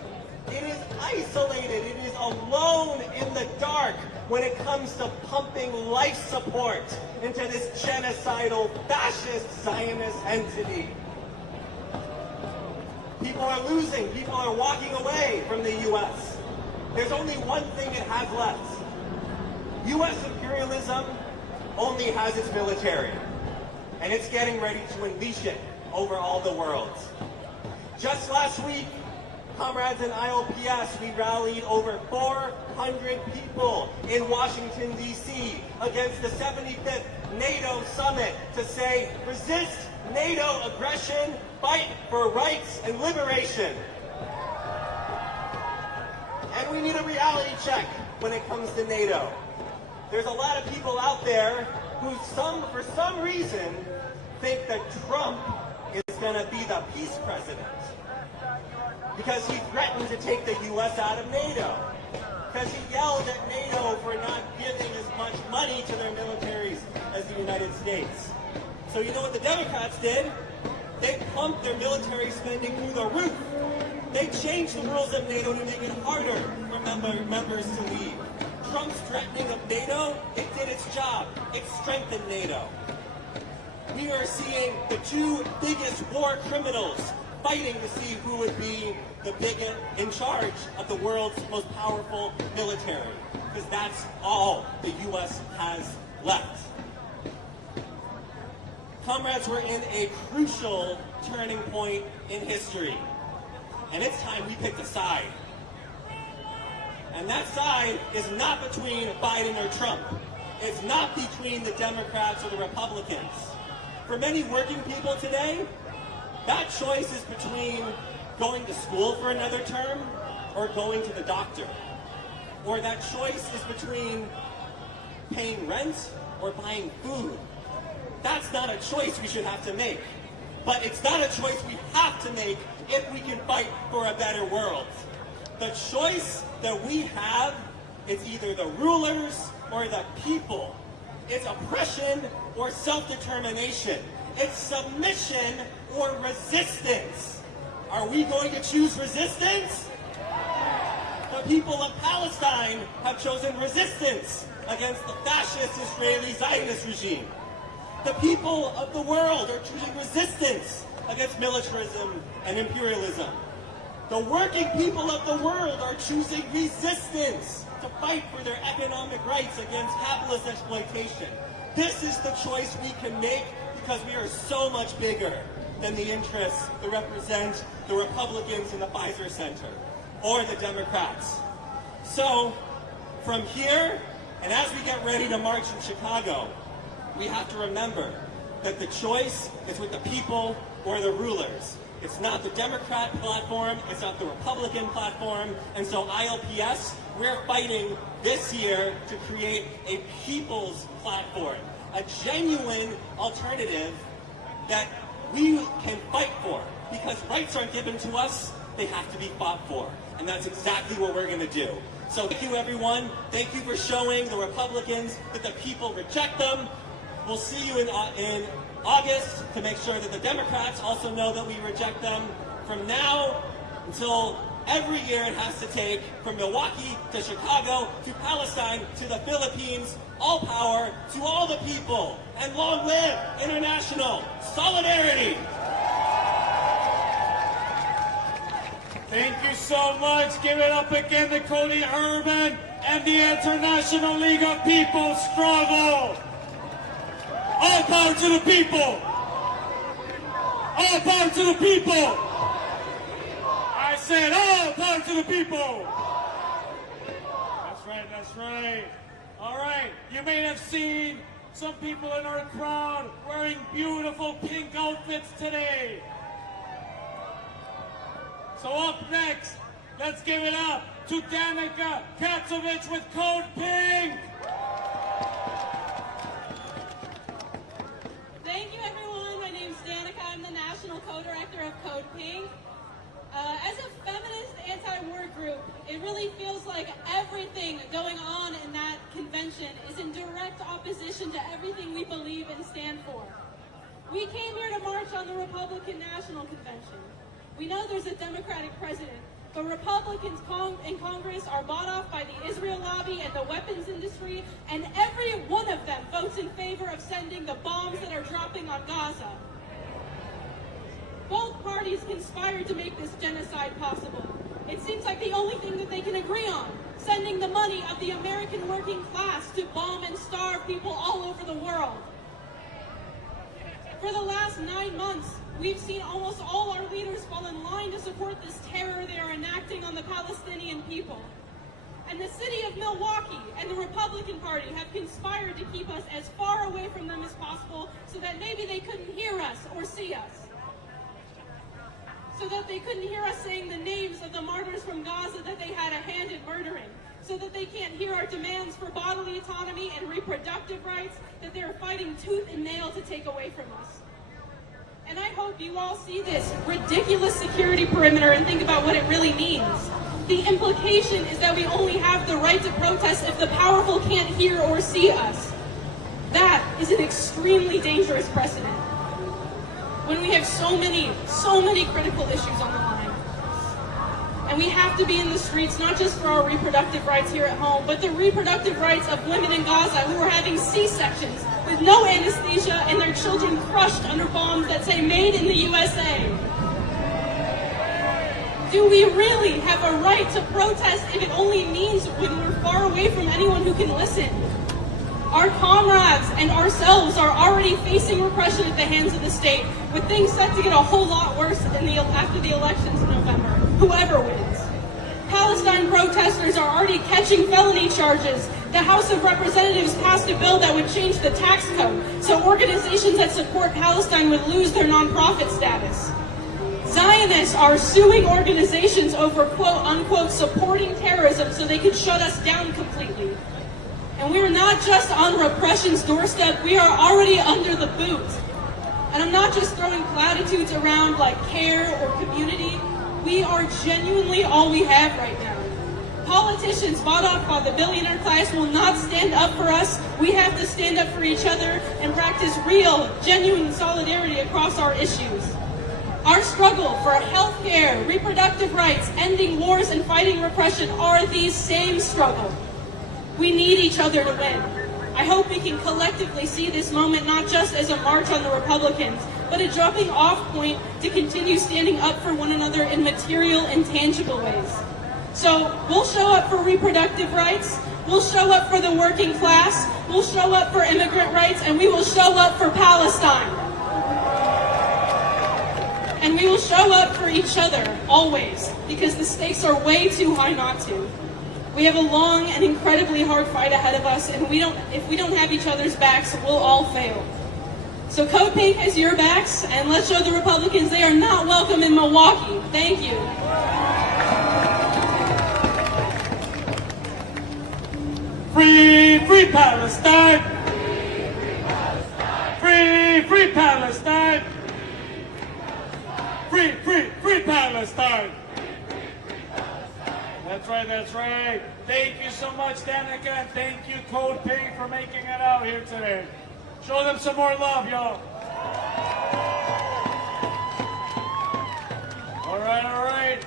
It is isolated. It is alone in the dark when it comes to pumping life support into this genocidal, fascist, Zionist entity. People are losing. People are walking away from the U.S. There's only one thing it has left. U.S. imperialism only has its military, and it's getting ready to unleash it over all the world. Just last week, comrades in IOPS, we rallied over 400 people in Washington, D.C. against the 75th NATO summit to say, resist NATO aggression, fight for rights and liberation. And we need a reality check when it comes to NATO. There's a lot of people out there who for some reason think that Trump is going to be the peace president because he threatened to take the U.S. out of NATO, because he yelled at NATO for not giving as much money to their militaries as the United States. So you know what the Democrats did? They pumped their military spending through the roof. They changed the rules of NATO to make it harder for members to leave. Trump's threatening of NATO, it did its job. It strengthened NATO. We are seeing the two biggest war criminals fighting to see who would be the biggest in charge of the world's most powerful military, because that's all the U.S. has left. Comrades, we're in a crucial turning point in history, and it's time we picked a side. And that side is not between Biden or Trump. It's not between the Democrats or the Republicans. For many working people today, that choice is between going to school for another term or going to the doctor. Or that choice is between paying rent or buying food. That's not a choice we should have to make. But it's not a choice we have to make if we can fight for a better world. The choice that we have is either the rulers or the people. It's oppression or self-determination. It's submission or resistance. Are we going to choose resistance? The people of Palestine have chosen resistance against the fascist Israeli Zionist regime. The people of the world are choosing resistance against militarism and imperialism. The working people of the world are choosing resistance to fight for their economic rights against capitalist exploitation. This is the choice we can make because we are so much bigger than the interests that represent the Republicans in the Pfizer Center or the Democrats. So, from here, and as we get ready to march in Chicago, we have to remember that the choice is with the people or the rulers. It's not the Democrat platform, it's not the Republican platform, and so ILPS, we're fighting this year to create a people's platform, a genuine alternative that we can fight for, because rights aren't given to us, they have to be fought for, and that's exactly what we're going to do. So thank you, everyone. Thank you for showing the Republicans that the people reject them. We'll see you in August to make sure that the Democrats also know that we reject them. From now until every year it has to take, from Milwaukee to Chicago to Palestine to the Philippines, all power to all the people, and long live international solidarity. Thank you so much. Give it up again to Cody Urban and the International League of People Struggle. All power to the people. All power to the people. I said all power to the people. That's right, that's right. All right, you may have seen some people in our crowd wearing beautiful pink outfits today. So up next, let's give it up to Danica Katsovich with Code Pink. Thank you, everyone. My name's Danica. I'm the National Co-Director of Code Pink. As a feminist anti-war group, it really feels like everything going on in that convention is in direct opposition to everything we believe and stand for. We came here to march on the Republican National Convention. We know there's a Democratic president, but Republicans in Congress are bought off by the Israel lobby and the weapons industry, and every one of them votes in favor of sending the bombs that are dropping on Gaza. Both parties conspired to make this genocide possible. It seems like the only thing that they can agree on, sending the money of the American working class to bomb and starve people all over the world. For the last 9 months, we've seen almost all our leaders fall in line to support this terror they are enacting on the Palestinian people. And the city of Milwaukee and the Republican Party have conspired to keep us as far away from them as possible so that maybe they couldn't hear us or see us. So that they couldn't hear us saying the names of the martyrs from Gaza that they had a hand in murdering. So that they can't hear our demands for bodily autonomy and reproductive rights that they're fighting tooth and nail to take away from us. And I hope you all see this ridiculous security perimeter and think about what it really means. The implication is that we only have the right to protest if the powerful can't hear or see us. That is an extremely dangerous precedent. When we have so many critical issues on the line. And we have to be in the streets, not just for our reproductive rights here at home, but the reproductive rights of women in Gaza who are having C-sections with no anesthesia and their children crushed under bombs that say "Made in the USA." Do we really have a right to protest if it only means when we're far away from anyone who can listen? Our comrades and ourselves are already facing repression at the hands of the state, with things set to get a whole lot worse after the elections in November, whoever wins. Palestine protesters are already catching felony charges. The House of Representatives passed a bill that would change the tax code, so organizations that support Palestine would lose their nonprofit status. Zionists are suing organizations over quote-unquote supporting terrorism so they can shut us down completely. And we're not just on repression's doorstep, we are already under the boot. And I'm not just throwing platitudes around like care or community. We are genuinely all we have right now. Politicians bought off by the billionaire class will not stand up for us. We have to stand up for each other and practice real, genuine solidarity across our issues. Our struggle for health care, reproductive rights, ending wars, and fighting repression are these same struggles. We need each other to win. I hope we can collectively see this moment not just as a march on the Republicans, but a jumping off point to continue standing up for one another in material and tangible ways. So we'll show up for reproductive rights, we'll show up for the working class, we'll show up for immigrant rights, and we will show up for Palestine. And we will show up for each other, always, because the stakes are way too high not to. We have a long and incredibly hard fight ahead of us, and if we don't have each other's backs, we'll all fail. So Code Pink has your backs, and let's show the Republicans they are not welcome in Milwaukee. Thank you. Free, free Palestine! Free, free Palestine! Free, free, free Palestine! That's right, that's right. Thank you so much, Danica, and thank you, Code Pink, for making it out here today. Show them some more love, y'all. All right.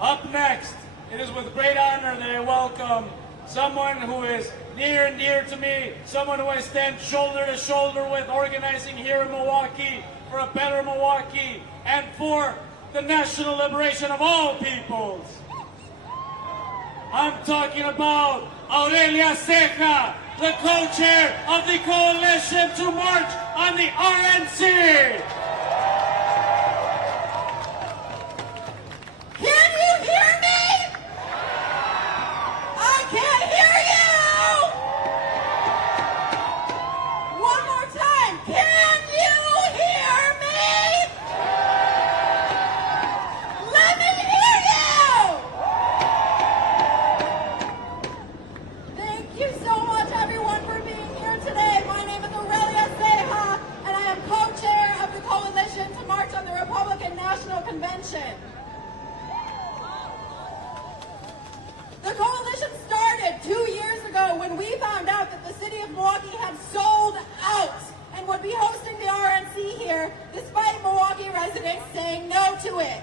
Up next, it is with great honor that I welcome someone who is near and dear to me, someone who I stand shoulder to shoulder with, organizing here in Milwaukee for a better Milwaukee and for the national liberation of all peoples. I'm talking about Aurelia Ceja, the co-chair of the coalition to march on the RNC. Can you hear me? I can't hear you! One more time, can you hear me? Let me hear you! Thank you so much, everyone, for being here today. My name is Aurelia Ceja, and I am co-chair of the coalition city of Milwaukee had sold out and would be hosting the RNC here, despite Milwaukee residents saying no to it.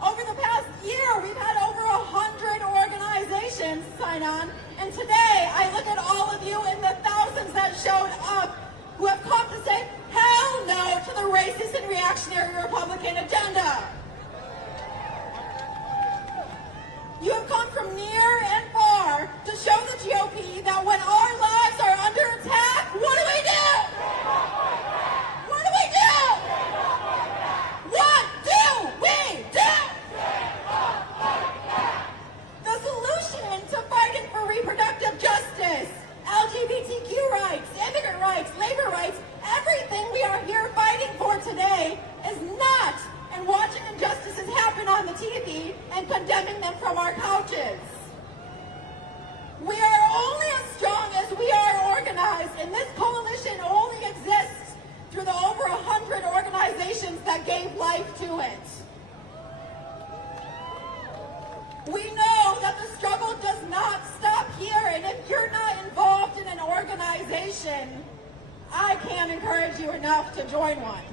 Over the past year, we've had over 100 organizations sign on, and today I look at all of you in the thousands that showed up who have come to say hell no to the racist and reactionary Republican agenda. You have come from near and far to show the GOP that when our lives are under attack, what do we do? What do we do? What do we do? The solution to fighting for reproductive justice, LGBTQ rights, immigrant rights, labor rights, everything we are here fighting for today is not in watching injustices happen on the TV and condemning them from our couches. We are only as strong as we are organized, and this coalition only exists through the over 100 organizations that gave life to it. We know that the struggle does not stop here, and if you're not involved in an organization, I can't encourage you enough to join one.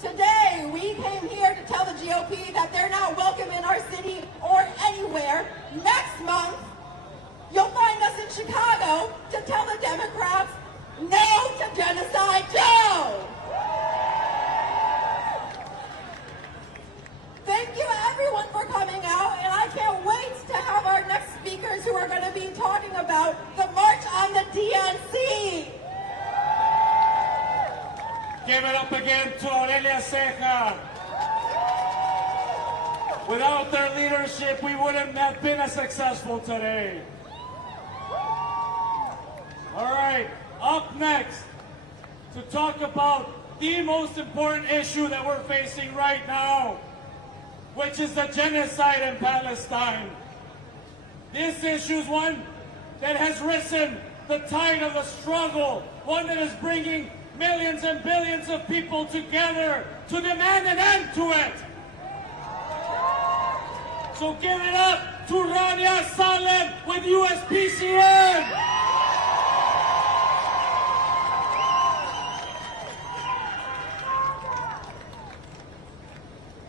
Today, we came here to tell the GOP that they're not welcome in our city or anywhere. Next month, you'll find us in Chicago to tell the Democrats no to Genocide Joe! Thank you everyone for coming out, and I can't wait to have our next speakers who are going to be talking about the March on the DNC. Give it up again to Aurelia Ceja. Without their leadership, we wouldn't have been as successful today. All right, up next to talk about the most important issue that we're facing right now, which is the genocide in Palestine. This issue is one that has risen the tide of the struggle, one that is bringing millions and billions of people together to demand an end to it. So give it up to Rania Salem with USPCN.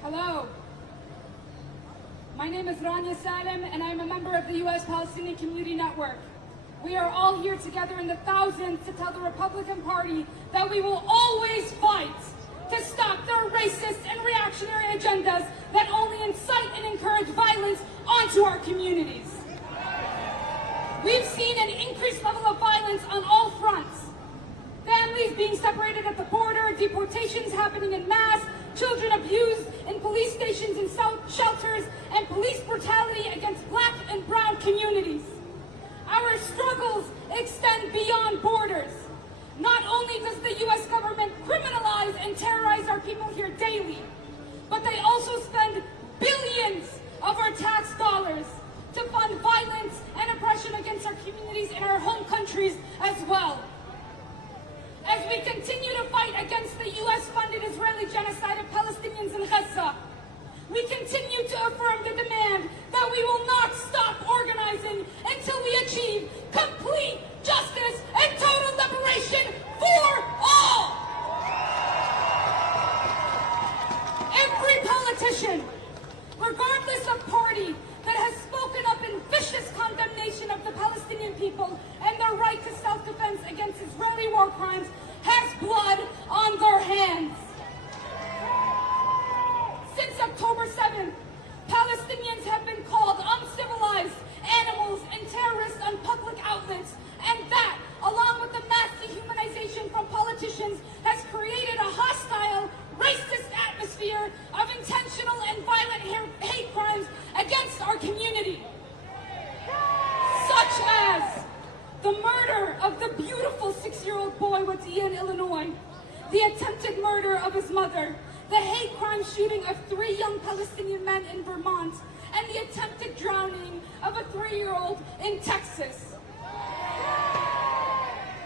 Hello. My name is Rania Salem, and I'm a member of the U.S. Palestinian Community Network. We are all here together in the thousands to tell the Republican Party that we will always fight to stop their racist and reactionary agendas that only incite and encourage violence onto our communities. We've seen an increased level of violence on all fronts. Families being separated at the border, deportations happening en masse, children abused in police stations and shelters, and police brutality against black and brown communities. Our struggles extend beyond borders. Not only does the U.S. government criminalize and terrorize our people here daily, but they also spend billions of our tax dollars to fund violence and oppression against our communities in our home countries as well. As we continue to fight against the U.S.-funded Israeli genocide of Palestinians in Gaza, we continue to affirm the demand that we will not stop organizing until we achieve complete justice and total liberation for all! Every politician, regardless of party, that has spoken up in vicious condemnation of the Palestinian people and their right to self-defense against Israeli war crimes has blood on their hands. Since October 7th, Palestinians have been called uncivilized animals and terrorists on public outlets, and that, along with the mass dehumanization from politicians, has created a hostile, racist atmosphere of intentional and violent hate crimes against our community. Such as the murder of the beautiful 6-year-old boy with Ian, Illinois, the attempted murder of his mother, the hate crime shooting of 3 young Palestinian men in Vermont, and the attempted drowning of a 3-year-old in Texas.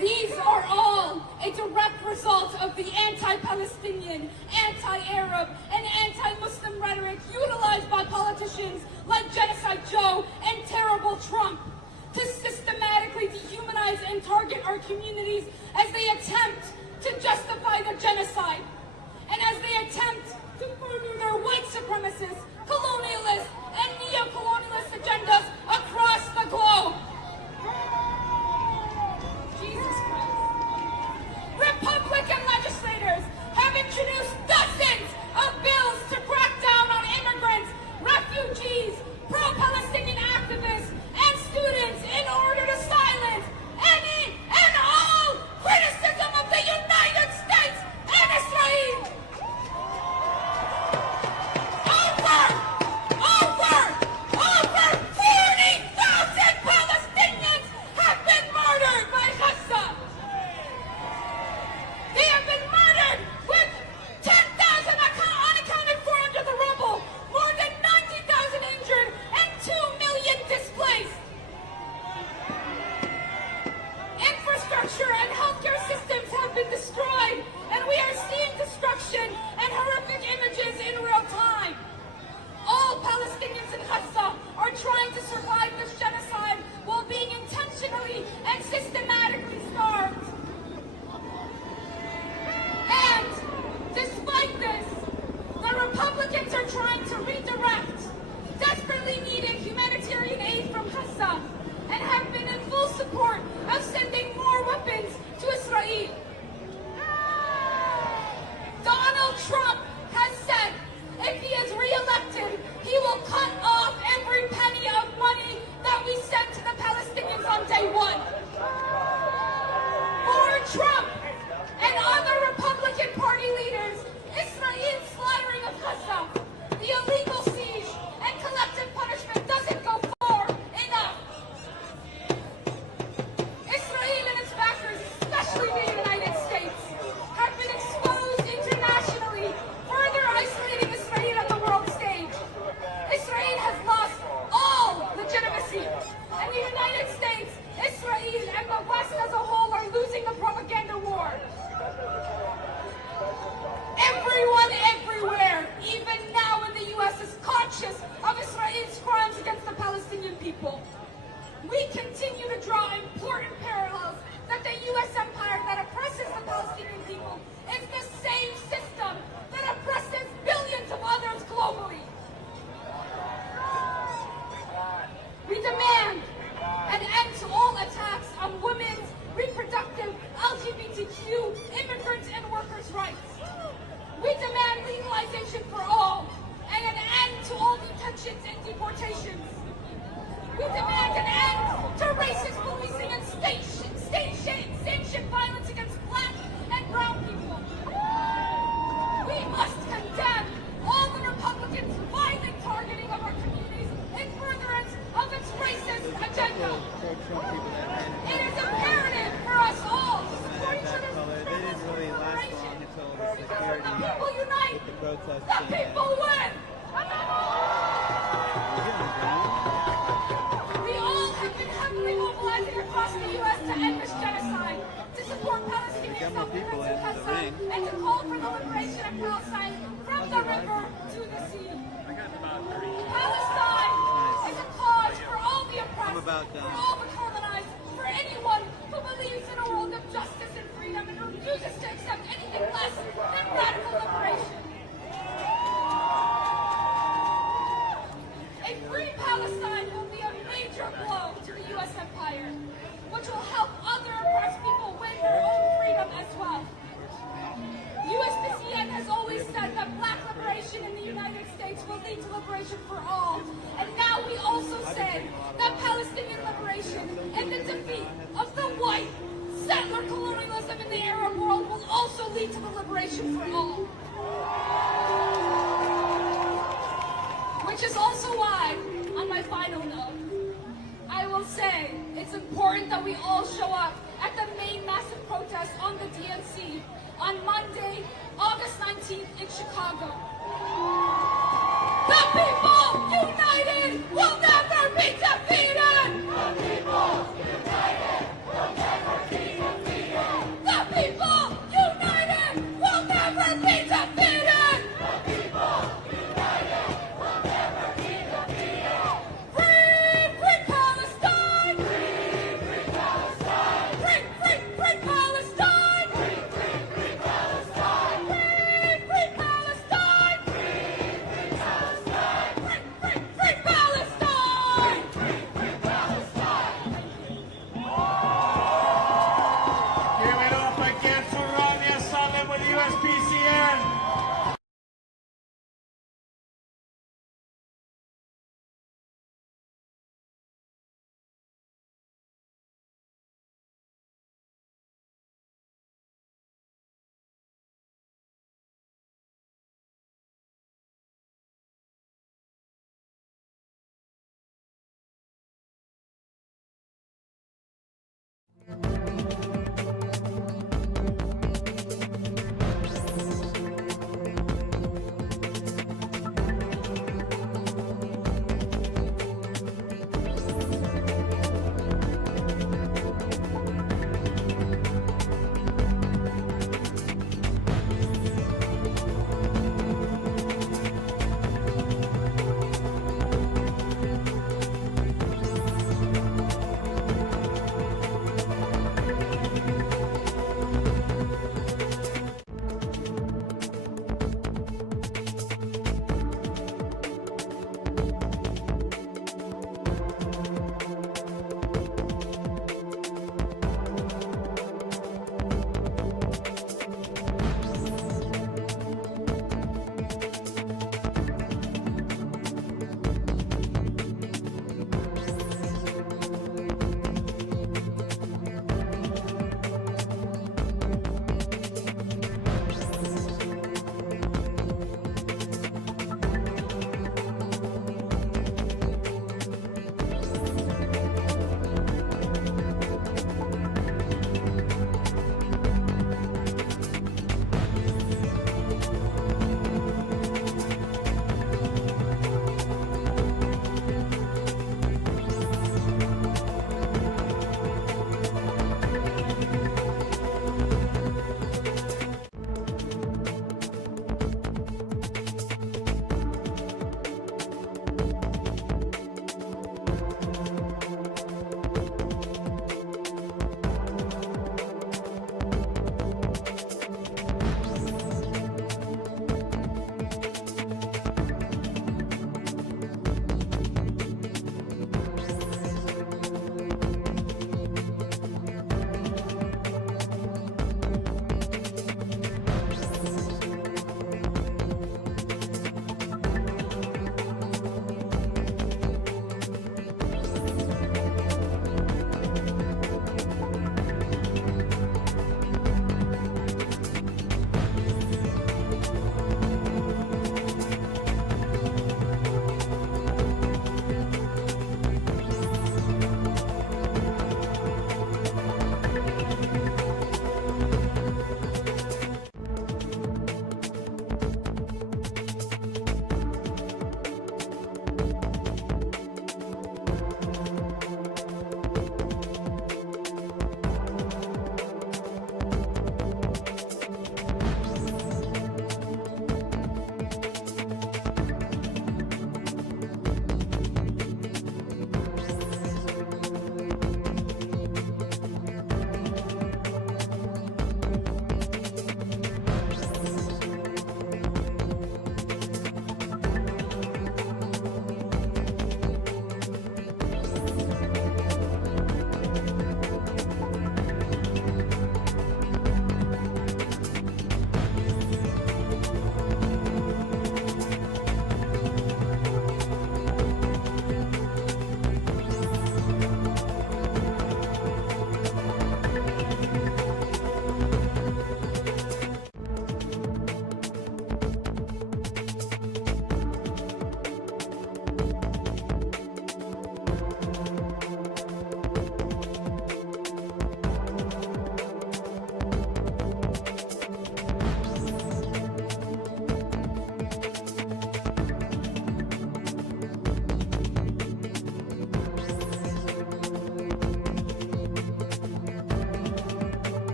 These are all a direct result of the anti-Palestinian, anti-Arab, and anti-Muslim rhetoric utilized by politicians like Genocide Joe and Terrible Trump to systematically dehumanize and target our communities as they attempt to justify the genocide and as they attempt to further their white supremacist, colonialist, and neo-colonialist agendas across the globe. Jesus Christ. Republican legislators have introduced dozens of bills to crack down on immigrants, refugees, pro-Palestinian activists, and students in order to silence any and all criticism of the United States and Israel. Over 40,000 Palestinians have been murdered by Gaza. They have been murdered with 10,000 unaccounted for under the rubble, more than 90,000 injured, and 2 million displaced. Infrastructure and healthcare systems have been destroyed, and we are seeing destruction and horrific images in real time. All Palestinians in Gaza are trying to survive this genocide while being intentionally and systematically starved. And despite this, the Republicans are trying to redirect desperately needed humanitarian aid from Gaza and have been in full support of sending more weapons to Israel. Donald Trump has said if he is re-elected, he will cut off every penny of money that we send to the Palestinians on day one. For Trump and other Republican Party leaders, Israel's slaughtering of Gaza, the illegal siege, and collective punishment doesn't go far enough. Israel and its backers, especially the United States, have been exposed internationally, further isolating Israel on the world stage. Israel has lost all legitimacy, and the United States, Israel, and the West as a whole are losing the propaganda war. Everyone everywhere, even now in the U.S., is conscious of Israel's crimes against the Palestinian people. We continue to draw important parallels that the U.S. empire that oppresses the Palestinian people is the same system that oppresses billions of others globally. We demand an end to all attacks on women's reproductive, LGBTQ, immigrants, and workers' rights. We demand legalization for all and an end to all detentions and deportations. We demand an end to racist policing and state-sanctioned violence against black and brown people. We must condemn all the Republicans' violent targeting of our communities in furtherance of its racist agenda. It is imperative for us all to support each other's liberation. Because the people unite, the people win! We all have been heavily mobilizing across the U.S. to end this genocide, to support Palestinian self-defense in Gaza, and to call for the liberation of Palestine from the river to the sea. Palestine is a cause for all the oppressed, for all the colonized, for anyone who believes in a world of justice and freedom and refuses to accept anything less than radical liberation. A free Palestine will be a major blow to the U.S. empire, which will help other oppressed people win their own freedom as well. USPCN has always said that black liberation in the United States will lead to liberation for all. And now we also say that Palestinian liberation and the defeat of the white settler colonialism in the Arab world will also lead to the liberation for all. Which is also why, on my final note, I will say it's important that we all show up at the main massive protest on the DNC on Monday, August 19th in Chicago. The people united will never be defeated! The people united will never be defeated! The people united will never be defeated! The people united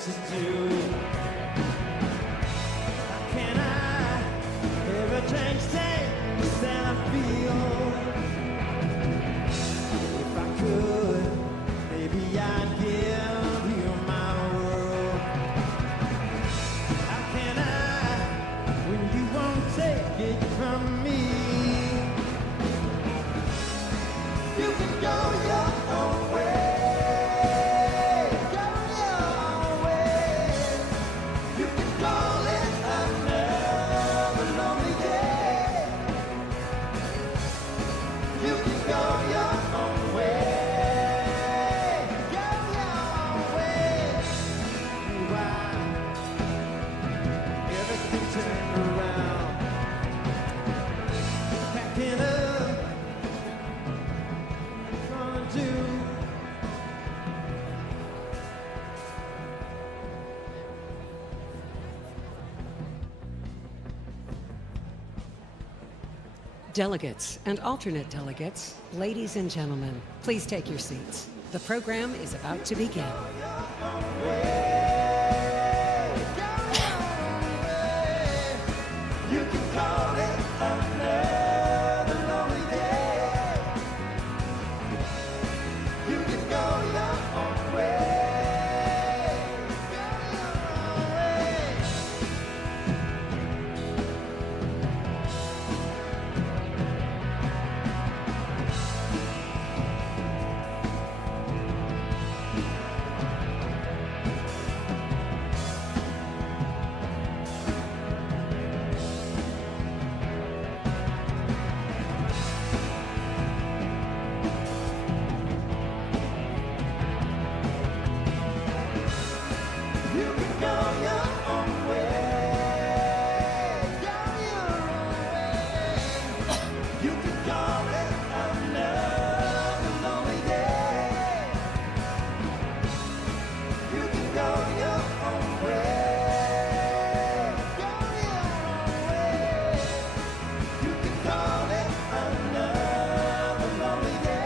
to do. How can I ever change things that I feel? If I could, maybe I'd give you my world. How can I, when you won't take it from me? You can go your own way, go your own way. You can call it another lonely day. You can go your own way, go your own way. Why everything turned around, packing up. Delegates and alternate delegates, ladies and gentlemen, please take your seats. The program is about to begin. You can call it another lonely day. You can go your own way, go your own way. You can go your own way, go your own way. You can call it another lonely day. You can go your own way, go your own way. You can call it another lonely day.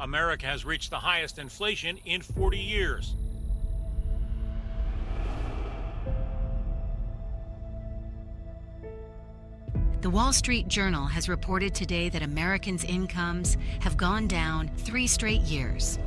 America has reached the highest inflation in 40 years. The Wall Street Journal has reported today that Americans' incomes have gone down 3 straight years.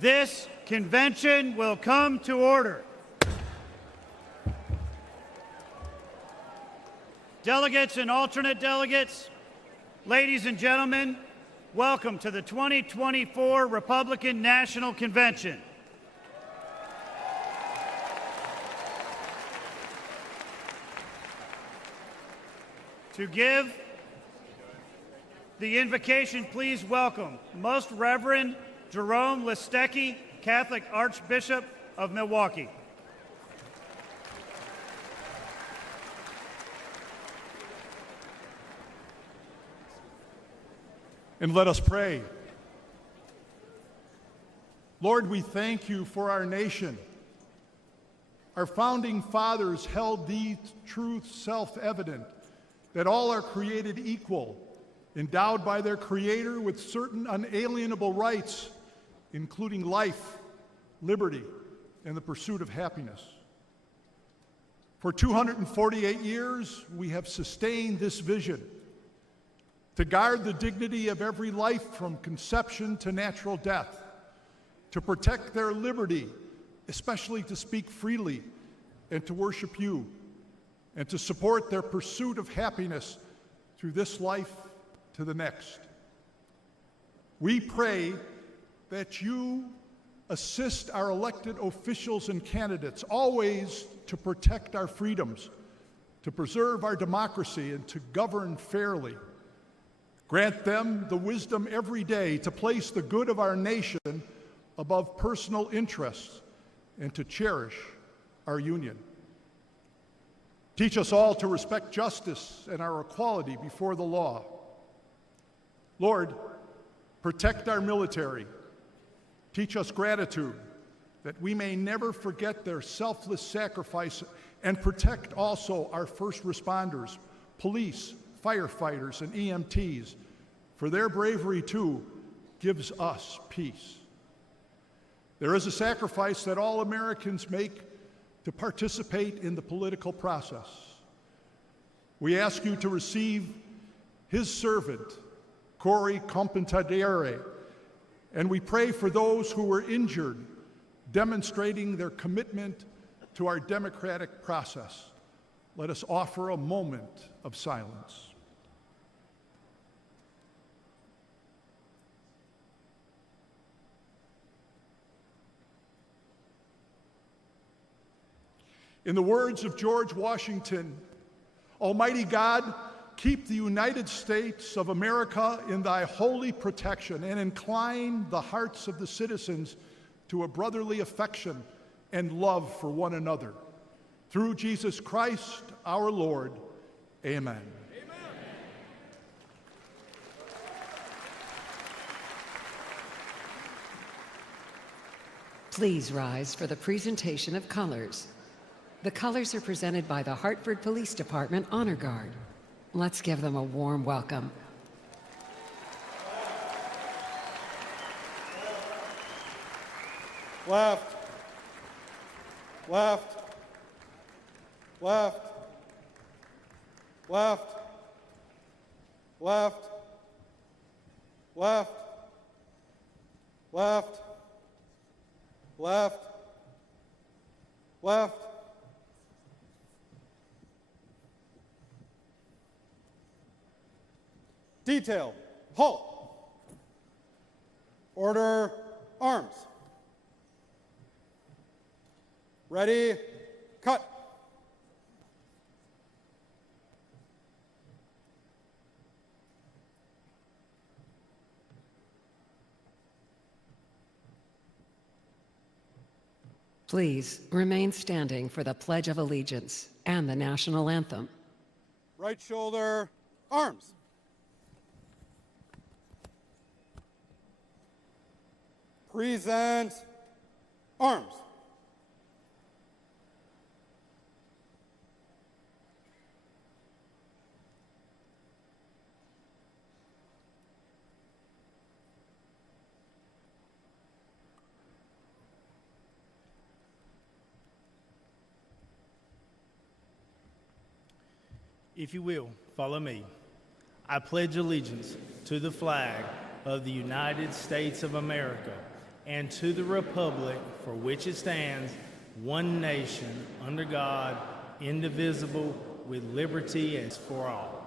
This convention will come to order. Delegates and alternate delegates, ladies and gentlemen, welcome to the 2024 Republican National Convention. To give the invocation, please welcome Most Reverend Jerome Listecki, Catholic Archbishop of Milwaukee. And let us pray. Lord, we thank you for our nation. Our founding fathers held these truths self-evident, that all are created equal, endowed by their Creator with certain unalienable rights, including life, liberty, and the pursuit of happiness. For 248 years, we have sustained this vision to guard the dignity of every life from conception to natural death, to protect their liberty, especially to speak freely and to worship you, and to support their pursuit of happiness through this life to the next. We pray that you assist our elected officials and candidates always to protect our freedoms, to preserve our democracy, and to govern fairly. Grant them the wisdom every day to place the good of our nation above personal interests and to cherish our union. Teach us all to respect justice and our equality before the law. Lord, protect our military. Teach us gratitude, that we may never forget their selfless sacrifice, and protect also our first responders, police, firefighters, and EMTs, for their bravery too gives us peace. There is a sacrifice that all Americans make to participate in the political process. We ask you to receive his servant, Corey Compantadere, and we pray for those who were injured, demonstrating their commitment to our democratic process. Let us offer a moment of silence. In the words of George Washington, Almighty God, keep the United States of America in thy holy protection and incline the hearts of the citizens to a brotherly affection and love for one another. Through Jesus Christ, our Lord. Amen. Please rise for the presentation of colors. The colors are presented by the Hartford Police Department Honor Guard. Let's give them a warm welcome. Left, left, left, left, left, left, left, left, left. Detail, halt. Order, arms. Ready, cut. Please remain standing for the Pledge of Allegiance and the national anthem. Right shoulder, arms. Present, arms. If you will, follow me. I pledge allegiance to the flag of the United States of America and to the republic for which it stands, one nation, under God, indivisible, with liberty and for all.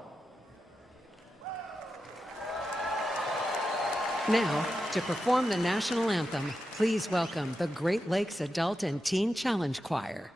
Now, to perform the national anthem, please welcome the Great Lakes Adult and Teen Challenge Choir.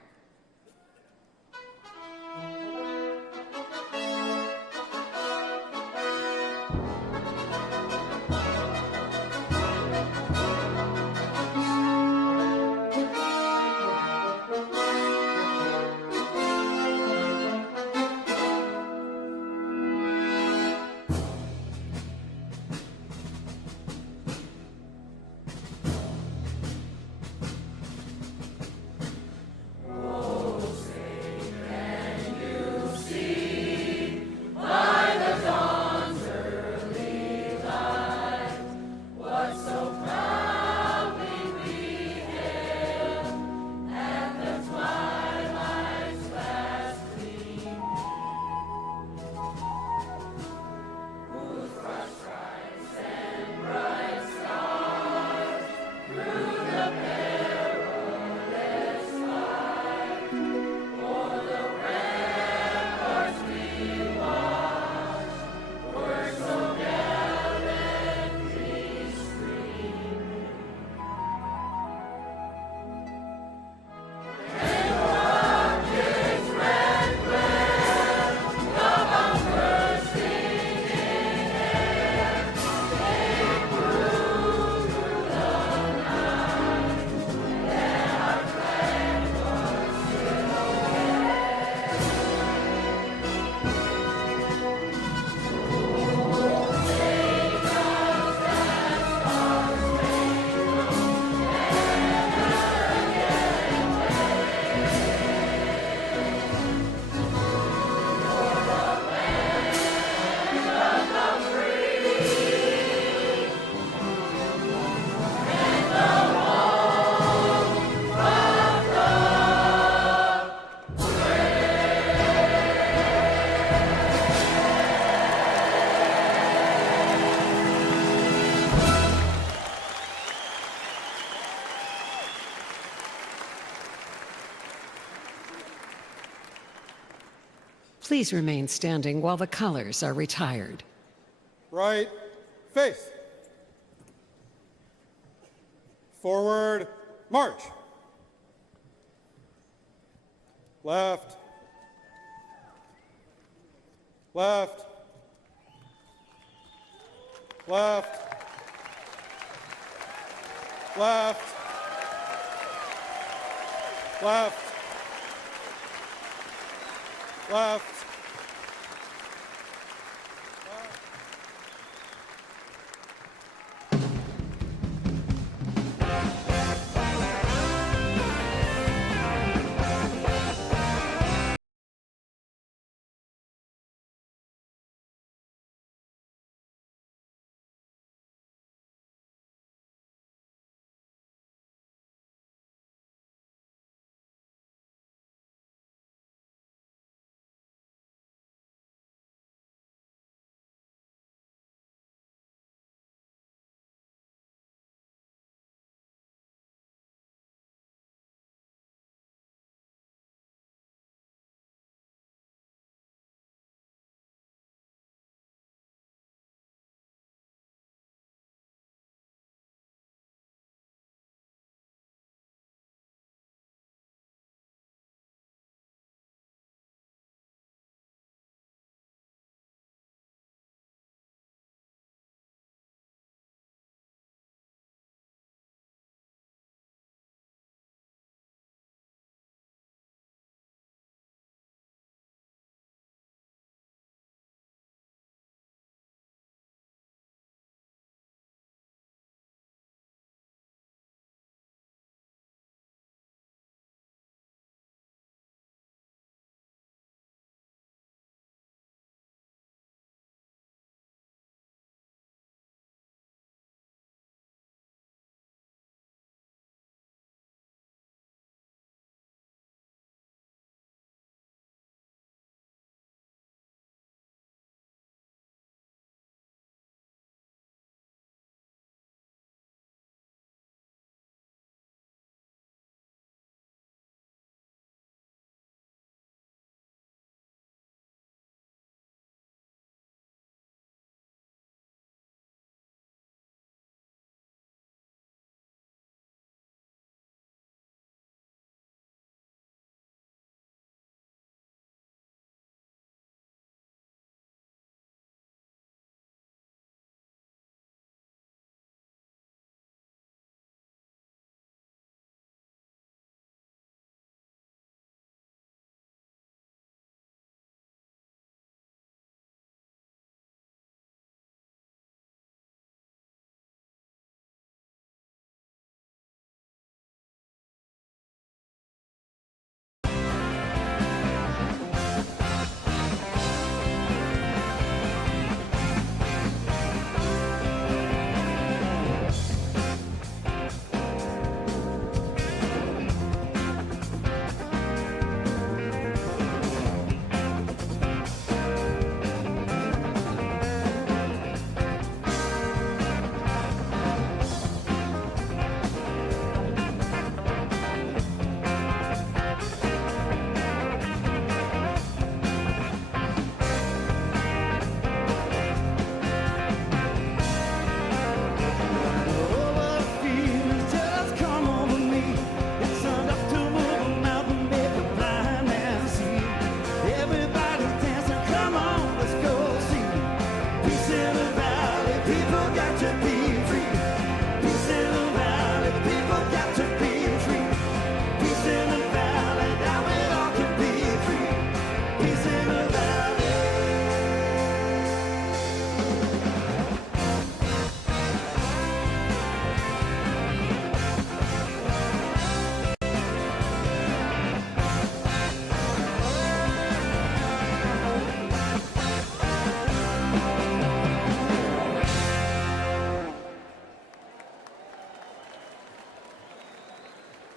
Please remain standing while the colors are retired. Right face. Forward march. Left. Left. Left. Left. Left. Left.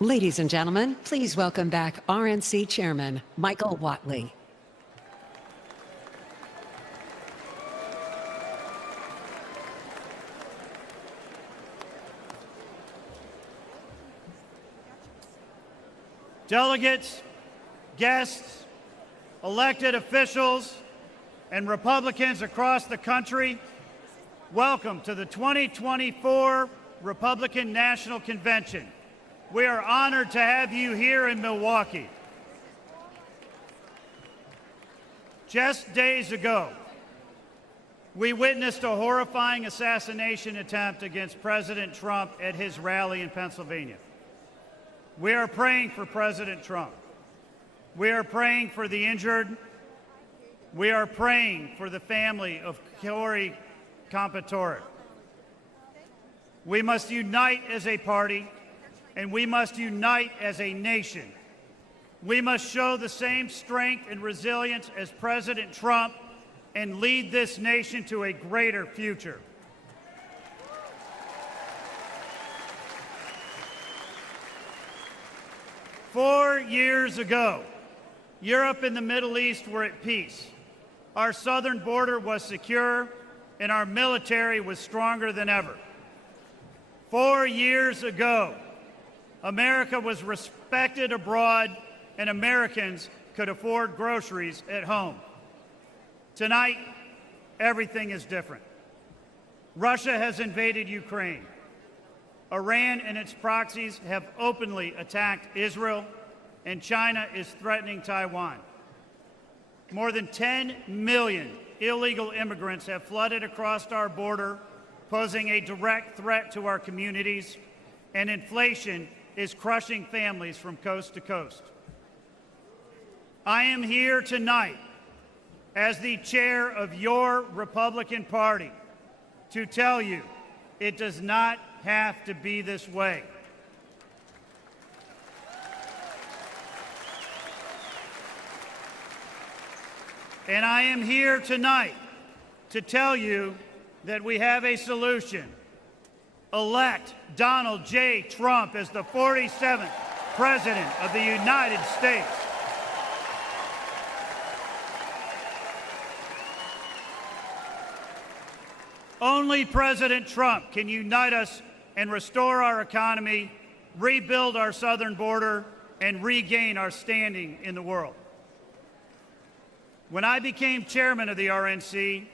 Ladies and gentlemen, please welcome back RNC Chairman Michael Whatley. Delegates, guests, elected officials, and Republicans across the country, welcome to the 2024 Republican National Convention. We are honored to have you here in Milwaukee. Just days ago, we witnessed a horrifying assassination attempt against President Trump at his rally in Pennsylvania. We are praying for President Trump. We are praying for the injured. We are praying for the family of Corey Compatore. We must unite as a party, and we must unite as a nation. We must show the same strength and resilience as President Trump and lead this nation to a greater future. Four years ago, Europe and the Middle East were at peace. Our southern border was secure, and our military was stronger than ever. 4 years ago, America was respected abroad, and Americans could afford groceries at home. Tonight, everything is different. Russia has invaded Ukraine. Iran and its proxies have openly attacked Israel, and China is threatening Taiwan. More than 10 million illegal immigrants have flooded across our border, posing a direct threat to our communities, and inflation is crushing families from coast to coast. I am here tonight as the chair of your Republican Party to tell you it does not have to be this way. And I am here tonight to tell you that we have a solution. Elect Donald J. Trump as the 47th President of the United States. Only President Trump can unite us and restore our economy, rebuild our southern border, and regain our standing in the world. When I became chairman of the RNC,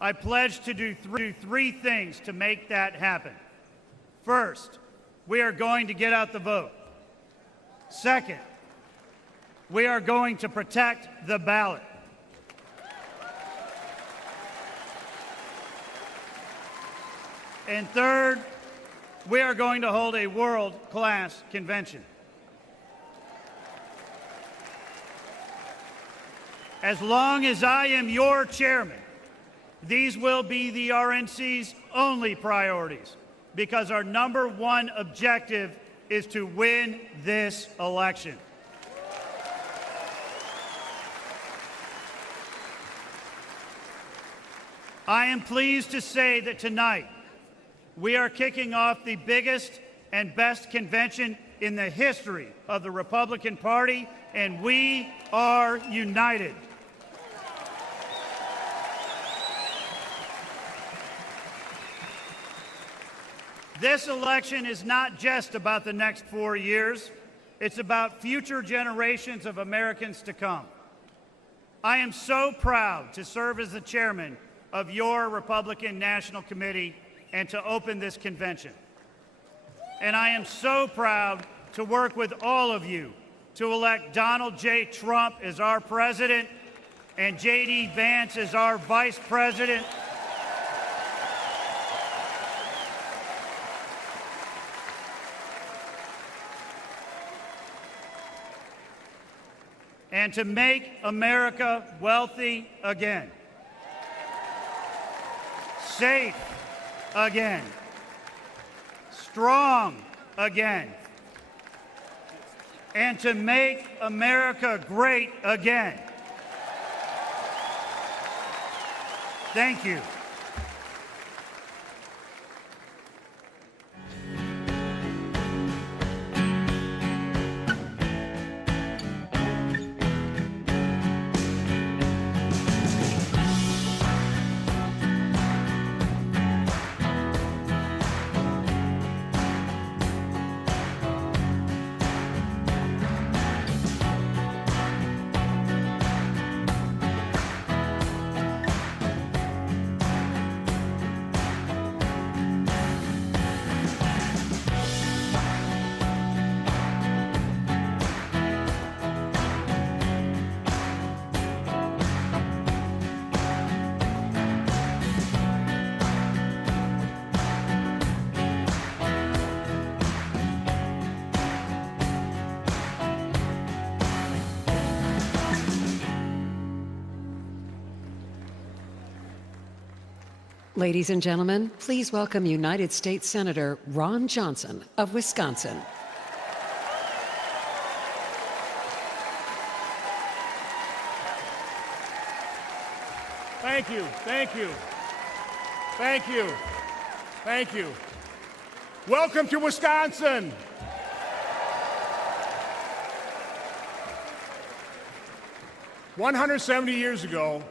I pledged to do three things to make that happen. First, we are going to get out the vote. Second, we are going to protect the ballot. And third, we are going to hold a world-class convention. As long as I am your chairman, these will be the RNC's only priorities, because our number one objective is to win this election. I am pleased to say that tonight we are kicking off the biggest and best convention in the history of the Republican Party, and we are united. This election is not just about the next 4 years. It's about future generations of Americans to come. I am so proud to serve as the chairman of your Republican National Committee and to open this convention. And I am so proud to work with all of you to elect Donald J. Trump as our president and J.D. Vance as our vice president. And to make America wealthy again, safe again, strong again, and to make America great again. Thank you. Ladies and gentlemen, please welcome United States Senator Ron Johnson of Wisconsin. Thank you, thank you, thank you, thank you. Welcome to Wisconsin. "170 years ago,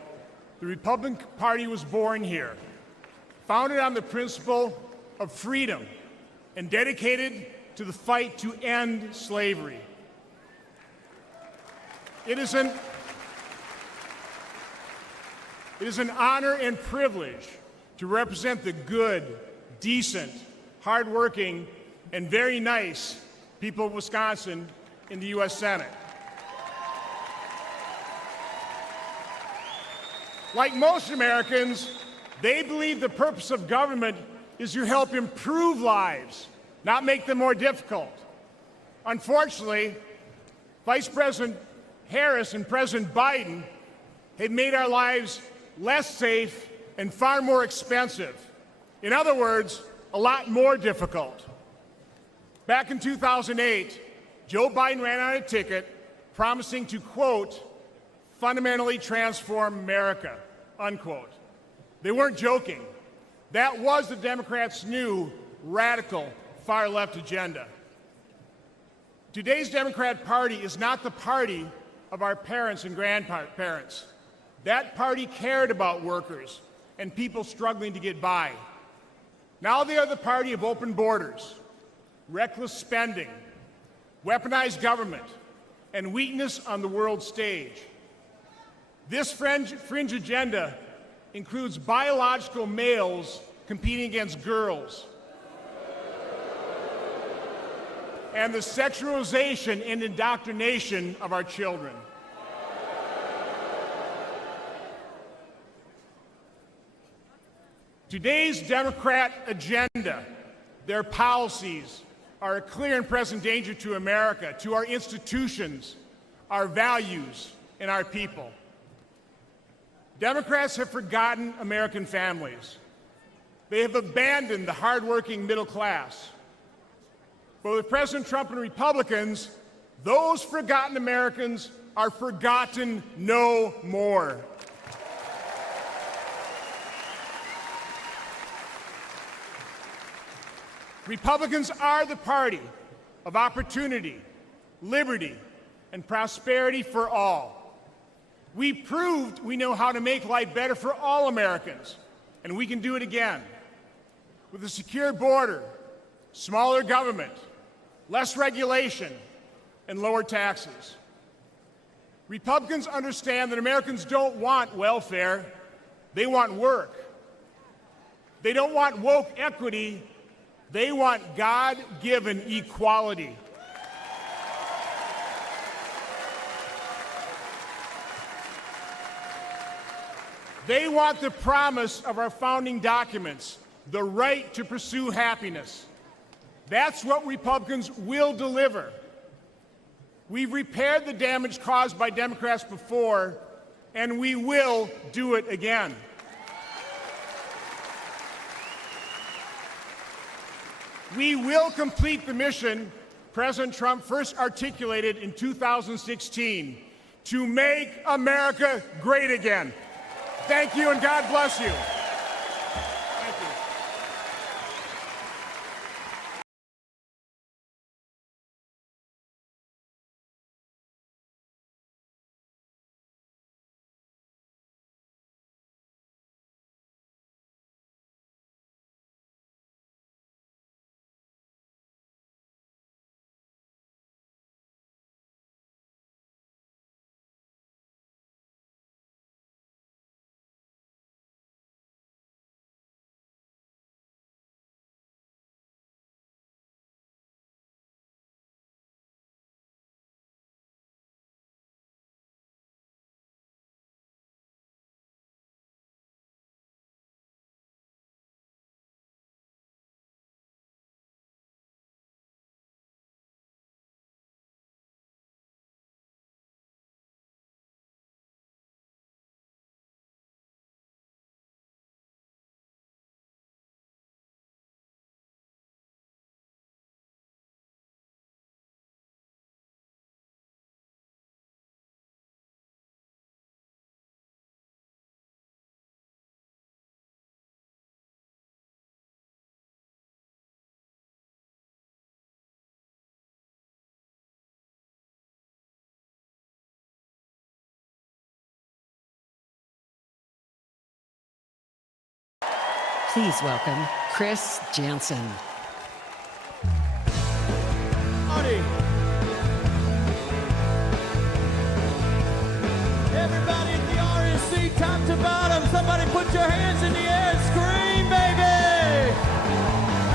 the Republican Party was born here, founded on the principle of freedom and dedicated to the fight to end slavery. It is an honor and privilege to represent the good, decent, hardworking, and very nice people of Wisconsin in the U.S. Senate. Like most Americans, they believe the purpose of government is to help improve lives, not make them more difficult. Unfortunately, Vice President Harris and President Biden have made our lives less safe and far more expensive. In other words, a lot more difficult. Back in 2008, Joe Biden ran on a ticket promising to, quote, fundamentally transform America, unquote. They weren't joking. That was the Democrats' new radical far-left agenda. Today's Democrat Party is not the party of our parents and grandparents. That party cared about workers and people struggling to get by. Now they are the party of open borders, reckless spending, weaponized government, and weakness on the world stage. This fringe agenda includes biological males competing against girls, and the sexualization and indoctrination of our children. Today's Democrat agenda, their policies, are a clear and present danger to America, to our institutions, our values, and our people. Democrats have forgotten American families. They have abandoned the hardworking middle class. But with President Trump and Republicans, those forgotten Americans are forgotten no more. Republicans are the party of opportunity, liberty, and prosperity for all. We proved we know how to make life better for all Americans, and we can do it again. With a secure border, smaller government, less regulation, and lower taxes. Republicans understand that Americans don't want welfare, they want work. They don't want woke equity, they want God-given equality. They want the promise of our founding documents, the right to pursue happiness. That's what Republicans will deliver. We've repaired the damage caused by Democrats before, and we will do it again. We will complete the mission President Trump first articulated in 2016 to make America great again. Thank you, and God bless you. Please welcome Chris Jansen. Howdy. Everybody at the RNC, top to bottom, somebody put your hands in the air and scream, baby!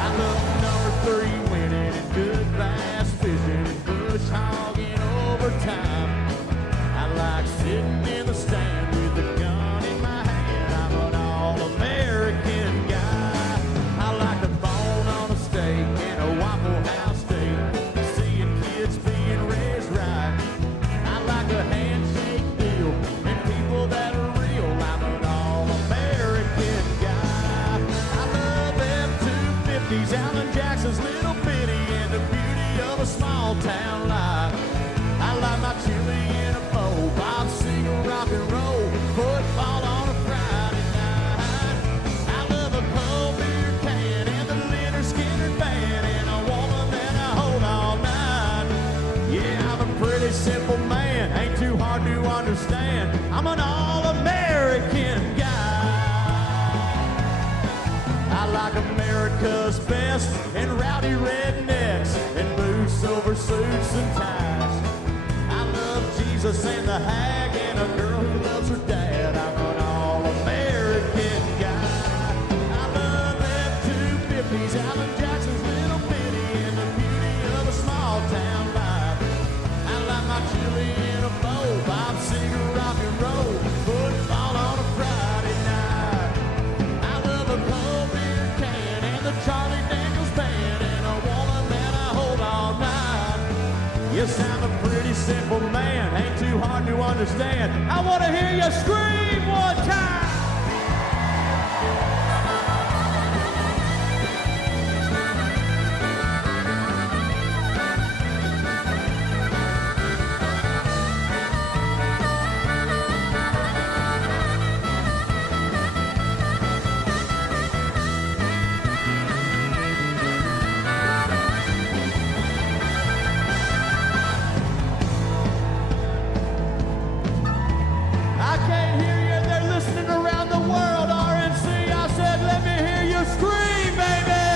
I love number 3 winning and good bass fishing and bush hogging overtime. I like sitting in the stand with a gun in my hand. I'm an all-American guy. I like a bone on a steak and a Waffle House steak, seeing kids being raised right. I like a handshake deal and people that are real. I'm an all-American guy. I love F-250s, Alan Jackson's Little Bitty, and the beauty of a small town life. I like my chili in a bowl, Bob Seger, rock and roll, football on a Friday night. I love a cold beer can and the Leonard Skinner band and a woman that I hold all night. Yeah, I'm a pretty simple man, ain't too hard to understand. I'm an all-American guy. I like America's best and rowdy rednecks and blue silver suits and ties. I love Jesus and the hag and a girl who loves her dad. I'm an all-American guy. I love F-250s, Alan Jackson's Little Bitty, and the beauty of a small town life. I like my chili in a bowl, Bob Seger, rock and roll, football on a Friday night. I love a cold beer can and the Charlie Daniels band and a woman that I hold all night. Yes, I'm a pretty simple man, ain't too hard to understand. I want to hear you scream one time. I can't hear you, they're listening around the world, RNC. I said, let me hear you scream, baby!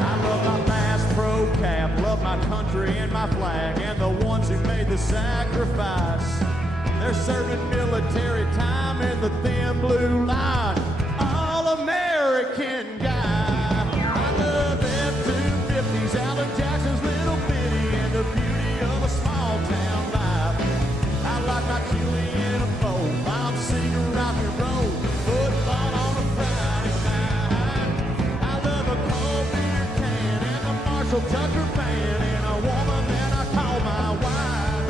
I love my Bass Pro Cap, love my country and my flag, and the ones who made the sacrifice. They're serving military time in the thin blue line. All-American guy. I love F-250s, Alan Jackson's Little Bitty, and the beauty of a small town life. I like my chili in a bowl, Bob Seger, rock and roll, football on a Friday night. I love a cold beer can and a Marshall Tucker band and a woman that I call my wife.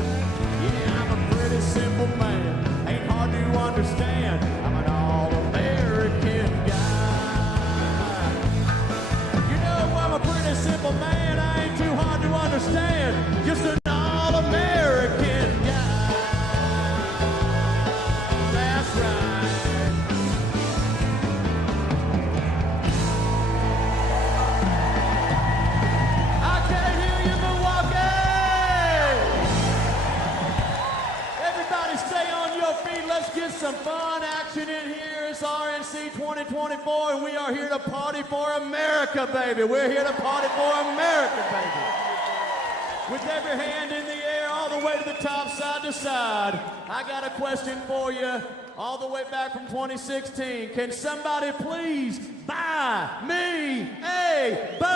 Yeah, I'm a pretty simple man, ain't hard to understand. I'm an all-American guy. You know I'm a pretty simple man, I ain't too hard to understand. Just an all-American guy. That's right. I can't hear you, Milwaukee! Everybody stay on your feet. Let's get some fun action in here. It's RNC 2024, and we are here to party for America, baby. We're here to party for America, baby. With every hand in the air, all the way to the top, side to side. I got a question for you, all the way back from 2016. Can somebody please buy me a boat?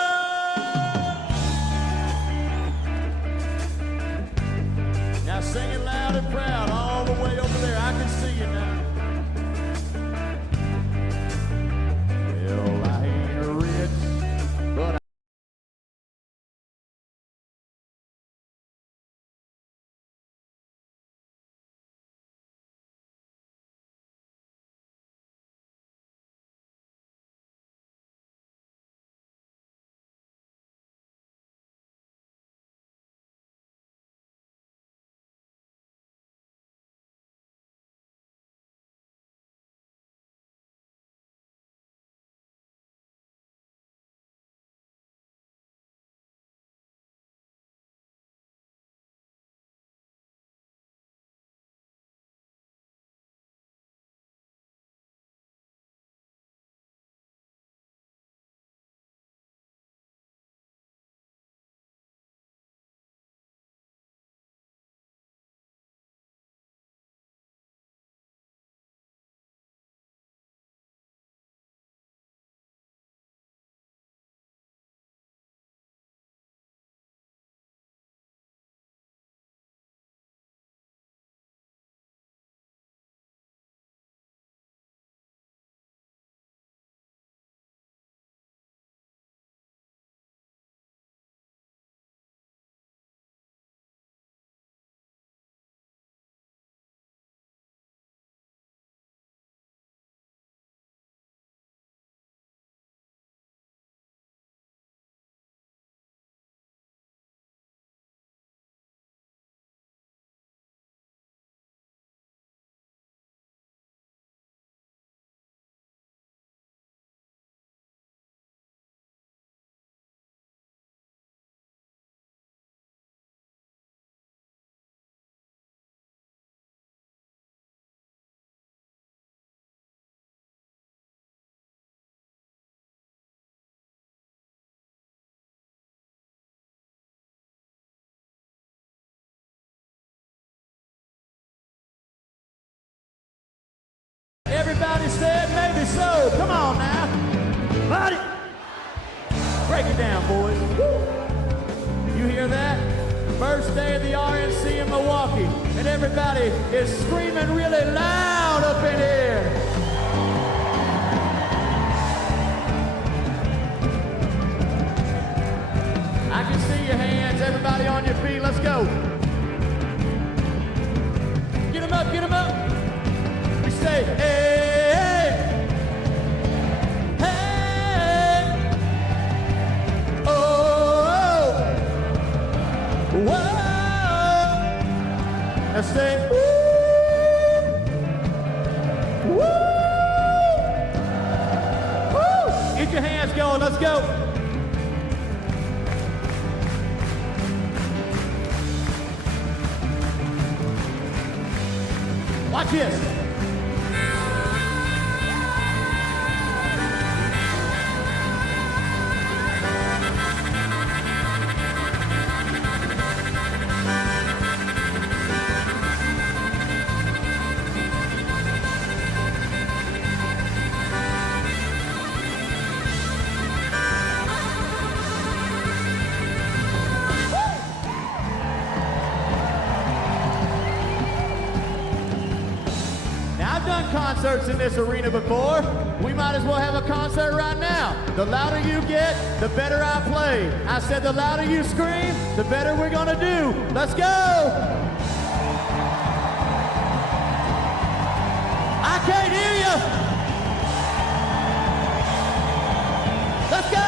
Now sing it loud and proud, all the way over there. I can see you now. Well, I ain't rich, but Everybody said maybe so. Come on now. Buddy. Break it down, boys. Woo. You hear that? First day of the RNC in Milwaukee. And everybody is screaming really loud up in here. I can see your hands. Everybody on your feet. Let's go. Get them up, get them up. We say, hey, hey, oh, whoa. Let's say, woo, woo, woo. Get your hands going, let's go. Watch this. Concerts in this arena before. We might as well have a concert right now. The louder you get, the better I play. I said the louder you scream, the better we're gonna do. Let's go! I can't hear you! Let's go!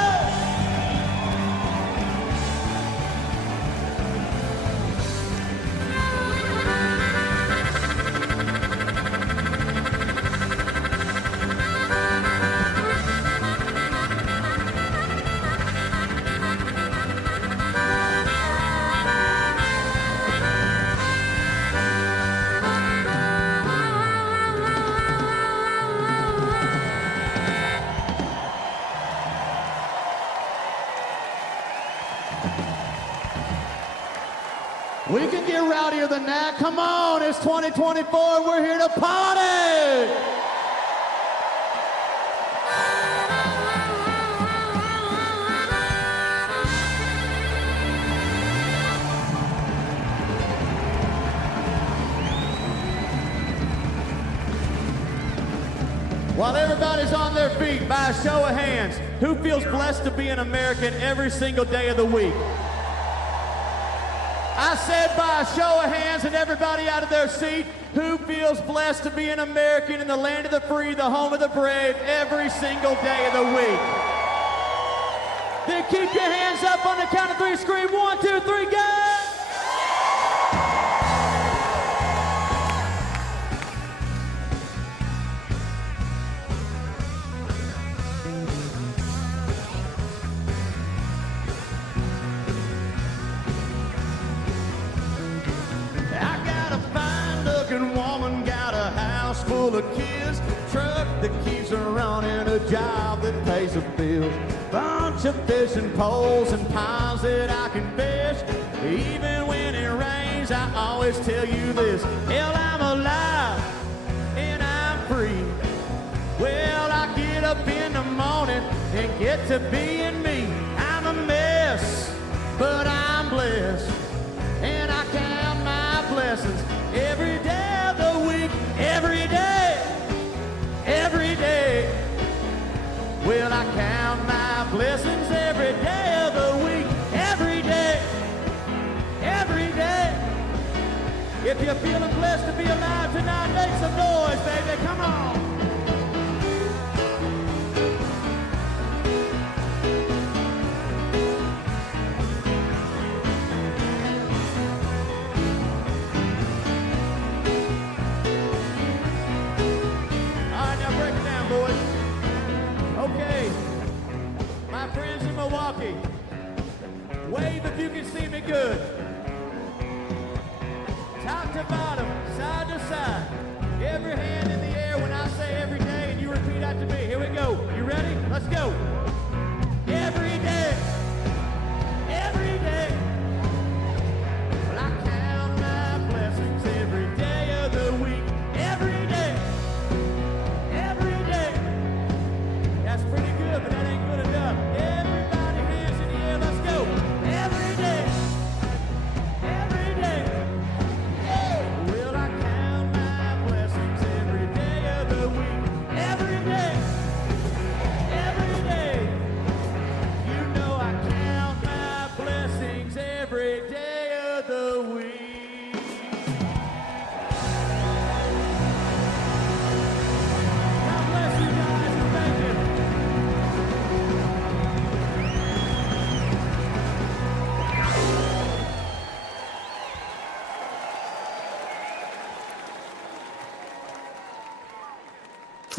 We can get rowdier than that. Come on, it's 2024. We're here to party. While everybody's on their feet, by a show of hands, who feels blessed to be an American every single day of the week? I said by a show of hands and everybody out of their seat, who feels blessed to be an American in the land of the free, the home of the brave, every single day of the week? Then keep your hands up on the count of three, scream 1, 2, 3, go! Woman got a house full of kids, truck that keeps her running, a job that pays the bills, bunch of fishing poles and ponds that I can fish. Even when it rains, I always tell you this: hell, I'm alive and I'm free. Well, I get up in the morning and get to being me. I'm a mess, but I'm blessed, and I count my blessings every day of the week, every day, every day. Well, I count my blessings every day of the week, every day, every day. If you're feeling blessed to be alive tonight, make some noise, baby, come on. Okay, my friends in Milwaukee, wave if you can see me good. Top to bottom, side to side, every hand in the air when I say every day, and you repeat after me. Here we go. You ready? Let's go. Every day, every day. Well, I count my blessings every day of the week, every day.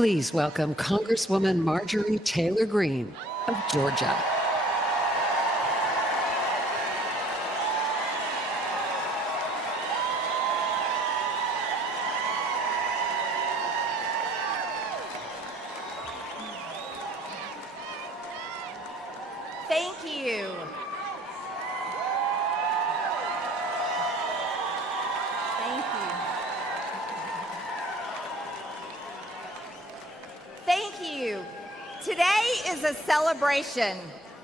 Please welcome Congresswoman Marjorie Taylor Greene of Georgia. Thank you. Thank you. Thank you. Today is a celebration.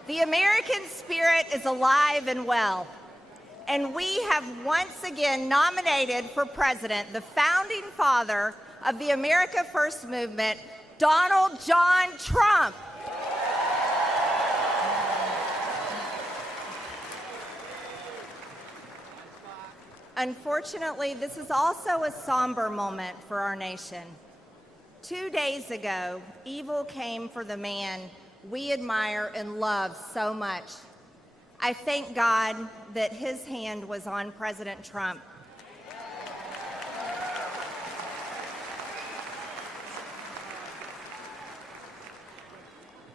The American spirit is alive and well. And we have once again nominated for president the founding father of the America First movement, Donald John Trump. Unfortunately, this is also a somber moment for our nation. 2 days ago, evil came for the man we admire and love so much. I thank God that his hand was on President Trump.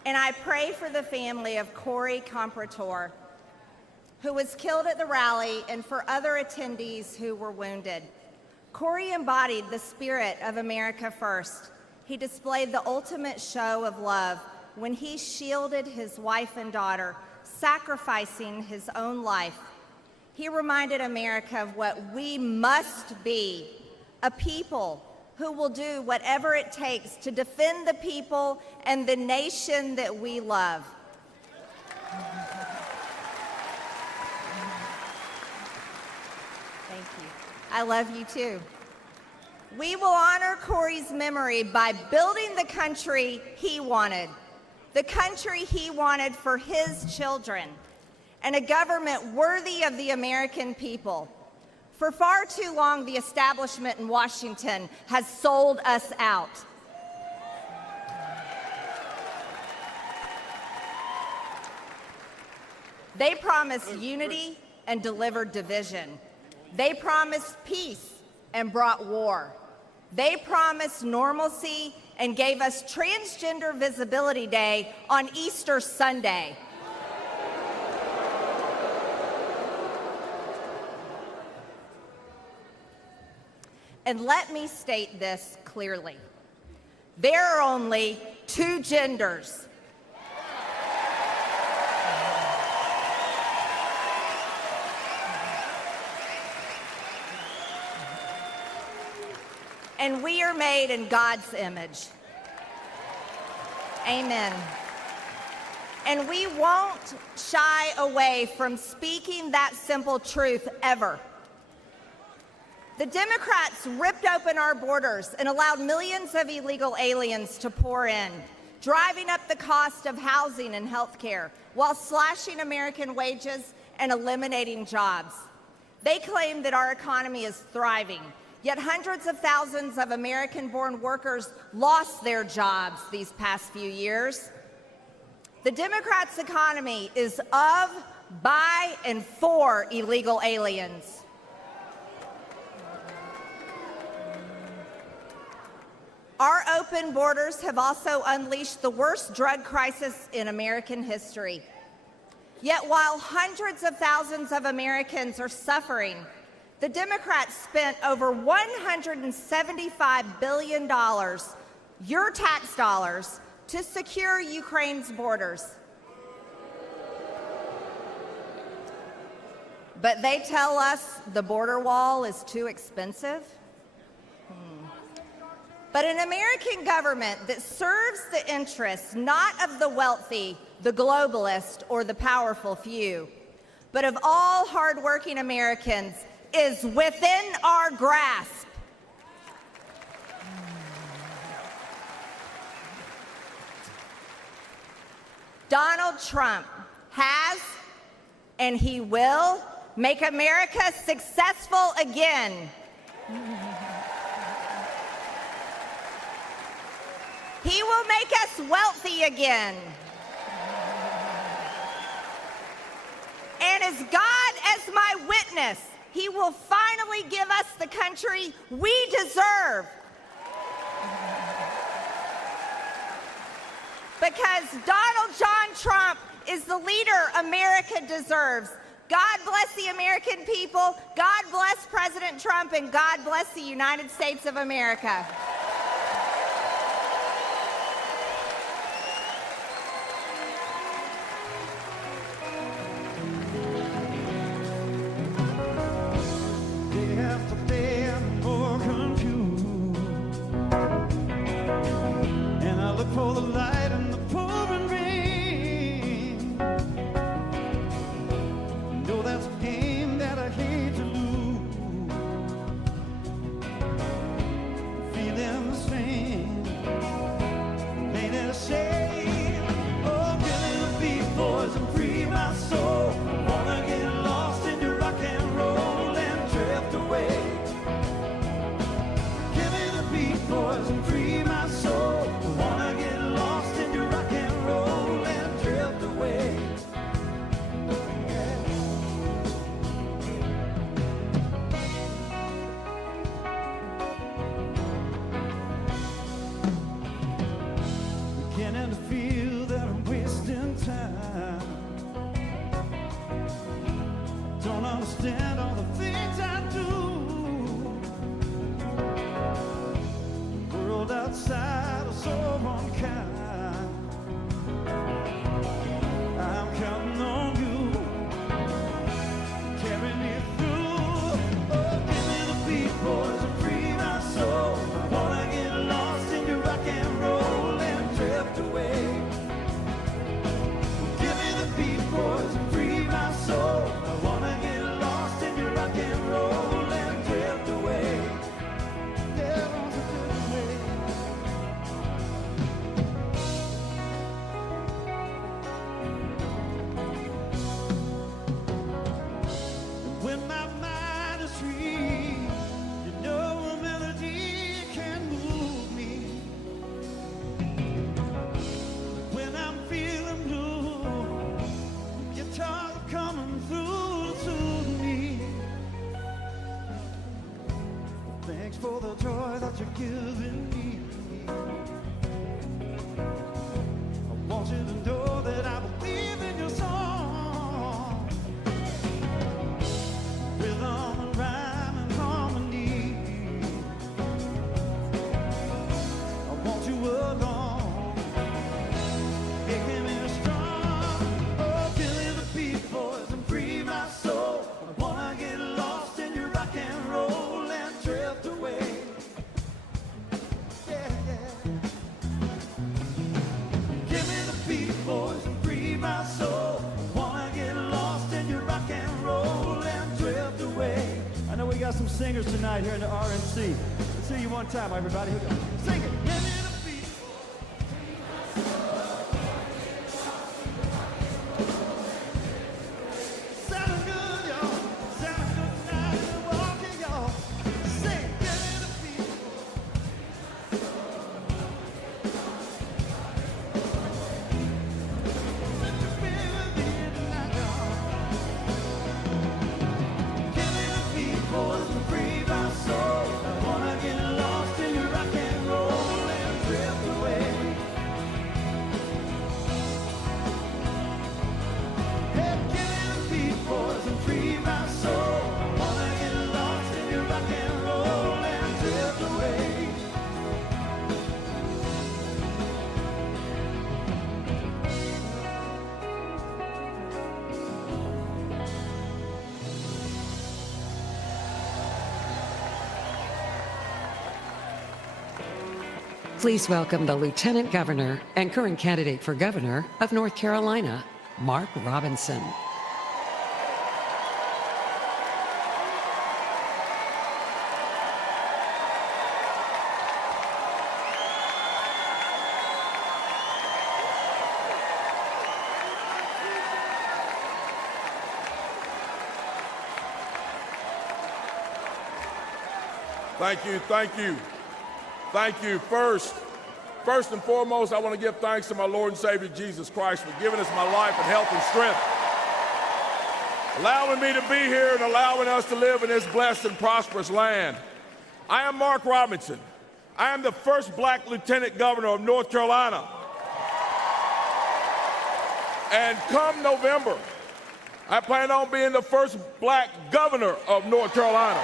And I pray for the family of Corey Comprator, who was killed at the rally, and for other attendees who were wounded. Corey embodied the spirit of America First. He displayed the ultimate show of love when he shielded his wife and daughter, sacrificing his own life. He reminded America of what we must be, a people who will do whatever it takes to defend the people and the nation that we love. Thank you. I love you too. We will honor Corey's memory by building the country he wanted, the country he wanted for his children, and a government worthy of the American people. For far too long, the establishment in Washington has sold us out. They promised unity and delivered division. They promised peace and brought war. They promised normalcy and gave us Transgender Visibility Day on Easter Sunday. And let me state this clearly. There are only two genders. And we are made in God's image. Amen. And we won't shy away from speaking that simple truth ever. The Democrats ripped open our borders and allowed millions of illegal aliens to pour in, driving up the cost of housing and health care while slashing American wages and eliminating jobs. They claim that our economy is thriving, yet hundreds of thousands of American-born workers lost their jobs these past few years. The Democrats' economy is of, by, and for illegal aliens. Our open borders have also unleashed the worst drug crisis in American history. Yet while hundreds of thousands of Americans are suffering, the Democrats spent over $175 billion, your tax dollars, to secure Ukraine's borders. But they tell us the border wall is too expensive. But an American government that serves the interests not of the wealthy, the globalist, or the powerful few, but of all hardworking Americans is within our grasp. Donald Trump has, and he will, make America successful again. He will make us wealthy again. And as God as my witness, He will finally give us the country we deserve. because Donald John Trump is the leader America deserves. God bless the American people, God bless President Trump, and God bless the United States of America. Day after day, I'm more confused, and I look for the light in the pouring rain. No, that's a game that I hate to lose. Feeling the same, ain't it a shame? Oh, killing the beat, boys, and free my soul. Wanna get lost in your rock and roll and drift away. Give me the beat, boys, and free my soul. Wanna get lost in your rock and roll and drift away. Beginning to feel that I'm wasting time. Don't understand all the things I do. The world outside is so unkind. I'm counting on you, carry me through. Oh, give me the beat, boys, and free my soul. Wanna get lost in your rock and roll and drift away. Give me the beat, boys, and free my soul. I wanna get lost in your rock and roll and drift away. Yeah, I want to drift away. When my mind is free, you know a melody can move me. When I'm feeling blue, guitars are coming through to soothe me. Thanks for the joy that you're giving me. I want you to know that I believe in your song. Rhythm and rhyme and harmony. I want you along, making me strong. Oh, give me the beat, boys, and free my soul. I wanna get lost in your rock and roll and drift away. Yeah, yeah. Give me the beat, boys, and free my soul. Wanna get lost in your rock and roll and drift away. I know we got some singers tonight here in the RNC. Let's see you one time, everybody. Here we go. Sing it. Give me the beat. Sounding good, y'all. Sounding good tonight in Milwaukee, y'all. Sing. Give me the beat. Give me the beat, boys, and free my soul. I wanna get lost in your rock and roll and drift away. Hey, give me the beat, boys, and free my soul. I wanna get lost in your rock and roll and drift away. Please welcome the Lieutenant Governor and current candidate for governor of North Carolina, Mark Robinson. Thank you, thank you. Thank you. First and foremost, I want to give thanks to my Lord and Savior Jesus Christ for giving us my life and health and strength, allowing me to be here and allowing us to live in this blessed and prosperous land. I am Mark Robinson. I am the first black lieutenant governor of North Carolina. And come November, I plan on being the first black governor of North Carolina.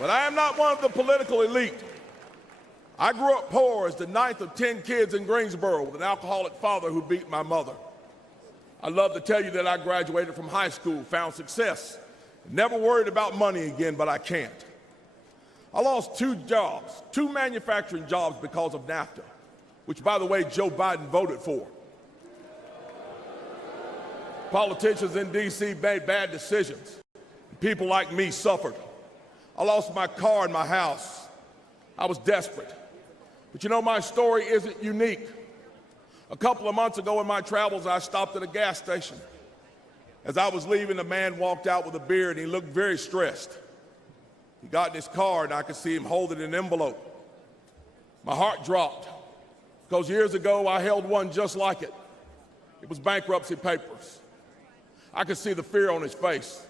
But I am not one of the political elite. I grew up poor as the ninth of 10 kids in Greensboro with an alcoholic father who beat my mother. I love to tell you that I graduated from high school, found success, never worried about money again, but I can't. I lost 2 jobs, 2 manufacturing jobs because of NAFTA, which, by the way, Joe Biden voted for. Politicians in D.C. made bad decisions. People like me suffered. I lost my car and my house. I was desperate. But you know, my story isn't unique. A couple of months ago in my travels, I stopped at a gas station. As I was leaving, a man walked out with a beard and he looked very stressed. He got in his car and I could see him holding an envelope. My heart dropped because years ago I held one just like it. It was bankruptcy papers. I could see the fear on his face.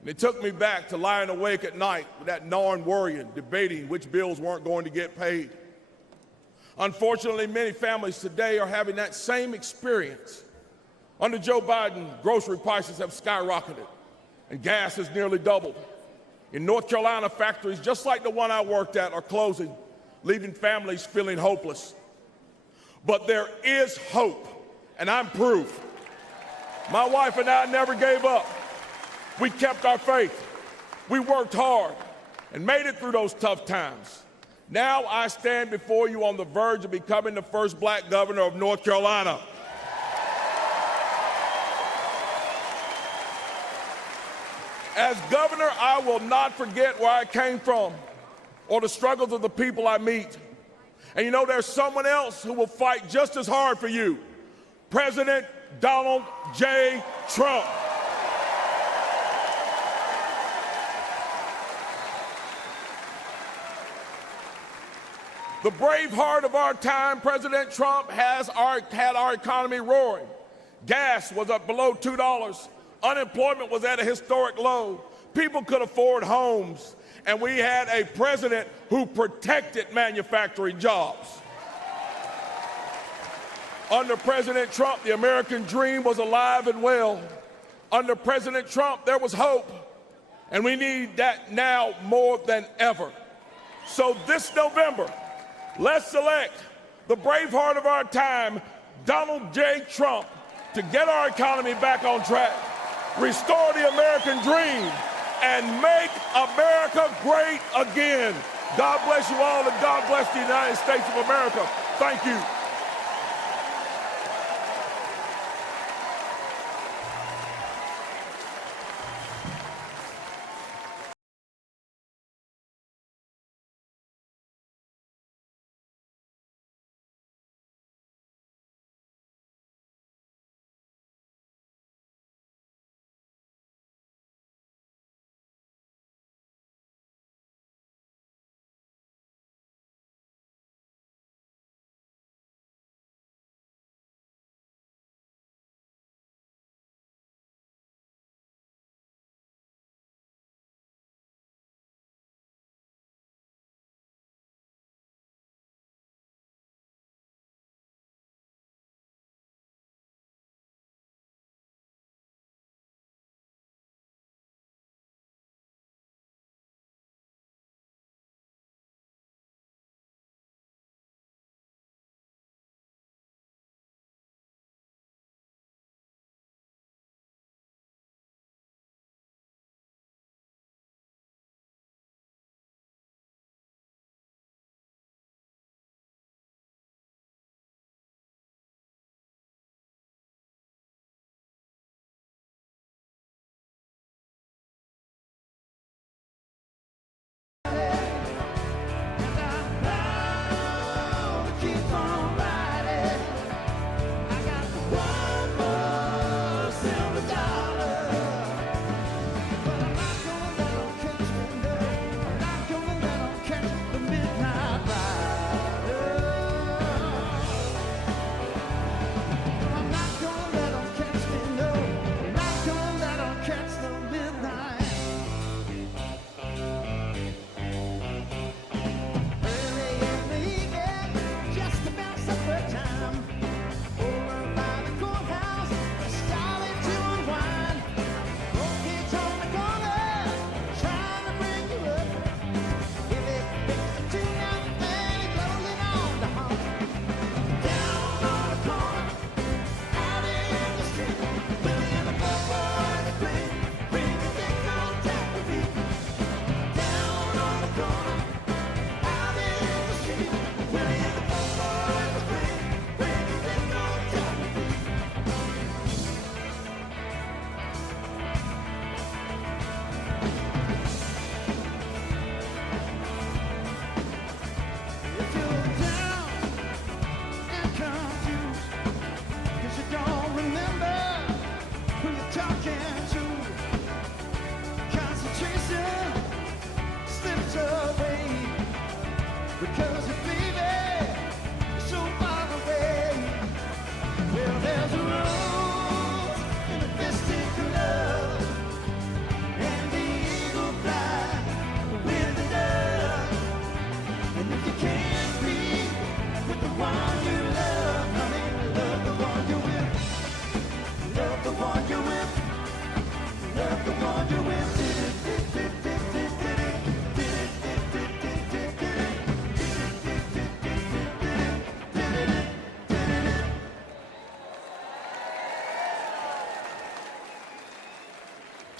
And it took me back to lying awake at night with that gnawing worrying, debating which bills weren't going to get paid. Unfortunately, many families today are having that same experience. Under Joe Biden, grocery prices have skyrocketed and gas has nearly doubled. In North Carolina, factories just like the one I worked at are closing, leaving families feeling hopeless. But there is hope, and I'm proof. My wife and I never gave up. We kept our faith. We worked hard and made it through those tough times. Now I stand before you on the verge of becoming the first black governor of North Carolina. As governor, I will not forget where I came from or the struggles of the people I meet. And you know, there's someone else who will fight just as hard for you. President Donald J. Trump. The brave heart of our time, President Trump, had our economy roaring. Gas was up below $2. Unemployment was at a historic low. People could afford homes. And we had a president who protected manufacturing jobs. Under President Trump, the American dream was alive and well. Under President Trump, there was hope. And we need that now more than ever. So this November, let's select the brave heart of our time, Donald J. Trump, to get our economy back on track, restore the American dream, and make America great again. God bless you all, and God bless the United States of America. Thank you.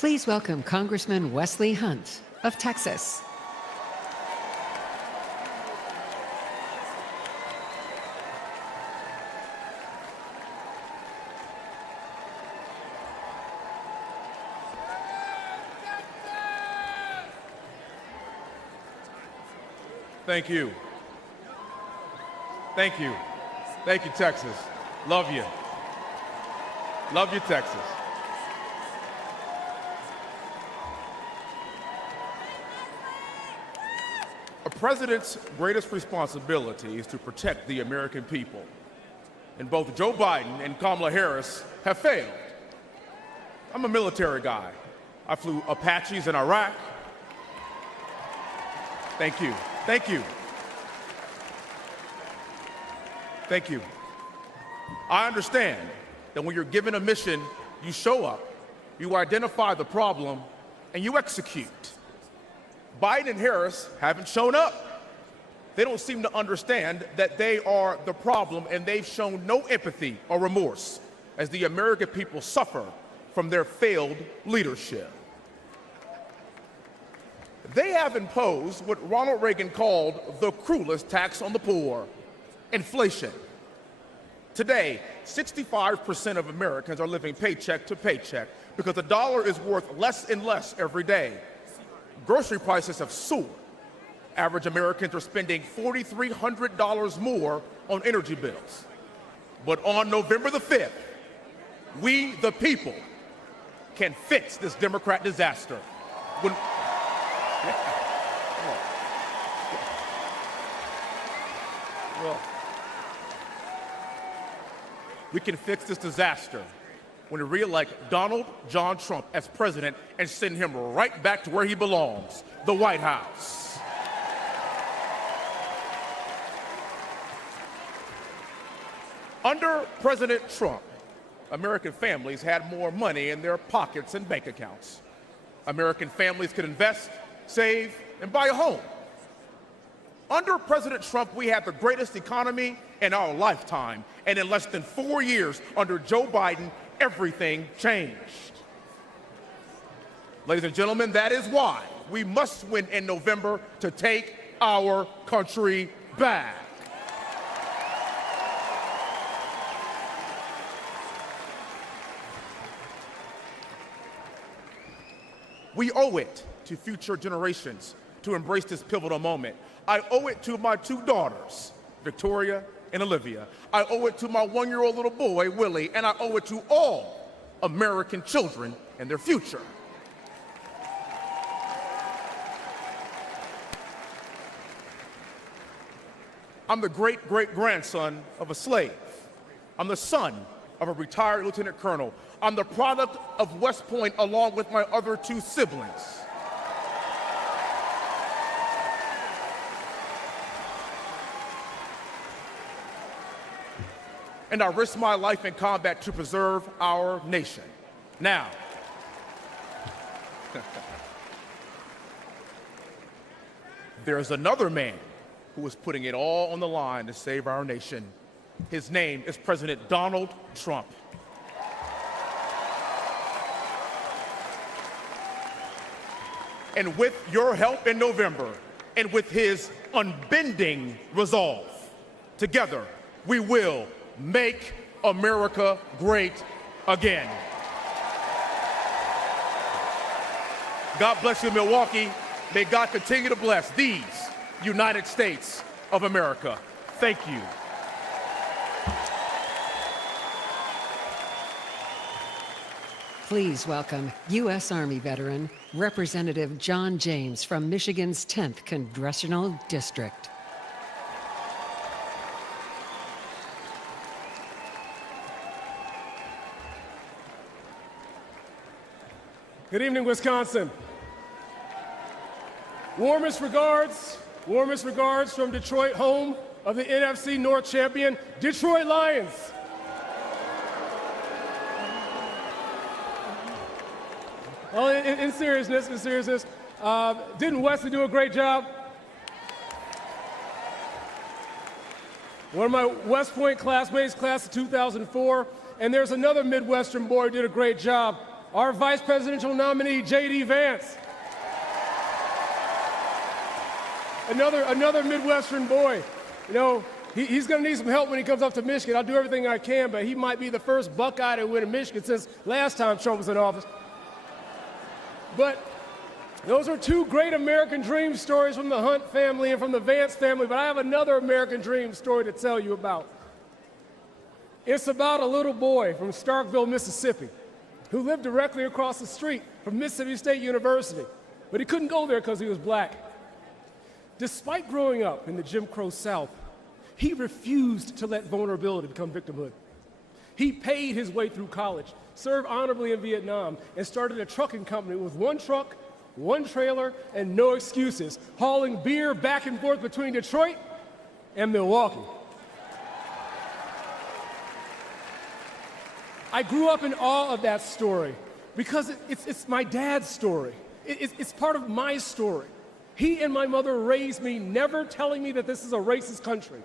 Please welcome Congressman Wesley Hunt of Texas. Thank you. Thank you. Thank you, Texas. Love you. Love you, Texas. A president's greatest responsibility is to protect the American people. And both Joe Biden and Kamala Harris have failed. I'm a military guy. I flew Apaches in Iraq. Thank you. Thank you. Thank you. I understand that when you're given a mission, you show up, you identify the problem, and you execute. Biden and Harris haven't shown up. They don't seem to understand that they are the problem, and they've shown no empathy or remorse as the American people suffer from their failed leadership. They have imposed what Ronald Reagan called the cruelest tax on the poor, inflation. Today, 65% of Americans are living paycheck to paycheck because the dollar is worth less and less every day. Grocery prices have soared. Average Americans are spending $4,300 more on energy bills. But on November the 5th, we, the people, can fix this Democrat disaster. We can fix this disaster when we re-elect Donald John Trump as president and send him right back to where he belongs, the White House. Under President Trump, American families had more money in their pockets and bank accounts. American families could invest, save, and buy a home. Under President Trump, we had the greatest economy in our lifetime, and in less than 4 years under Joe Biden, everything changed. Ladies and gentlemen, that is why we must win in November to take our country back. We owe it to future generations to embrace this pivotal moment. I owe it to my two daughters, Victoria and Olivia. I owe it to my 1-year-old little boy, Willie, and I owe it to all American children and their future. I'm the great-great-grandson of a slave. I'm the son of a retired lieutenant colonel. I'm the product of West Point along with my other two siblings. And I risked my life in combat to preserve our nation. Now, there's another man who is putting it all on the line to save our nation. His name is President Donald Trump. And with your help in November, and with his unbending resolve, together we will make America great again. God bless you, Milwaukee. May God continue to bless these United States of America. Thank you. Please welcome U.S. Army veteran, Representative John James from Michigan's 10th Congressional District. Good evening, Wisconsin. Warmest regards from Detroit, home of the NFC North champion, Detroit Lions. Well, in seriousness, didn't Wesley do a great job? One of my West Point classmates, class of 2004, and there's another Midwestern boy who did a great job. our vice presidential nominee, J.D. Vance. Another Midwestern boy. You know, he's going to need some help when he comes up to Michigan. I'll do everything I can, but he might be the first Buckeye to win in Michigan since last time Trump was in office. But those are two great American dream stories from the Hunt family and from the Vance family, but I have another American dream story to tell you about. It's about a little boy from Starkville, Mississippi, who lived directly across the street from Mississippi State University, but he couldn't go there because he was black. Despite growing up in the Jim Crow South, he refused to let vulnerability become victimhood. He paid his way through college, served honorably in Vietnam, and started a trucking company with one truck, one trailer, and no excuses, hauling beer back and forth between Detroit and Milwaukee. I grew up in awe of that story because it's my dad's story. It's part of my story. He and my mother raised me never telling me that this is a racist country.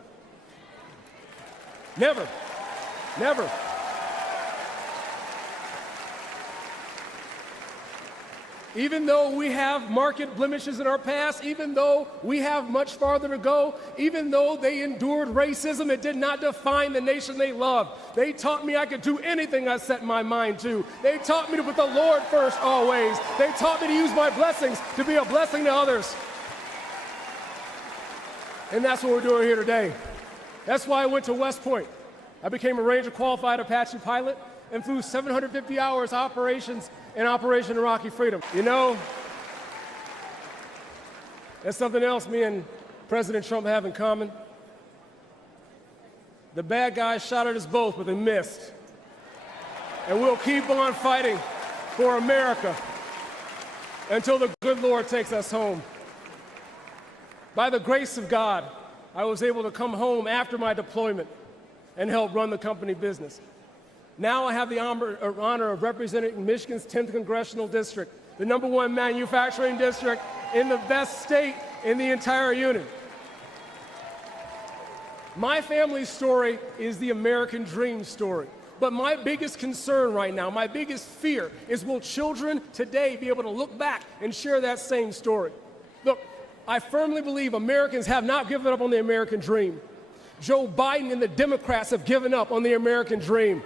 Never. Never. Even though we have marked blemishes in our past, even though we have much farther to go, even though they endured racism, it did not define the nation they loved. They taught me I could do anything I set my mind to. They taught me to put the Lord first always. They taught me to use my blessings to be a blessing to others. And that's what we're doing here today. That's why I went to West Point. I became a Ranger qualified Apache pilot and flew 750 hours operations in Operation Iraqi Freedom. You know, that's something else me and President Trump have in common. The bad guys shot at us both, but they missed. And we'll keep on fighting for America until the good Lord takes us home. By the grace of God, I was able to come home after my deployment and help run the company business. Now I have the honor of representing Michigan's 10th Congressional District, the #1 manufacturing district in the best state in the entire union. My family's story is the American dream story. But my biggest concern right now, my biggest fear, is will children today be able to look back and share that same story? Look, I firmly believe Americans have not given up on the American dream. Joe Biden and the Democrats have given up on the American dream.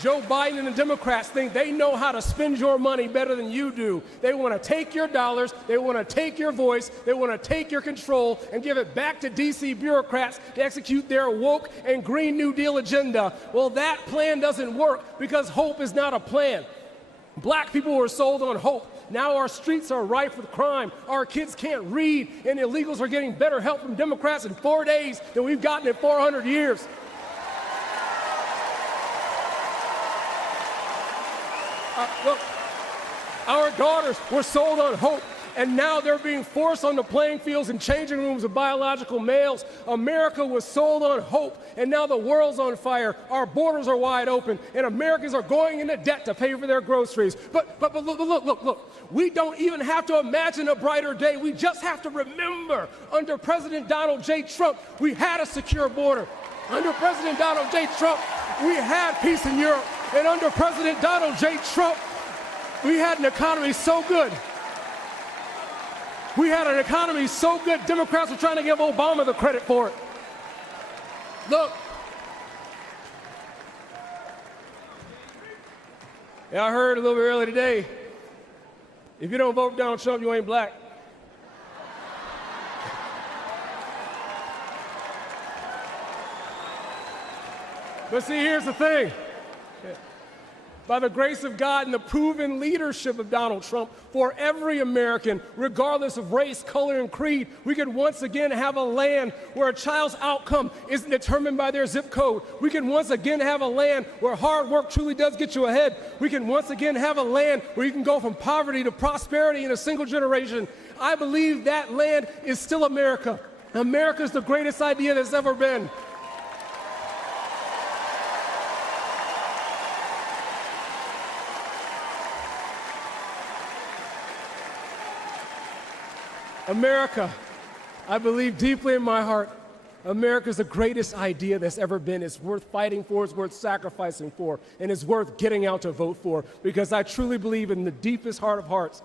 Joe Biden and the Democrats think they know how to spend your money better than you do. They want to take your dollars, they want to take your voice, they want to take your control and give it back to DC bureaucrats to execute their woke and Green New Deal agenda. Well, that plan doesn't work because hope is not a plan. Black people were sold on hope. Now our streets are rife with crime. Our kids can't read, and illegals are getting better help from Democrats in 4 days than we've gotten in 400 years. Look, our daughters were sold on hope, and now they're being forced on the playing fields and changing rooms of biological males. America was sold on hope, and now the world's on fire. Our borders are wide open, and Americans are going into debt to pay for their groceries. But look. We don't even have to imagine a brighter day. We just have to remember, under President Donald J. Trump, we had a secure border. Under President Donald J. Trump, we had peace in Europe. And under President Donald J. Trump, we had an economy so good. We had an economy so good, Democrats were trying to give Obama the credit for it. Look. Yeah, I heard a little bit earlier today, if you don't vote for Donald Trump, you ain't black. But see, here's the thing. By the grace of God and the proven leadership of Donald Trump, for every American, regardless of race, color, and creed, we can once again have a land where a child's outcome isn't determined by their zip code. We can once again have a land where hard work truly does get you ahead. We can once again have a land where you can go from poverty to prosperity in a single generation. I believe that land is still America. America is the greatest idea that's ever been. America, I believe deeply in my heart, America's the greatest idea that's ever been. It's worth fighting for, it's worth sacrificing for, and it's worth getting out to vote for, because I truly believe in the deepest heart of hearts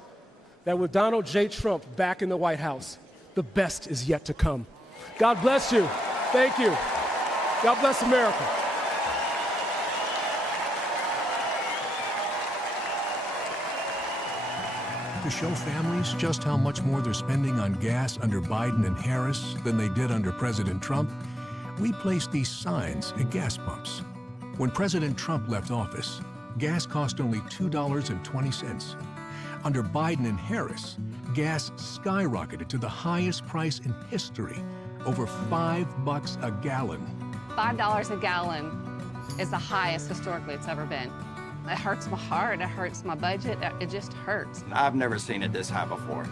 that with Donald J. Trump back in the White House, the best is yet to come. God bless you. Thank you. God bless America. To show families just how much more they're spending on gas under Biden and Harris than they did under President Trump, we placed these signs at gas pumps. When President Trump left office, gas cost only $2.20. Under Biden and Harris, gas skyrocketed to the highest price in history, over $5 a gallon. $5 a gallon is the highest historically it's ever been. It hurts my heart, it hurts my budget, it just hurts. I've never seen it this high before,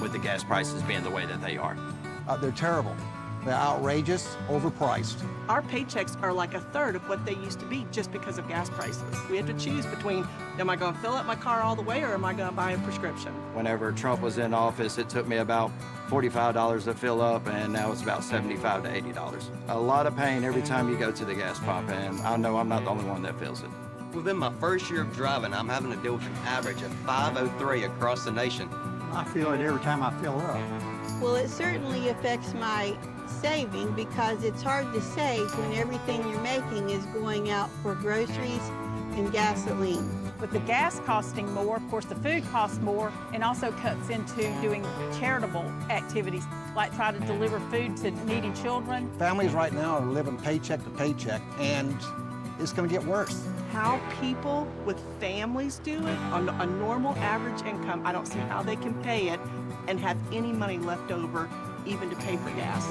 with the gas prices being the way that they are. They're terrible. They're outrageous, overpriced. Our paychecks are like a third of what they used to be just because of gas prices. We have to choose between, am I going to fill up my car all the way or am I going to buy a prescription? Whenever Trump was in office, it took me about $45 to fill up, and now it's about $75 to $80. A lot of pain every time you go to the gas pump, and I know I'm not the only one that feels it. Within my first year of driving, I'm having to deal with an average of 503 across the nation. I feel it every time I fill up. Well, it certainly affects my saving because it's hard to save when everything you're making is going out for groceries and gasoline. With the gas costing more, of course the food costs more, and also cuts into doing charitable activities, like try to deliver food to needy children. Families right now are living paycheck to paycheck, and it's going to get worse. How people with families do it on a normal average income, I don't see how they can pay it and have any money left over even to pay for gas.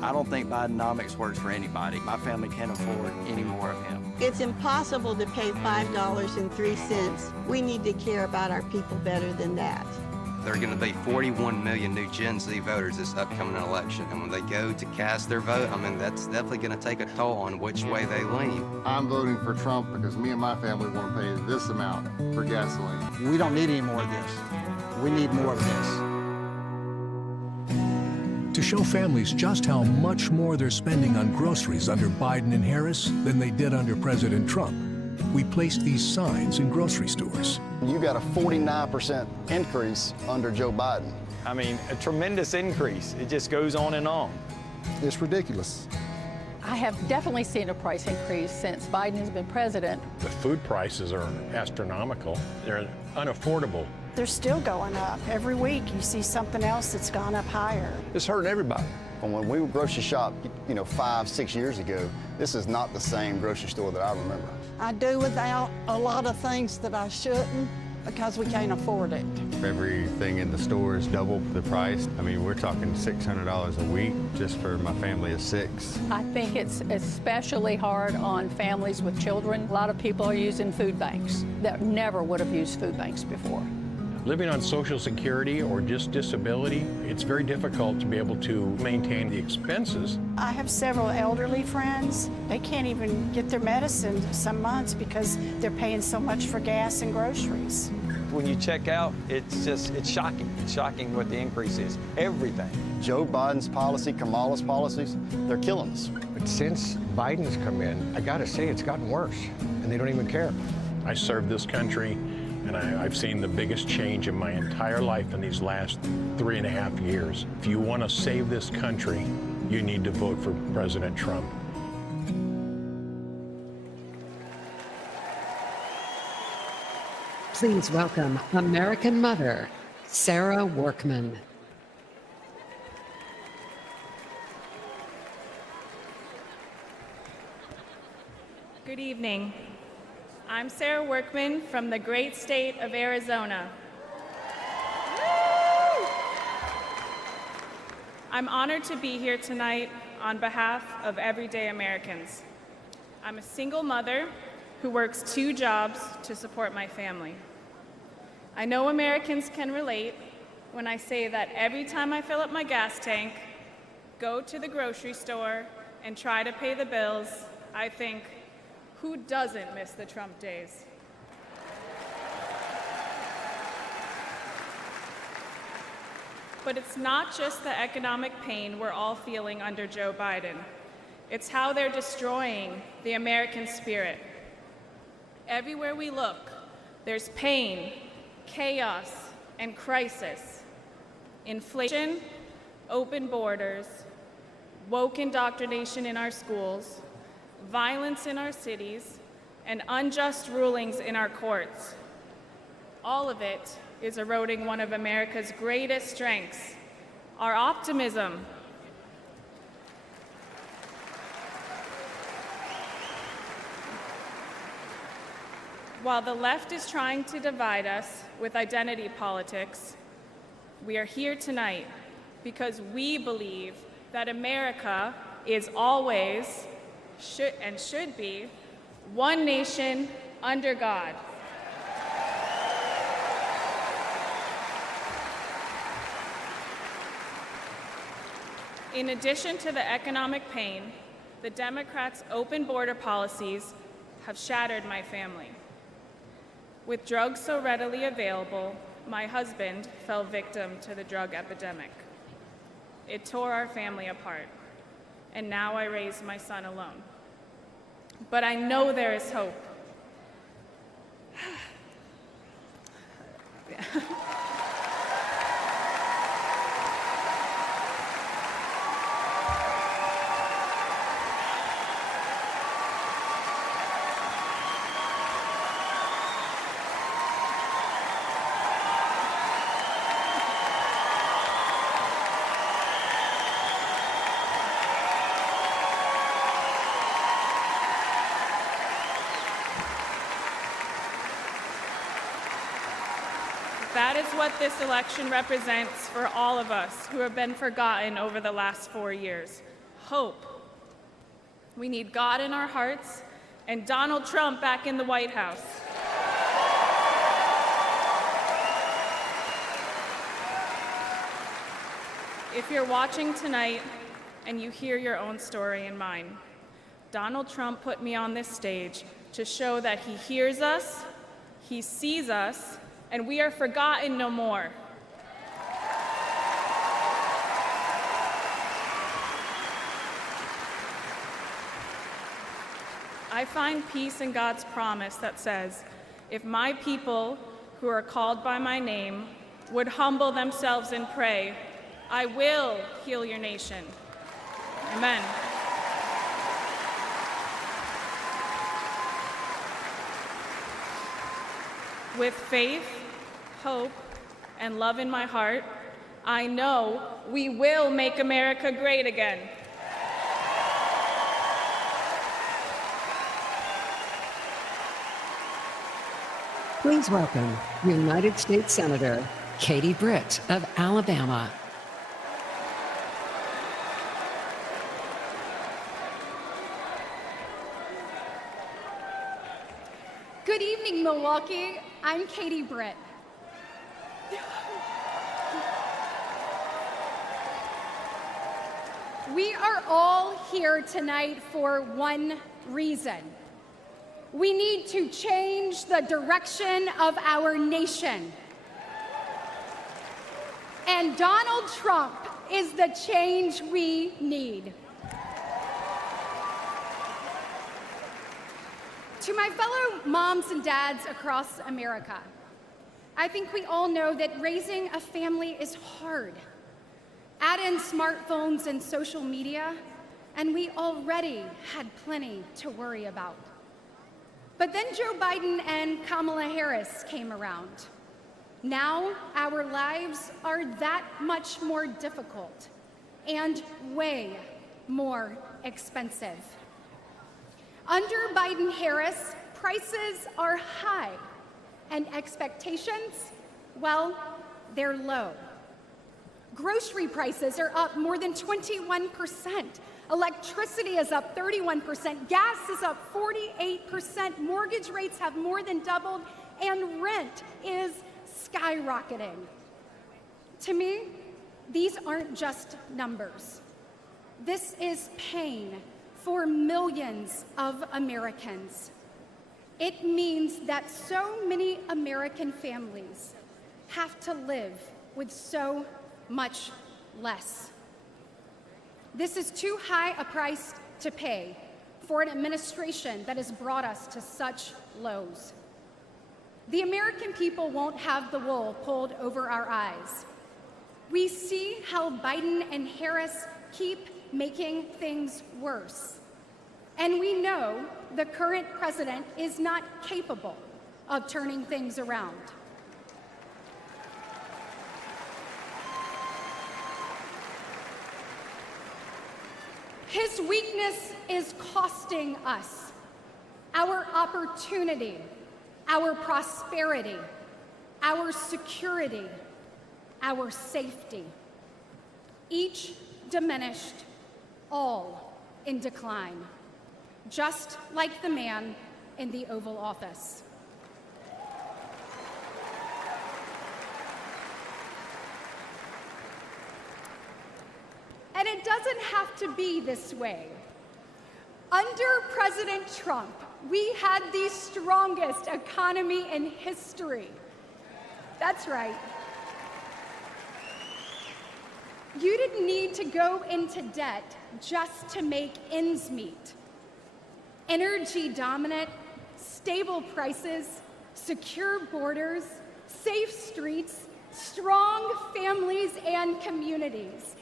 I don't think Bidenomics works for anybody. My family can't afford any more of him. It's impossible to pay $5.03. We need to care about our people better than that. There are going to be 41 million new Gen Z voters this upcoming election, and when they go to cast their vote, I mean, that's definitely going to take a toll on which way they lean. I'm voting for Trump because me and my family want to pay this amount for gasoline. We don't need any more of this. We need more of this. To show families just how much more they're spending on groceries under Biden and Harris than they did under President Trump, we placed these signs in grocery stores. You got a 49% increase under Joe Biden. I mean, a tremendous increase. It just goes on and on. It's ridiculous. I have definitely seen a price increase since Biden has been president. The food prices are astronomical. They're unaffordable. They're still going up. Every week you see something else that's gone up higher. It's hurting everybody. When we grocery shopped, 5, 6 years ago, this is not the same grocery store that I remember. I do without a lot of things that I shouldn't because we can't afford it. Everything in the store is double the price. I mean, we're talking $600 a week just for my family of 6. I think it's especially hard on families with children. A lot of people are using food banks that never would have used food banks before. Living on Social Security or just disability, it's very difficult to be able to maintain the expenses. I have several elderly friends. They can't even get their medicine some months because they're paying so much for gas and groceries. When you check out, it's shocking. It's shocking what the increase is. Everything. Joe Biden's policy, Kamala's policies, they're killing us. But since Biden's come in, I gotta say it's gotten worse, and they don't even care. I served this country, and I've seen the biggest change in my entire life in these last 3.5 years. If you want to save this country, you need to vote for President Trump. Please welcome American mother, Sarah Workman. Good evening. I'm Sarah Workman from the great state of Arizona. I'm honored to be here tonight on behalf of everyday Americans. I'm a single mother who works 2 jobs to support my family. I know Americans can relate when I say that every time I fill up my gas tank, go to the grocery store, and try to pay the bills, I think, who doesn't miss the Trump days? But it's not just the economic pain we're all feeling under Joe Biden. It's how they're destroying the American spirit. Everywhere we look, there's pain, chaos, and crisis. Inflation, open borders, woke indoctrination in our schools, violence in our cities, and unjust rulings in our courts. All of it is eroding one of America's greatest strengths, our optimism. While the left is trying to divide us with identity politics, we are here tonight because we believe that America is always, should be, one nation under God. In addition to the economic pain, the Democrats' open border policies have shattered my family. With drugs so readily available, my husband fell victim to the drug epidemic. It tore our family apart, and now I raise my son alone. But I know there is hope. That is what this election represents for all of us who have been forgotten over the last 4 years. Hope. We need God in our hearts and Donald Trump back in the White House. If you're watching tonight and you hear your own story and mine, Donald Trump put me on this stage to show that he hears us, he sees us, and we are forgotten no more. I find peace in God's promise that says, if my people who are called by my name would humble themselves and pray, I will heal your nation. Amen. With faith, hope, and love in my heart, I know we will make America great again. Please welcome United States Senator Katie Britt of Alabama. Good evening, Milwaukee. I'm Katie Britt. We are all here tonight for one reason. We need to change the direction of our nation. And Donald Trump is the change we need. To my fellow moms and dads across America, I think we all know that raising a family is hard. Add in smartphones and social media, and we already had plenty to worry about. But then Joe Biden and Kamala Harris came around. Now our lives are that much more difficult and way more expensive. Under Biden-Harris, prices are high, and expectations, well, they're low. Grocery prices are up more than 21%. Electricity is up 31%. Gas is up 48%. Mortgage rates have more than doubled, and rent is skyrocketing. To me, these aren't just numbers. This is pain for millions of Americans. It means that so many American families have to live with so much less. This is too high a price to pay for an administration that has brought us to such lows. The American people won't have the wool pulled over our eyes. We see how Biden and Harris keep making things worse. And we know the current president is not capable of turning things around. His weakness is costing us our opportunity, our prosperity, our security, our safety. Each diminished, all in decline, just like the man in the Oval Office. And it doesn't have to be this way. Under President Trump, we had the strongest economy in history. That's right. You didn't need to go into debt just to make ends meet. Energy dominant, stable prices, secure borders, safe streets, strong families and communities.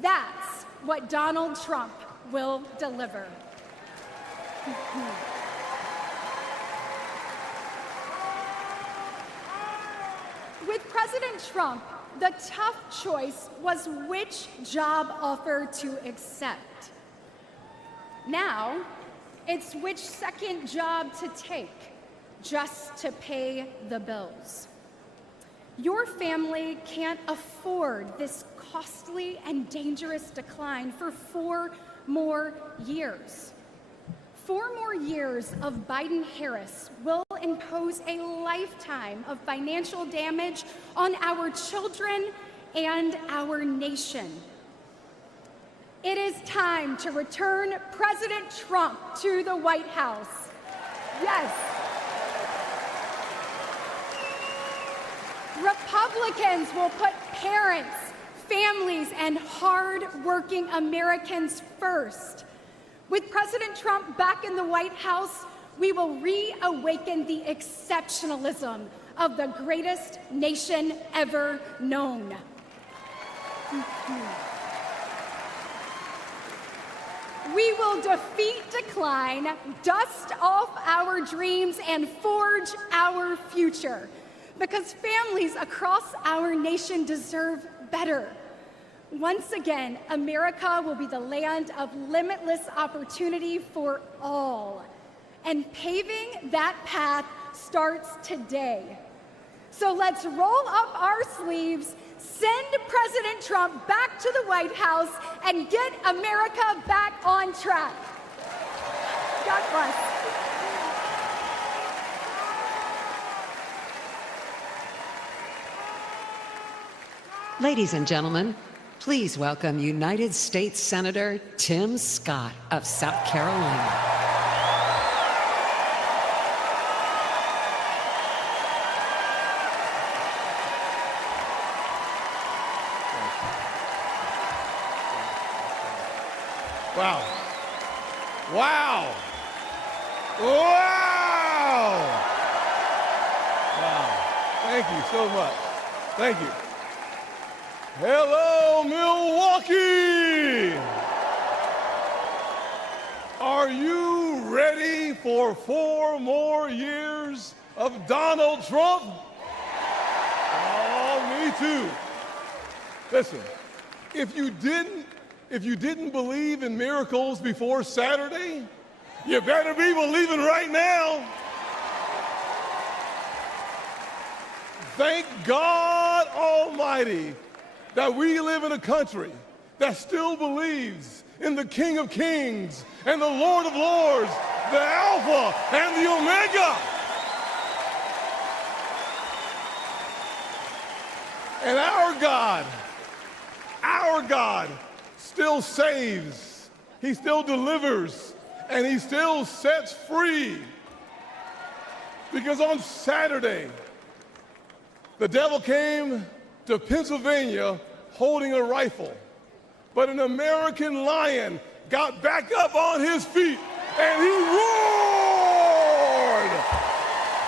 That's what Donald Trump will deliver. With President Trump, the tough choice was which job offer to accept. Now, it's which second job to take just to pay the bills. Your family can't afford this costly and dangerous decline for 4 more years. 4 more years of Biden-Harris will impose a lifetime of financial damage on our children and our nation. It is time to return President Trump to the White House. Yes. Republicans will put parents, families, and hard-working Americans first. With President Trump back in the White House, we will reawaken the exceptionalism of the greatest nation ever known. We will defeat decline, dust off our dreams, and forge our future. Because families across our nation deserve better. Once again, America will be the land of limitless opportunity for all. And paving that path starts today. So let's roll up our sleeves, send President Trump back to the White House, and get America back on track. God bless. Ladies and gentlemen, please welcome United States Senator Tim Scott of South Carolina. Wow. Wow. Wow. Wow. Thank you so much. Thank you. Hello, Milwaukee! Are you ready for 4 more years of Donald Trump? Oh, me too. Listen, if you didn't believe in miracles before Saturday, you better be believing right now. Thank God Almighty that we live in a country that still believes in the King of Kings and the Lord of Lords, the Alpha and the Omega. And our God still saves, He still delivers, and He still sets free. Because on Saturday, the devil came to Pennsylvania holding a rifle. But an American lion got back up on his feet and he roared.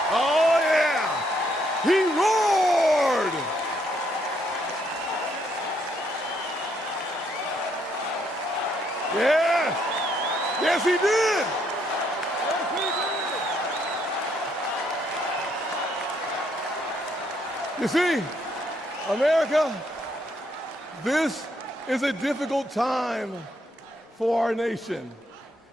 Oh yeah, he roared. Yeah, yes he did. You see, America, this is a difficult time for our nation.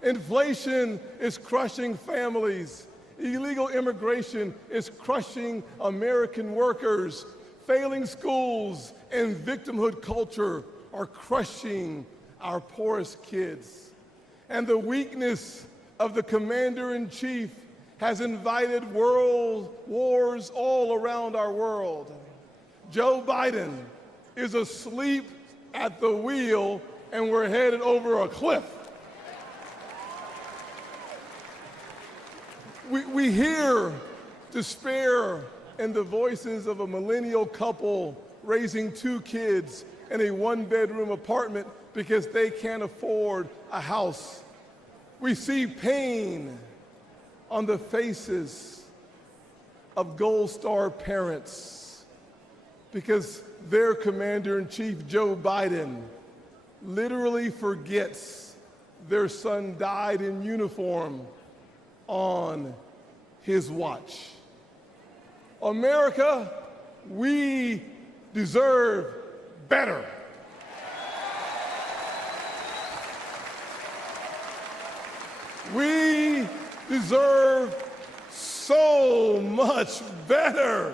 Inflation is crushing families. Illegal immigration is crushing American workers. Failing schools and victimhood culture are crushing our poorest kids. And the weakness of the commander-in-chief has invited world wars all around our world. Joe Biden is asleep at the wheel and we're headed over a cliff. We hear despair in the voices of a millennial couple raising 2 kids in a 1-bedroom apartment because they can't afford a house. We see pain on the faces of Gold Star parents because their commander-in-chief, Joe Biden, literally forgets their son died in uniform on his watch. America, we deserve better. We deserve so much better.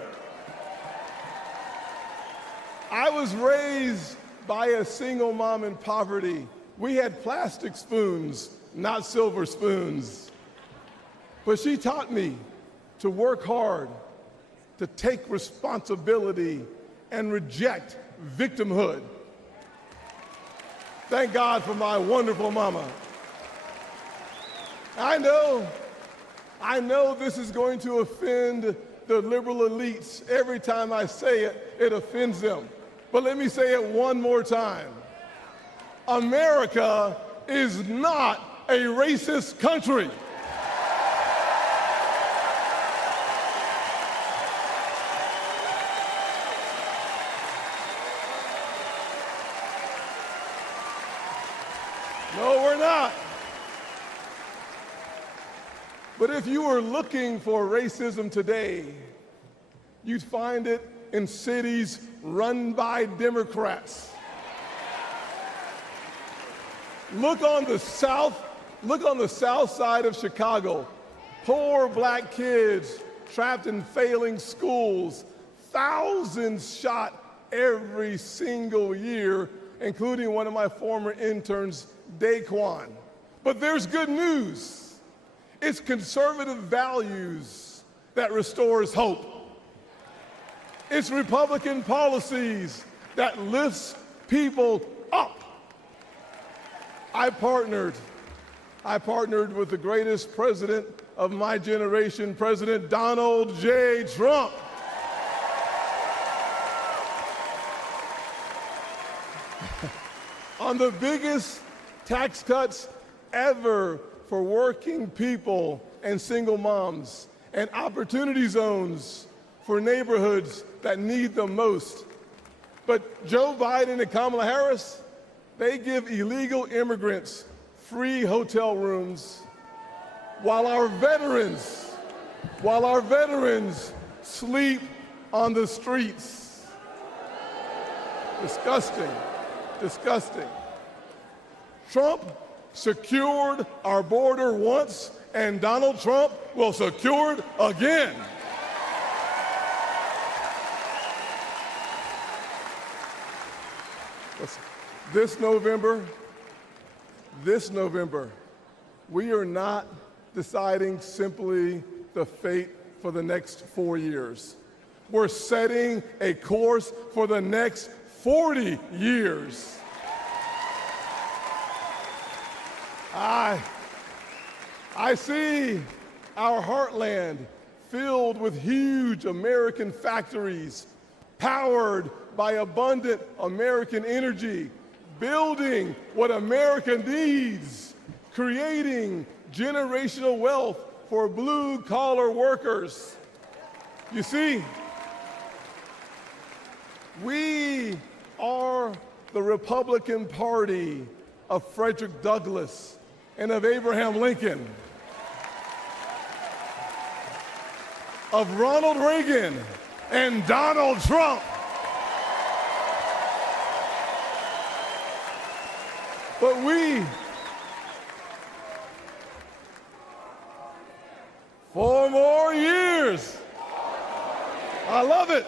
I was raised by a single mom in poverty. We had plastic spoons, not silver spoons. But she taught me to work hard, to take responsibility, and reject victimhood. Thank God for my wonderful mama. I know this is going to offend the liberal elites. Every time I say it, it offends them. But let me say it one more time. America is not a racist country. No, we're not. But if you were looking for racism today, you'd find it in cities run by Democrats. Look on the south side of Chicago. Poor black kids trapped in failing schools. Thousands shot every single year, including one of my former interns, Daquan. But there's good news. It's conservative values that restores hope. It's Republican policies that lifts people up. I partnered with the greatest president of my generation, President Donald J. Trump. On the biggest tax cuts ever for working people and single moms, and opportunity zones for neighborhoods that need them most. But Joe Biden and Kamala Harris, they give illegal immigrants free hotel rooms while our veterans sleep on the streets. Disgusting, disgusting. Trump secured our border once, and Donald Trump will secure it again. This November, we are not deciding simply the fate for the next 4 years. We're setting a course for the next 40 years. I see our heartland filled with huge American factories powered by abundant American energy, building what America needs, creating generational wealth for blue-collar workers. You see, we are the Republican Party of Frederick Douglass and of Abraham Lincoln, of Ronald Reagan and Donald Trump. But we, 4 more years. I love it.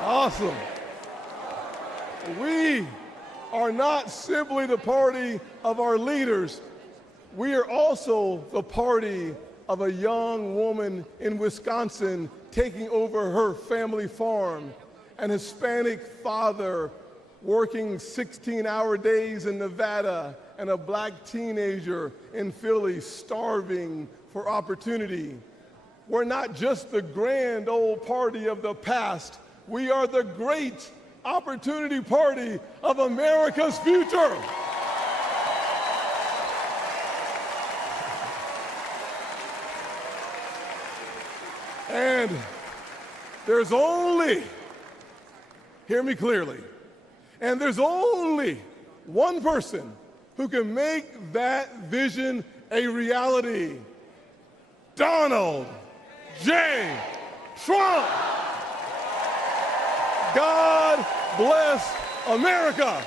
Awesome. We are not simply the party of our leaders. We are also the party of a young woman in Wisconsin taking over her family farm, an Hispanic father working 16-hour days in Nevada, and a black teenager in Philly starving for opportunity. We're not just the grand old party of the past. We are the great opportunity party of America's future. And there's only, hear me clearly, and there's only one person who can make that vision a reality: Donald J. Trump. God bless America.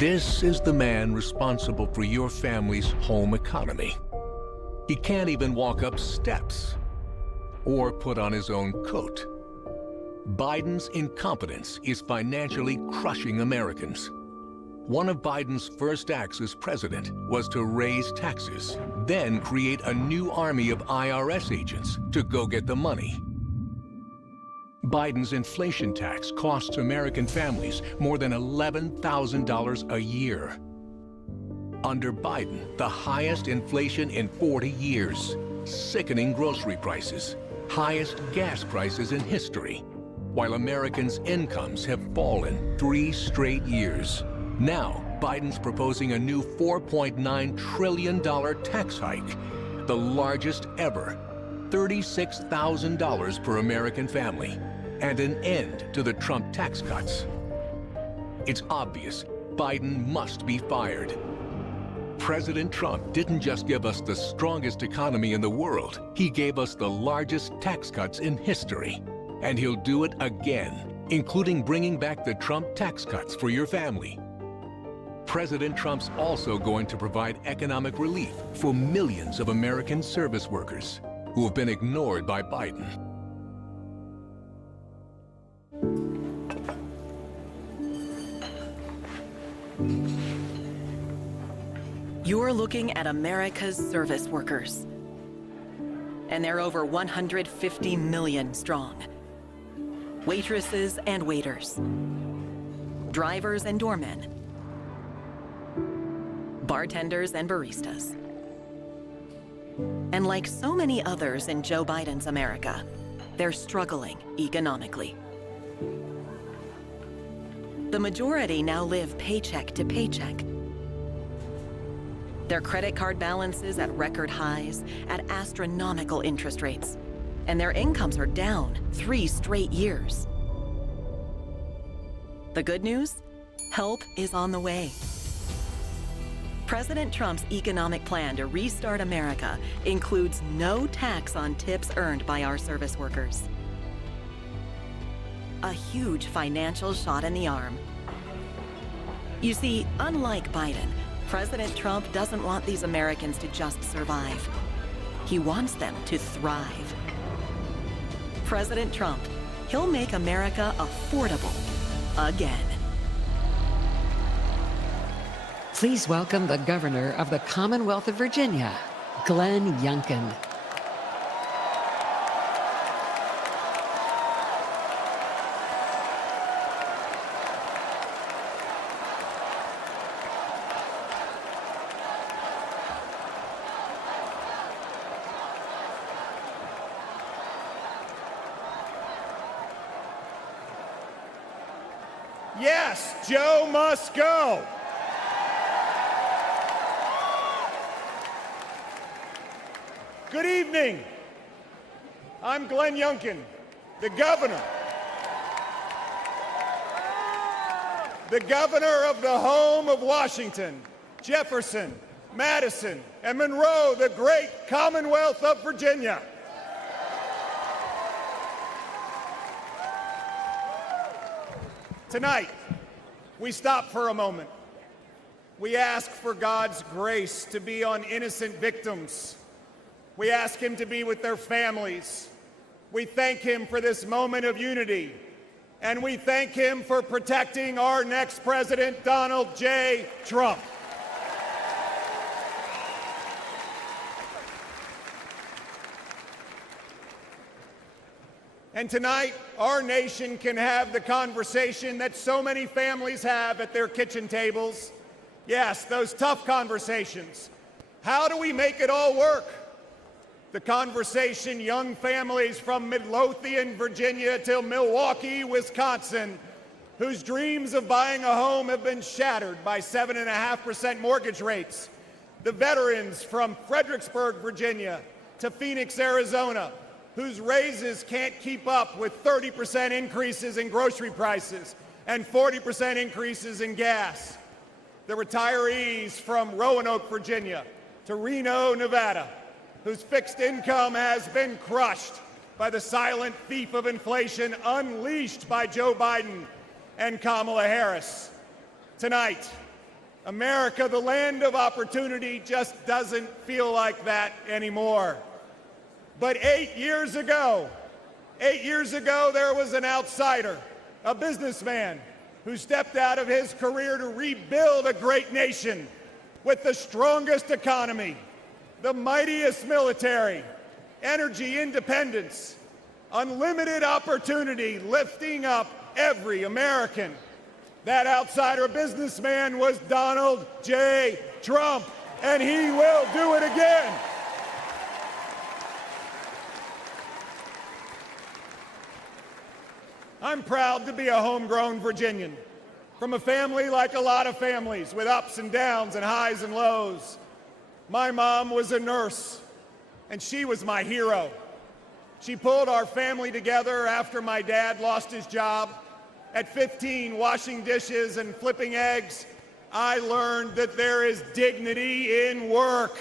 This is the man responsible for your family's home economy. He can't even walk up steps or put on his own coat. Biden's incompetence is financially crushing Americans. One of Biden's first acts as president was to raise taxes, then create a new army of IRS agents to go get the money. Biden's inflation tax costs American families more than $11,000 a year. Under Biden, the highest inflation in 40 years, sickening grocery prices, highest gas prices in history, while Americans' incomes have fallen 3 straight years. Now, Biden's proposing a new $4.9 trillion tax hike, the largest ever, $36,000 per American family, and an end to the Trump tax cuts. It's obvious Biden must be fired. President Trump didn't just give us the strongest economy in the world, he gave us the largest tax cuts in history. And he'll do it again, including bringing back the Trump tax cuts for your family. President Trump's also going to provide economic relief for millions of American service workers who have been ignored by Biden. You're looking at America's service workers. And they're over 150 million strong. Waitresses and waiters. Drivers and doormen. Bartenders and baristas. And like so many others in Joe Biden's America, they're struggling economically. The majority now live paycheck to paycheck. Their credit card balances at record highs, at astronomical interest rates, and their incomes are down 3 straight years. The good news? Help is on the way. President Trump's economic plan to restart America includes no tax on tips earned by our service workers. A huge financial shot in the arm. You see, unlike Biden, President Trump doesn't want these Americans to just survive. He wants them to thrive. President Trump, he'll make America affordable again. Please welcome the Governor of the Commonwealth of Virginia, Glenn Youngkin. Yes, Joe must go. Good evening. I'm Glenn Youngkin, the governor. The governor of the home of Washington, Jefferson, Madison, and Monroe, the great Commonwealth of Virginia. Tonight, we stop for a moment. We ask for God's grace to be on innocent victims. We ask him to be with their families. We thank him for this moment of unity. And we thank him for protecting our next president, Donald J. Trump. And tonight, our nation can have the conversation that so many families have at their kitchen tables. Yes, those tough conversations. How do we make it all work? The conversation young families from Midlothian, Virginia to Milwaukee, Wisconsin, whose dreams of buying a home have been shattered by 7.5% mortgage rates. The veterans from Fredericksburg, Virginia to Phoenix, Arizona, whose raises can't keep up with 30% increases in grocery prices and 40% increases in gas. The retirees from Roanoke, Virginia to Reno, Nevada, whose fixed income has been crushed by the silent thief of inflation unleashed by Joe Biden and Kamala Harris. Tonight, America, the land of opportunity, just doesn't feel like that anymore. But 8 years ago, there was an outsider, a businessman, who stepped out of his career to rebuild a great nation with the strongest economy, the mightiest military, energy independence, unlimited opportunity, lifting up every American. That outsider businessman was Donald J. Trump, and he will do it again. I'm proud to be a homegrown Virginian, from a family like a lot of families, with ups and downs and highs and lows. My mom was a nurse, and she was my hero. She pulled our family together after my dad lost his job. At 15, washing dishes and flipping eggs, I learned that there is dignity in work.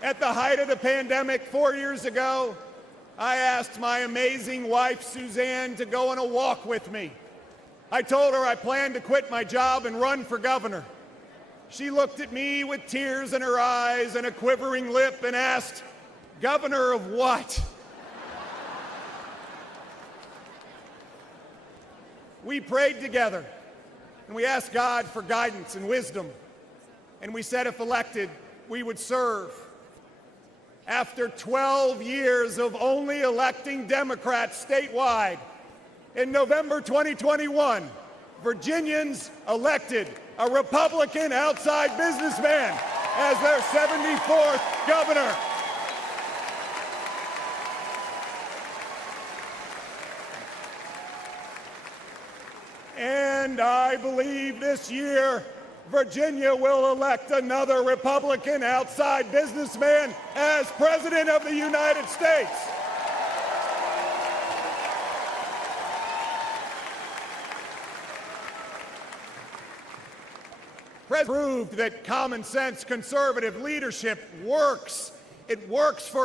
At the height of the pandemic 4 years ago, I asked my amazing wife, Suzanne, to go on a walk with me. I told her I planned to quit my job and run for governor. She looked at me with tears in her eyes and a quivering lip and asked, "Governor of what?" We prayed together, and we asked God for guidance and wisdom, and we said if elected, we would serve. After 12 years of only electing Democrats statewide, in November 2021, Virginians elected a Republican outside businessman as their 74th governor. And I believe this year, Virginia will elect another Republican outside businessman as President of the United States. Proved that common sense conservative leadership works. It works for